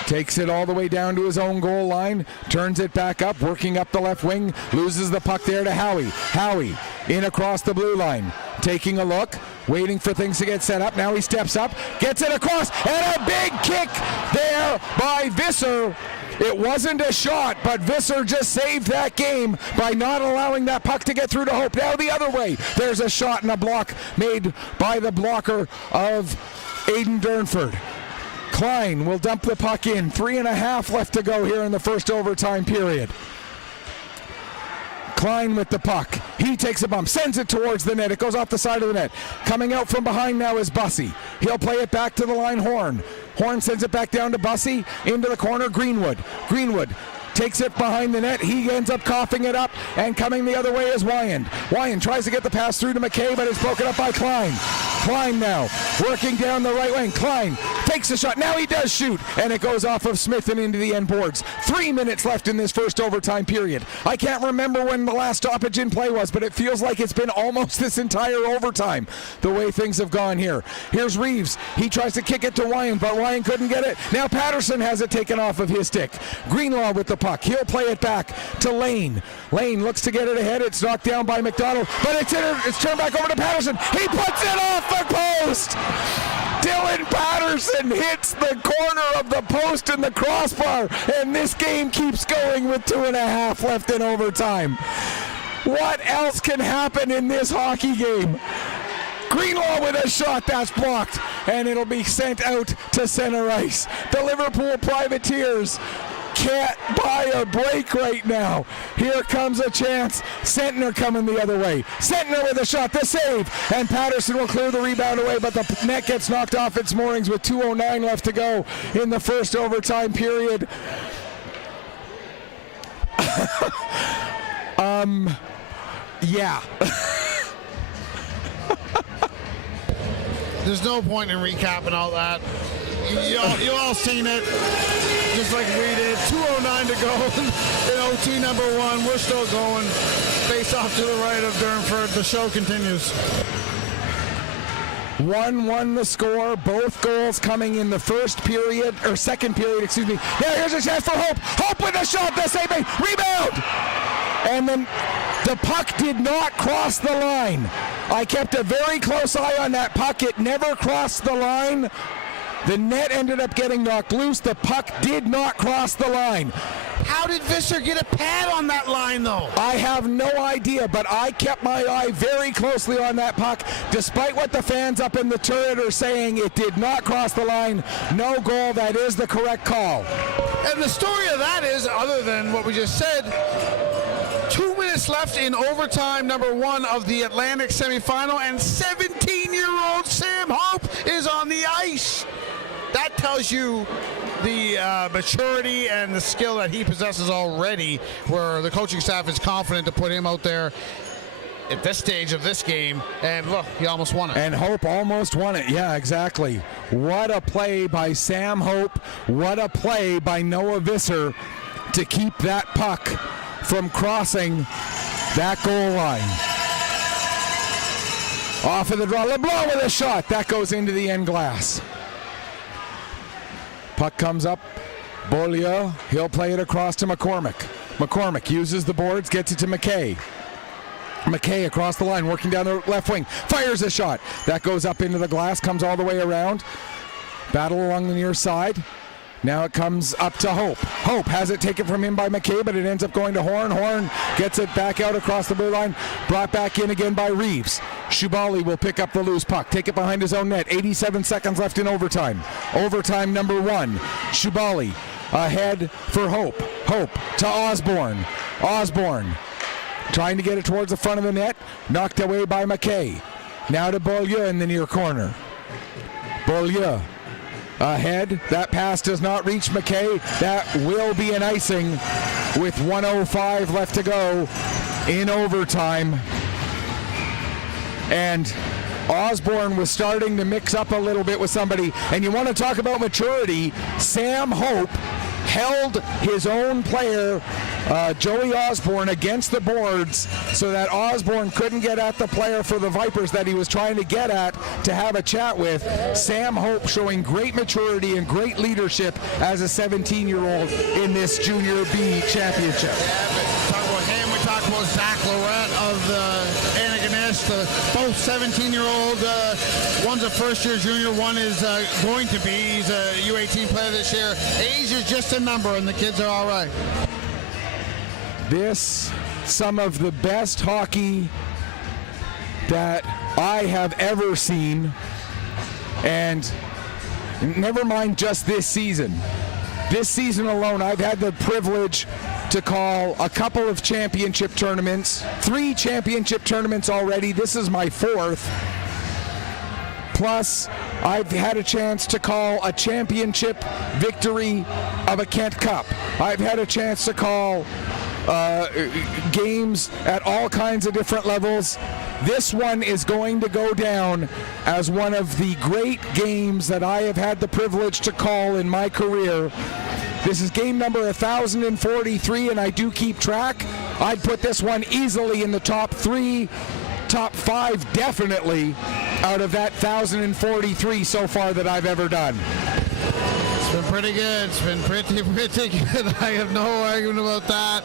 takes it all the way down to his own goal line, turns it back up, working up the left wing, loses the puck there to Howie. Howie in across the blue line, taking a look, waiting for things to get set up. Now he steps up, gets it across, and a big kick there by Visser. It wasn't a shot, but Visser just saved that game by not allowing that puck to get through to Hope. Now the other way, there's a shot and a block made by the blocker of Aiden Durnford. Klein will dump the puck in. 3.5 left to go here in the first overtime period. Klein with the puck. He takes a bump, sends it towards the net. It goes off the side of the net. Coming out from behind now is Bussey. He'll play it back to the line, Horn. Horn sends it back down to Bussey. Into the corner, Greenwood. Greenwood takes it behind the net. He ends up coughing it up, and coming the other way is Wyand. Wyand tries to get the pass through to McKay, but it's broken up by Klein. Klein now working down the right wing. Klein takes the shot. Now he does shoot, and it goes off of Smith and into the end boards. 3 minutes left in this first overtime period. I can't remember when the last stoppage in play was, but it feels like it's been almost this entire overtime, the way things have gone here. Here's Reeves. He tries to kick it to Wyand, but Wyand couldn't get it. Now Patterson has it taken off of his stick. Greenlaw with the puck. He'll play it back to Lane. Lane looks to get it ahead. It's knocked down by McDonald, but it's turned back over to Patterson. He puts it off the post. Dylan Patterson hits the corner of the post and the crossbar, and this game keeps going with 2.5 left in overtime. What else can happen in this hockey game? Greenlaw with a shot that's blocked, and it'll be sent out to center ice. The Liverpool Privateers can't buy a break right now. Here comes a chance. Sentner coming the other way. Sentner with a shot, the save, and Patterson will clear the rebound away, but the net gets knocked off its moorings with 2:09 left to go in the first overtime period. Yeah. There's no point in recapping all that. You all seen it, just like we did. 2:09 to go in OT number 1. We're still going. Face off to the right of Durnford. The show continues. 1-1 the score. Both goals coming in the second period, Now here's a chance for Hope. Hope with a shot, the save, rebound! And then the puck did not cross the line. I kept a very close eye on that puck. It never crossed the line. The net ended up getting knocked loose. The puck did not cross the line. How did Visser get a pad on that line, though? I have no idea, but I kept my eye very closely on that puck. Despite what the fans up in the turret are saying, it did not cross the line. No goal. That is the correct call. And the story of that is, other than what we just said, 2 minutes left in overtime number 1 of the Atlantic semifinal, and 17-year-old Sam Hope is on the ice. That tells you the maturity and the skill that he possesses already, where the coaching staff is confident to put him out there at this stage of this game. And look, he almost won it. And Hope almost won it. Yeah, exactly. What a play by Sam Hope. What a play by Noah Visser to keep that puck from crossing that goal line. Off of the draw. LeBlanc with a shot. That goes into the end glass. Puck comes up. Beaulieu. He'll play it across to McCormick. McCormick uses the boards, gets it to McKay. McKay across the line, working down the left wing. Fires a shot. That goes up into the glass, comes all the way around. Battle along the near side. Now it comes up to Hope. Hope has it taken from him by McKay, but it ends up going to Horn. Horn gets it back out across the blue line. Brought back in again by Reeves. Shubali will pick up the loose puck. Take it behind his own net. 87 seconds left in overtime. Overtime number 1. Shubali ahead for Hope. Hope to Osborne. Osborne trying to get it towards the front of the net. Knocked away by McKay. Now to Beaulieu in the near corner. Beaulieu ahead. That pass does not reach McKay. That will be an icing with 1:05 left to go in overtime. And Osborne was starting to mix up a little bit with somebody. And you want to talk about maturity. Sam Hope held his own player, Joey Osborne, against the boards so that Osborne couldn't get at the player for the Vipers that he was trying to get at to have a chat with. Sam Hope showing great maturity and great leadership as a 17-year-old in this Junior B championship. Talk about him. We talk about Zach Lorette of the Antigonists, both 17-year-old. One's a first-year junior. One is going to be. He's a U18 player this year. Age is just a number, and the kids are all right. This, some of the best hockey that I have ever seen, and never mind just this season. This season alone, I've had the privilege to call a couple of championship tournaments, 3 championship tournaments already. This is my 4th. Plus, I've had a chance to call a championship victory of a Kent Cup. I've had a chance to call games at all kinds of different levels. This one is going to go down as one of the great games that I have had the privilege to call in my career. This is game number 1,043, and I do keep track. I'd put this one easily in the top 3, top 5 definitely out of that 1,043 so far that I've ever done. It's been pretty good. It's been pretty good. I have no argument about that.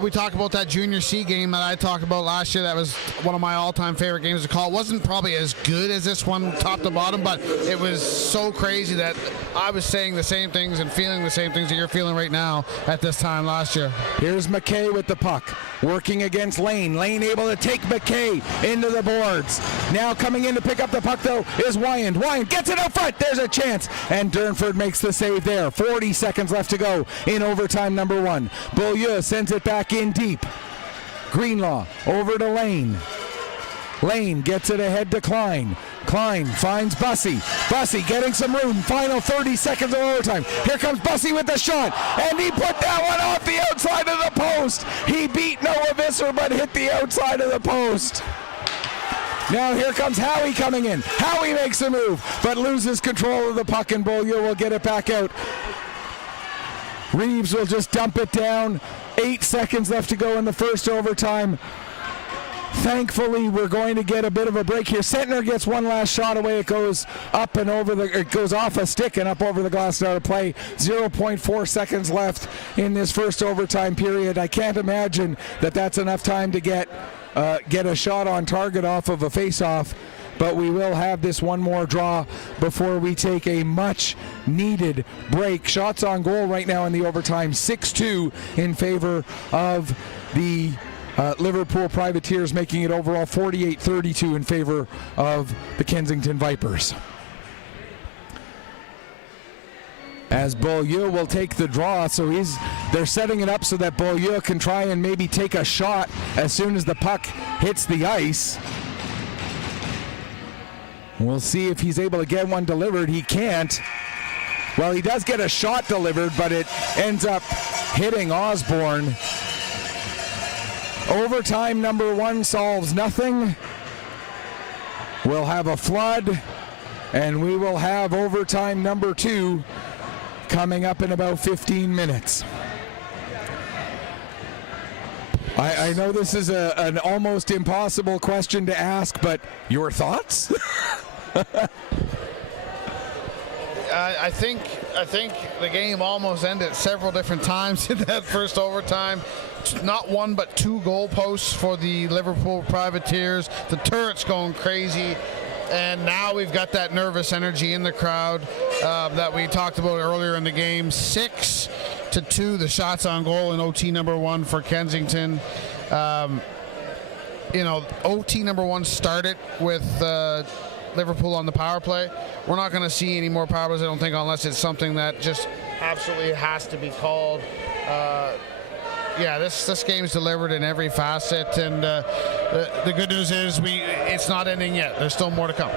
We talked about that Junior C game that I talked about last year. That was one of my all-time favorite games to call. It wasn't probably as good as this one top to bottom, but it was so crazy that I was saying the same things and feeling the same things that you're feeling right now at this time last year. Here's McKay with the puck, working against Lane. Lane able to take McKay into the boards. Now coming in to pick up the puck, though, is Wyand. Wyand gets it out front. There's a chance, and Durnford makes the save there. 40 seconds left to go in overtime number 1. Beaulieu sends it back in deep. Greenlaw over to Lane. Lane gets it ahead to Klein. Klein finds Bussey. Bussey getting some room. Final 30 seconds of overtime. Here comes Bussey with the shot, and he put that one off the outside of the post. He beat Noah Visser, but hit the outside of the post. Now here comes Howie coming in. Howie makes a move, but loses control of the puck, and Beaulieu will get it back out. Reeves will just dump it down. 8 seconds left to go in the first overtime. Thankfully, we're going to get a bit of a break here. Sentner gets one last shot away. It goes up and over it goes off a stick and up over the glass out of play. 0.4 seconds left in this first overtime period. I can't imagine that that's enough time to get a shot on target off of a face-off. But we will have this one more draw before we take a much needed break. Shots on goal right now in the overtime, 6-2 in favor of the Liverpool Privateers, making it overall 48-32 in favor of the Kensington Vipers. As Beaulieu will take the draw, so they're setting it up so that Beaulieu can try and maybe take a shot as soon as the puck hits the ice. We'll see if he's able to get one delivered. He can't. Well, he does get a shot delivered, but it ends up hitting Osborne. Overtime number 1 solves nothing. We'll have a flood, and we will have overtime number 2 coming up in about 15 minutes. I know this is an almost impossible question to ask, but your thoughts? I think the game almost ended several different times in that first overtime. Not one but 2 goalposts for the Liverpool Privateers. The turret's going crazy. And now we've got that nervous energy in the crowd that we talked about earlier in the game. 6-2, the shots on goal in OT number 1 for Kensington. OT number 1 started with Liverpool on the power play. We're not going to see any more power plays, I don't think, unless it's something that just absolutely has to be called. yeah, this game's delivered in every facet, and the good news is it's not ending yet. There's still more to come.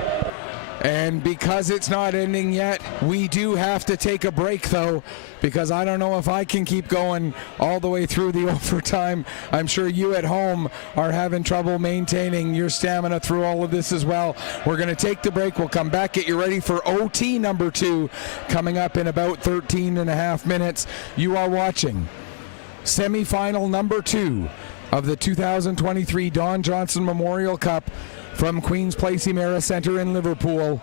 And because it's not ending yet, we do have to take a break, though, because I don't know if I can keep going all the way through the overtime. I'm sure you at home are having trouble maintaining your stamina through all of this as well. We're going to take the break. We'll come back, get you ready for OT number 2 coming up in about 13 and a half minutes. You are watching semifinal number 2 of the 2023 Don Johnson Memorial Cup from Queen's Place Emera Centre in Liverpool,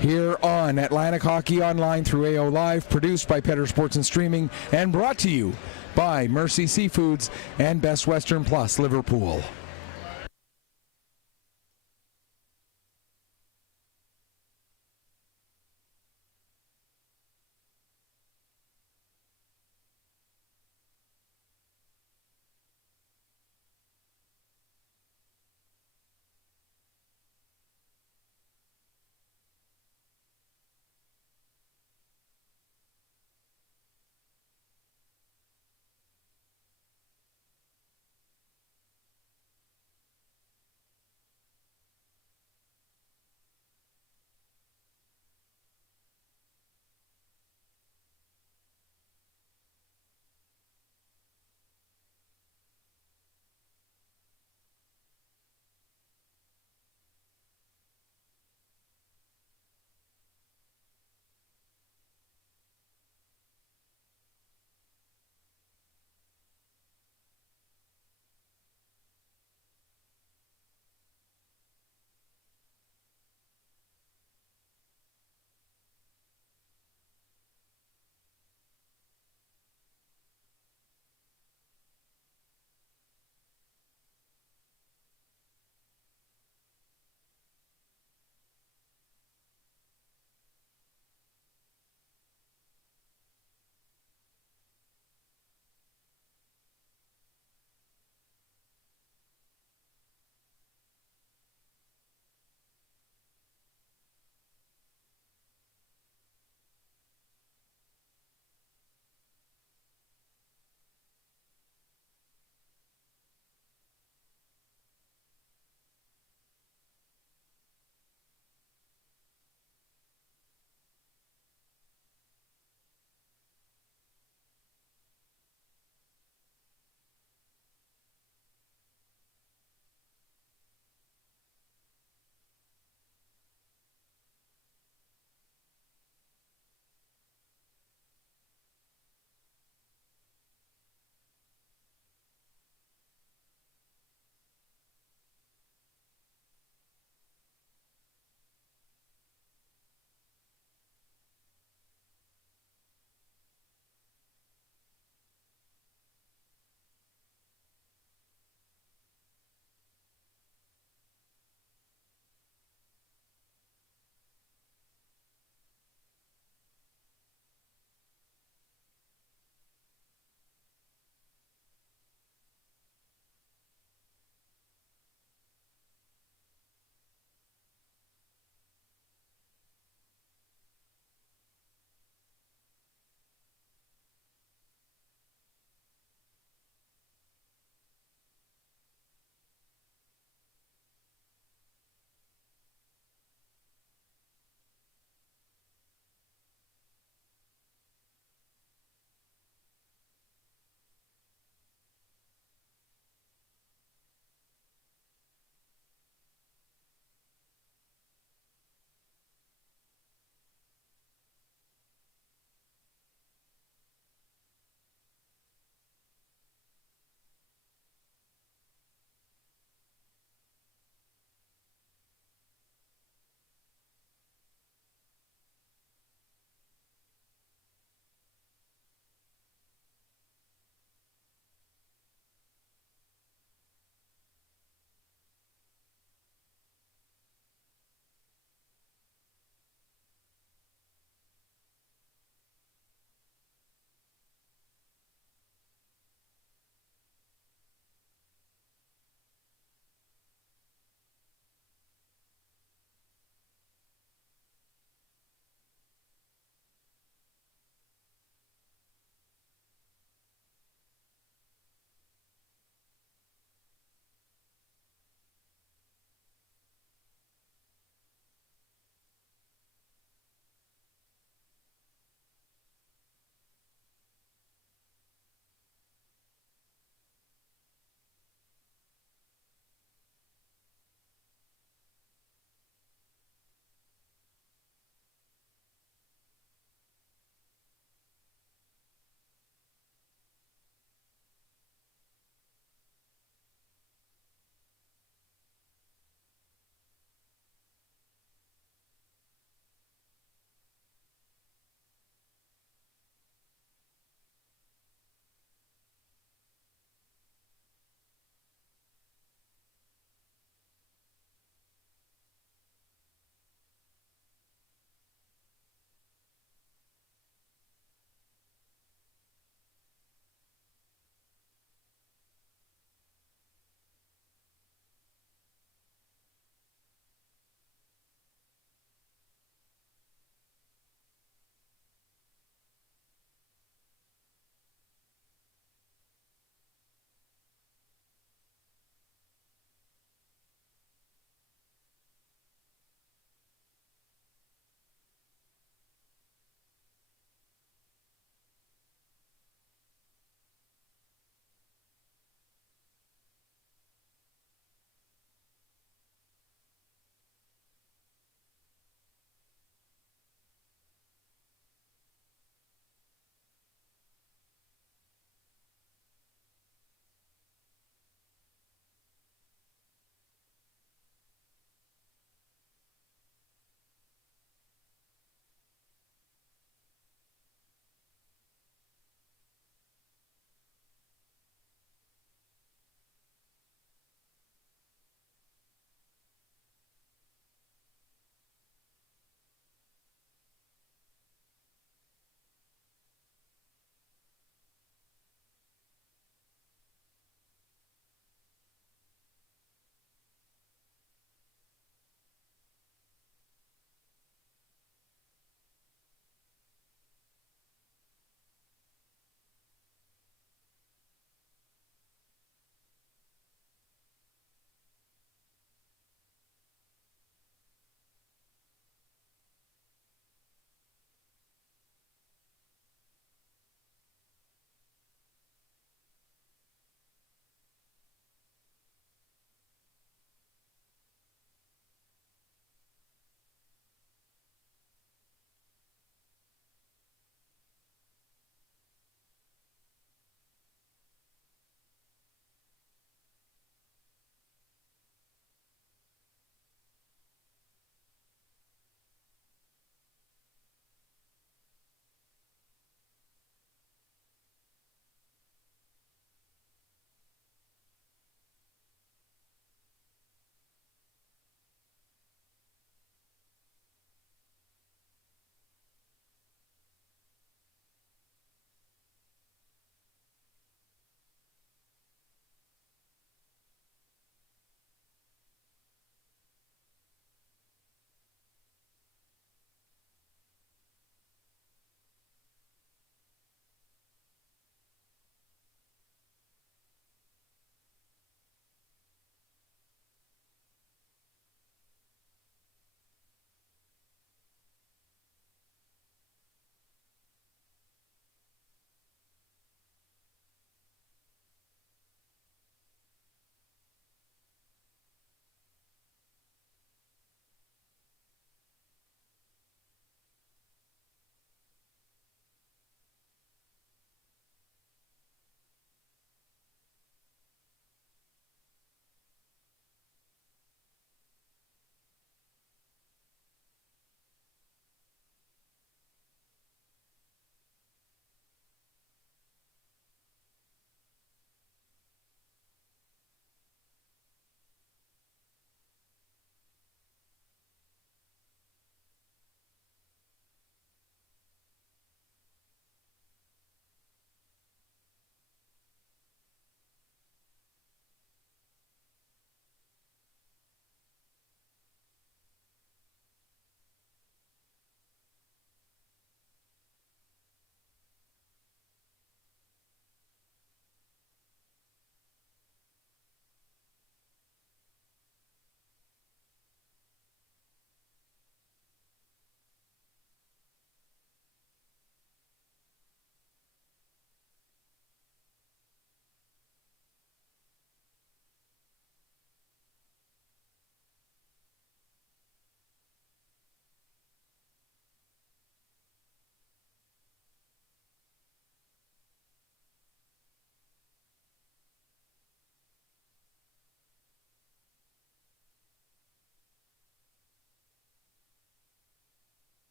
here on Atlantic Hockey Online through AO Live, produced by Petter Sports and Streaming, and brought to you by Mercy Seafoods and Best Western Plus Liverpool.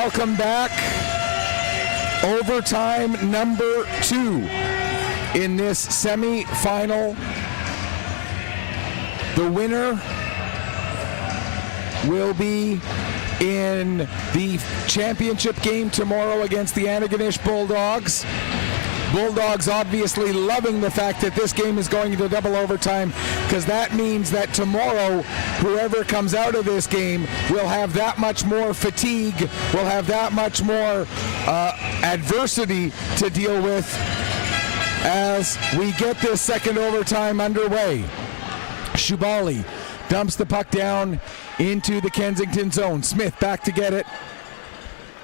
Welcome back. Overtime number 2 in this semi-final. The winner will be in the championship game tomorrow against the Antigonish Bulldogs. Bulldogs obviously loving the fact that this game is going into double overtime, because that means that tomorrow whoever comes out of this game will have that much more fatigue, will have that much more adversity to deal with as we get this second overtime underway. Shubali dumps the puck down into the Kensington zone. Smith back to get it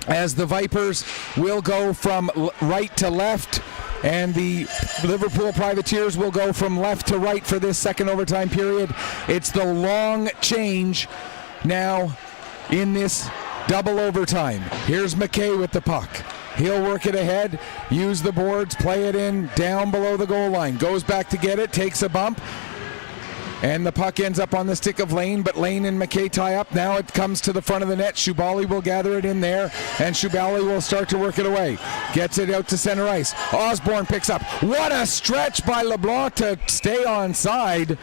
as the Vipers will go from right to left, and the Liverpool Privateers will go from left to right for this second overtime period. It's the long change now in this double overtime. Here's McKay with the puck. He'll work it ahead, use the boards, play it in down below the goal line. Goes back to get it, takes a bump, and the puck ends up on the stick of Lane, but Lane and McKay tie up. Now it comes to the front of the net. Shubali will gather it in there, and Shubali will start to work it away. Gets it out to center ice. Osborne picks up. What a stretch by LeBlanc to stay onside.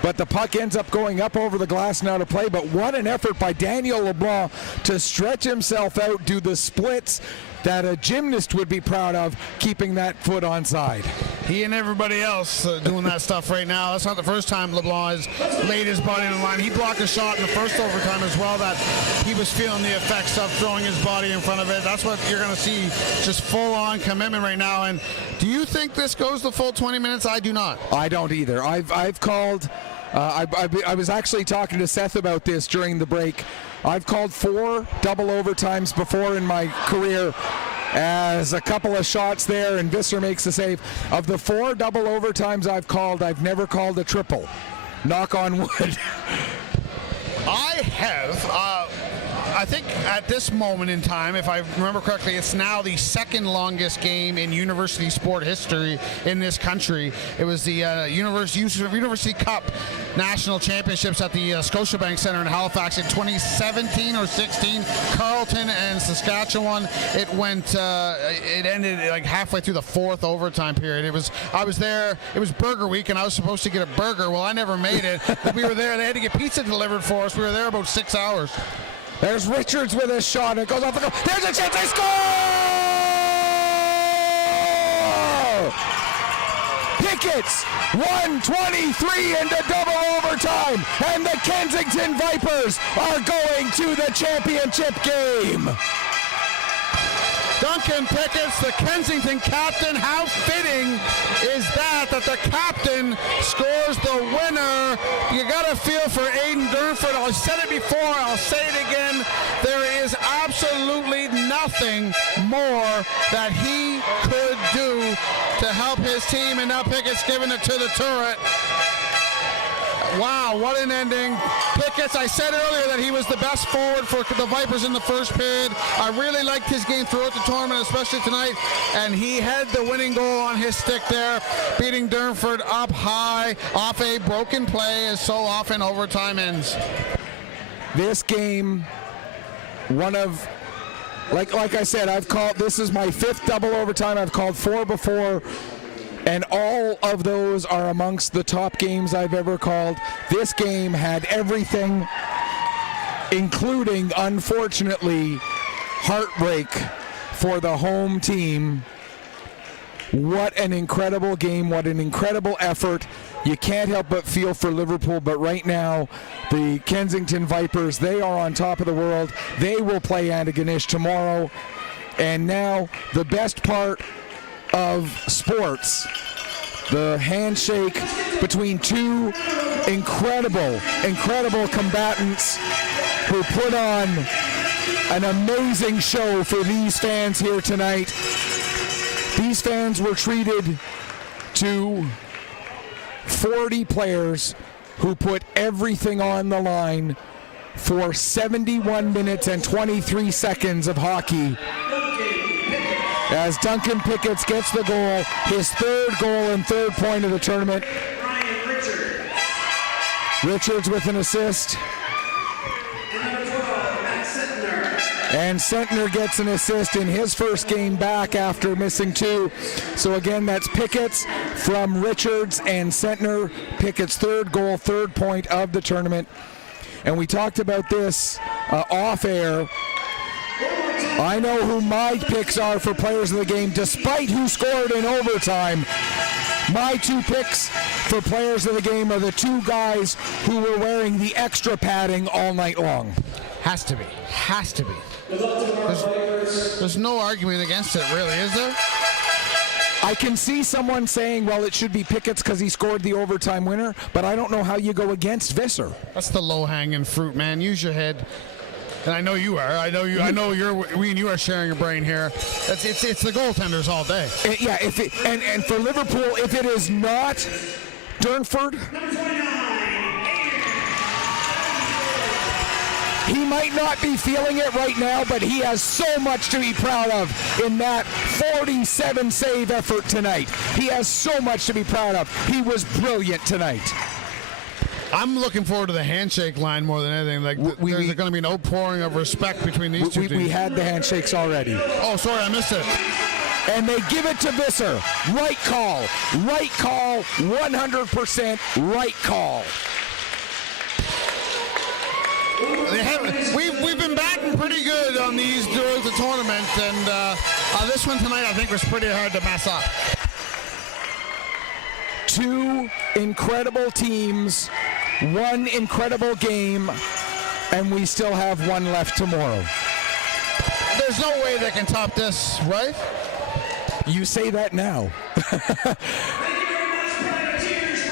But the puck ends up going up over the glass now to play. But what an effort by Daniel LeBlanc to stretch himself out, do the splits that a gymnast would be proud of, keeping that foot onside. He and everybody else doing that stuff right now. That's not the first time LeBlanc has laid his body on the line. He blocked a shot in the first overtime as well that he was feeling the effects of, throwing his body in front of it. That's what you're going to see, just full-on commitment right now. And do you think this goes the full 20 minutes? I do not. I don't either. I've called... I was actually talking to Seth about this during the break. I've called 4 double overtimes before in my career, as a couple of shots there and Visser makes the save. Of the 4 double overtimes I've called, I've never called a triple. Knock on wood. I have. I think at this moment in time, if I remember correctly, it's now the second longest game in university sport history in this country. It was the University Cup National Championships at the Scotiabank Centre in Halifax in 2017 or 16. Carleton and Saskatchewan. It went. It ended like halfway through the 4th overtime period. I was there. It was Burger Week, and I was supposed to get a burger. Well, I never made it. But we were there. They had to get pizza delivered for us. We were there about 6 hours. There's Richards with a shot. It goes off the goal. There's a chance they score! Pickett's 123 into double overtime, and the Kensington Vipers are going to the championship game. Duncan Pickett's the Kensington captain. How fitting is that the captain scores the winner? You got to feel for Aiden Durnford. I said it before, I'll say it again. There is absolutely nothing more that he could do to help his team, and now Pickett's giving it to the turret. Wow, what an ending. Pickett's, I said earlier that he was the best forward for the Vipers in the first period. I really liked his game throughout the tournament, especially tonight, and he had the winning goal on his stick there, beating Durnford up high off a broken play, as so often overtime ends. This game, one of, like I said, I've called, this is my 5th double overtime. I've called 4 before. And all of those are amongst the top games I've ever called. This game had everything, including, unfortunately, heartbreak for the home team. What an incredible game. What an incredible effort. You can't help but feel for Liverpool, but right now, the Kensington Vipers, they are on top of the world. They will play Antigonish tomorrow. And now, the best part of sports, the handshake between 2 incredible combatants who put on an amazing show for these fans here tonight. These fans were treated to 40 players who put everything on the line for 71 minutes and 23 seconds of hockey. As Duncan Pickett gets the goal, his 3rd goal and 3rd point of the tournament. Richards with an assist. And Centner gets an assist in his first game back after missing 2. So again, that's Pickett's from Richards and Centner. Pickett's third goal, third point of the tournament. And we talked about this off air. I know who my picks are for players of the game, despite who scored in overtime. My 2 picks for players of the game are the 2 guys who were wearing the extra padding all night long. Has to be. Has to be. There's no argument against it, really, is there? I can see someone saying, well, it should be Pickett's because he scored the overtime winner, but I don't know how you go against Visser. That's the low-hanging fruit, man. Use your head. And I know you are. I know we and you are sharing a brain here. It's the goaltenders all day. Yeah, and for Liverpool, if it is not Durnford, he might not be feeling it right now, but he has so much to be proud of in that 47 save effort tonight. He has so much to be proud of. He was brilliant tonight. I'm looking forward to the handshake line more than anything. Like, there's going to be no pouring of respect between these two teams. We had the handshakes already. Oh, sorry, I missed it. And they give it to Visser. Right call. Right call. 100% right call. We've been batting pretty good on these during the tournament, and this one tonight I think was pretty hard to mess up. 2 incredible teams, 1 incredible game, and we still have 1 left tomorrow. There's no way they can top this, right? You say that now.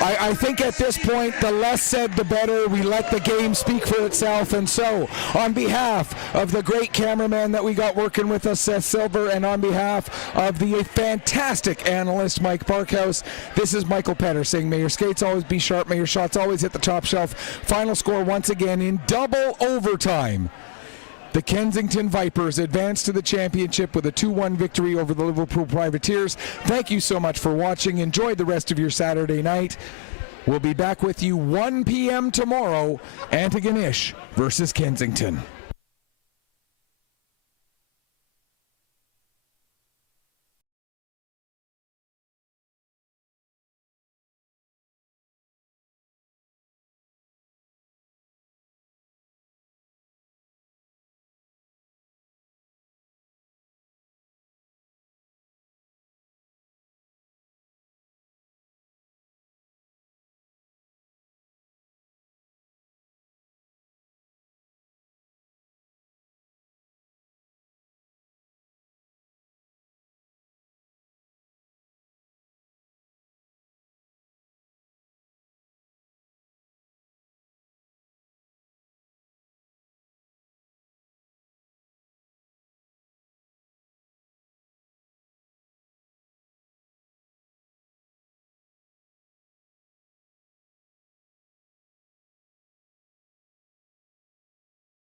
I think at this point, the less said, the better. We let the game speak for itself. And so, on behalf of the great cameraman that we got working with us, Seth Silver, and on behalf of the fantastic analyst, Mike Parkhouse, this is Michael Petter saying, may your skates always be sharp, may your shots always hit the top shelf. Final score once again in double overtime. The Kensington Vipers advance to the championship with a 2-1 victory over the Liverpool Privateers. Thank you so much for watching. Enjoy the rest of your Saturday night. We'll be back with you 1 p.m. tomorrow. Antigonish versus Kensington.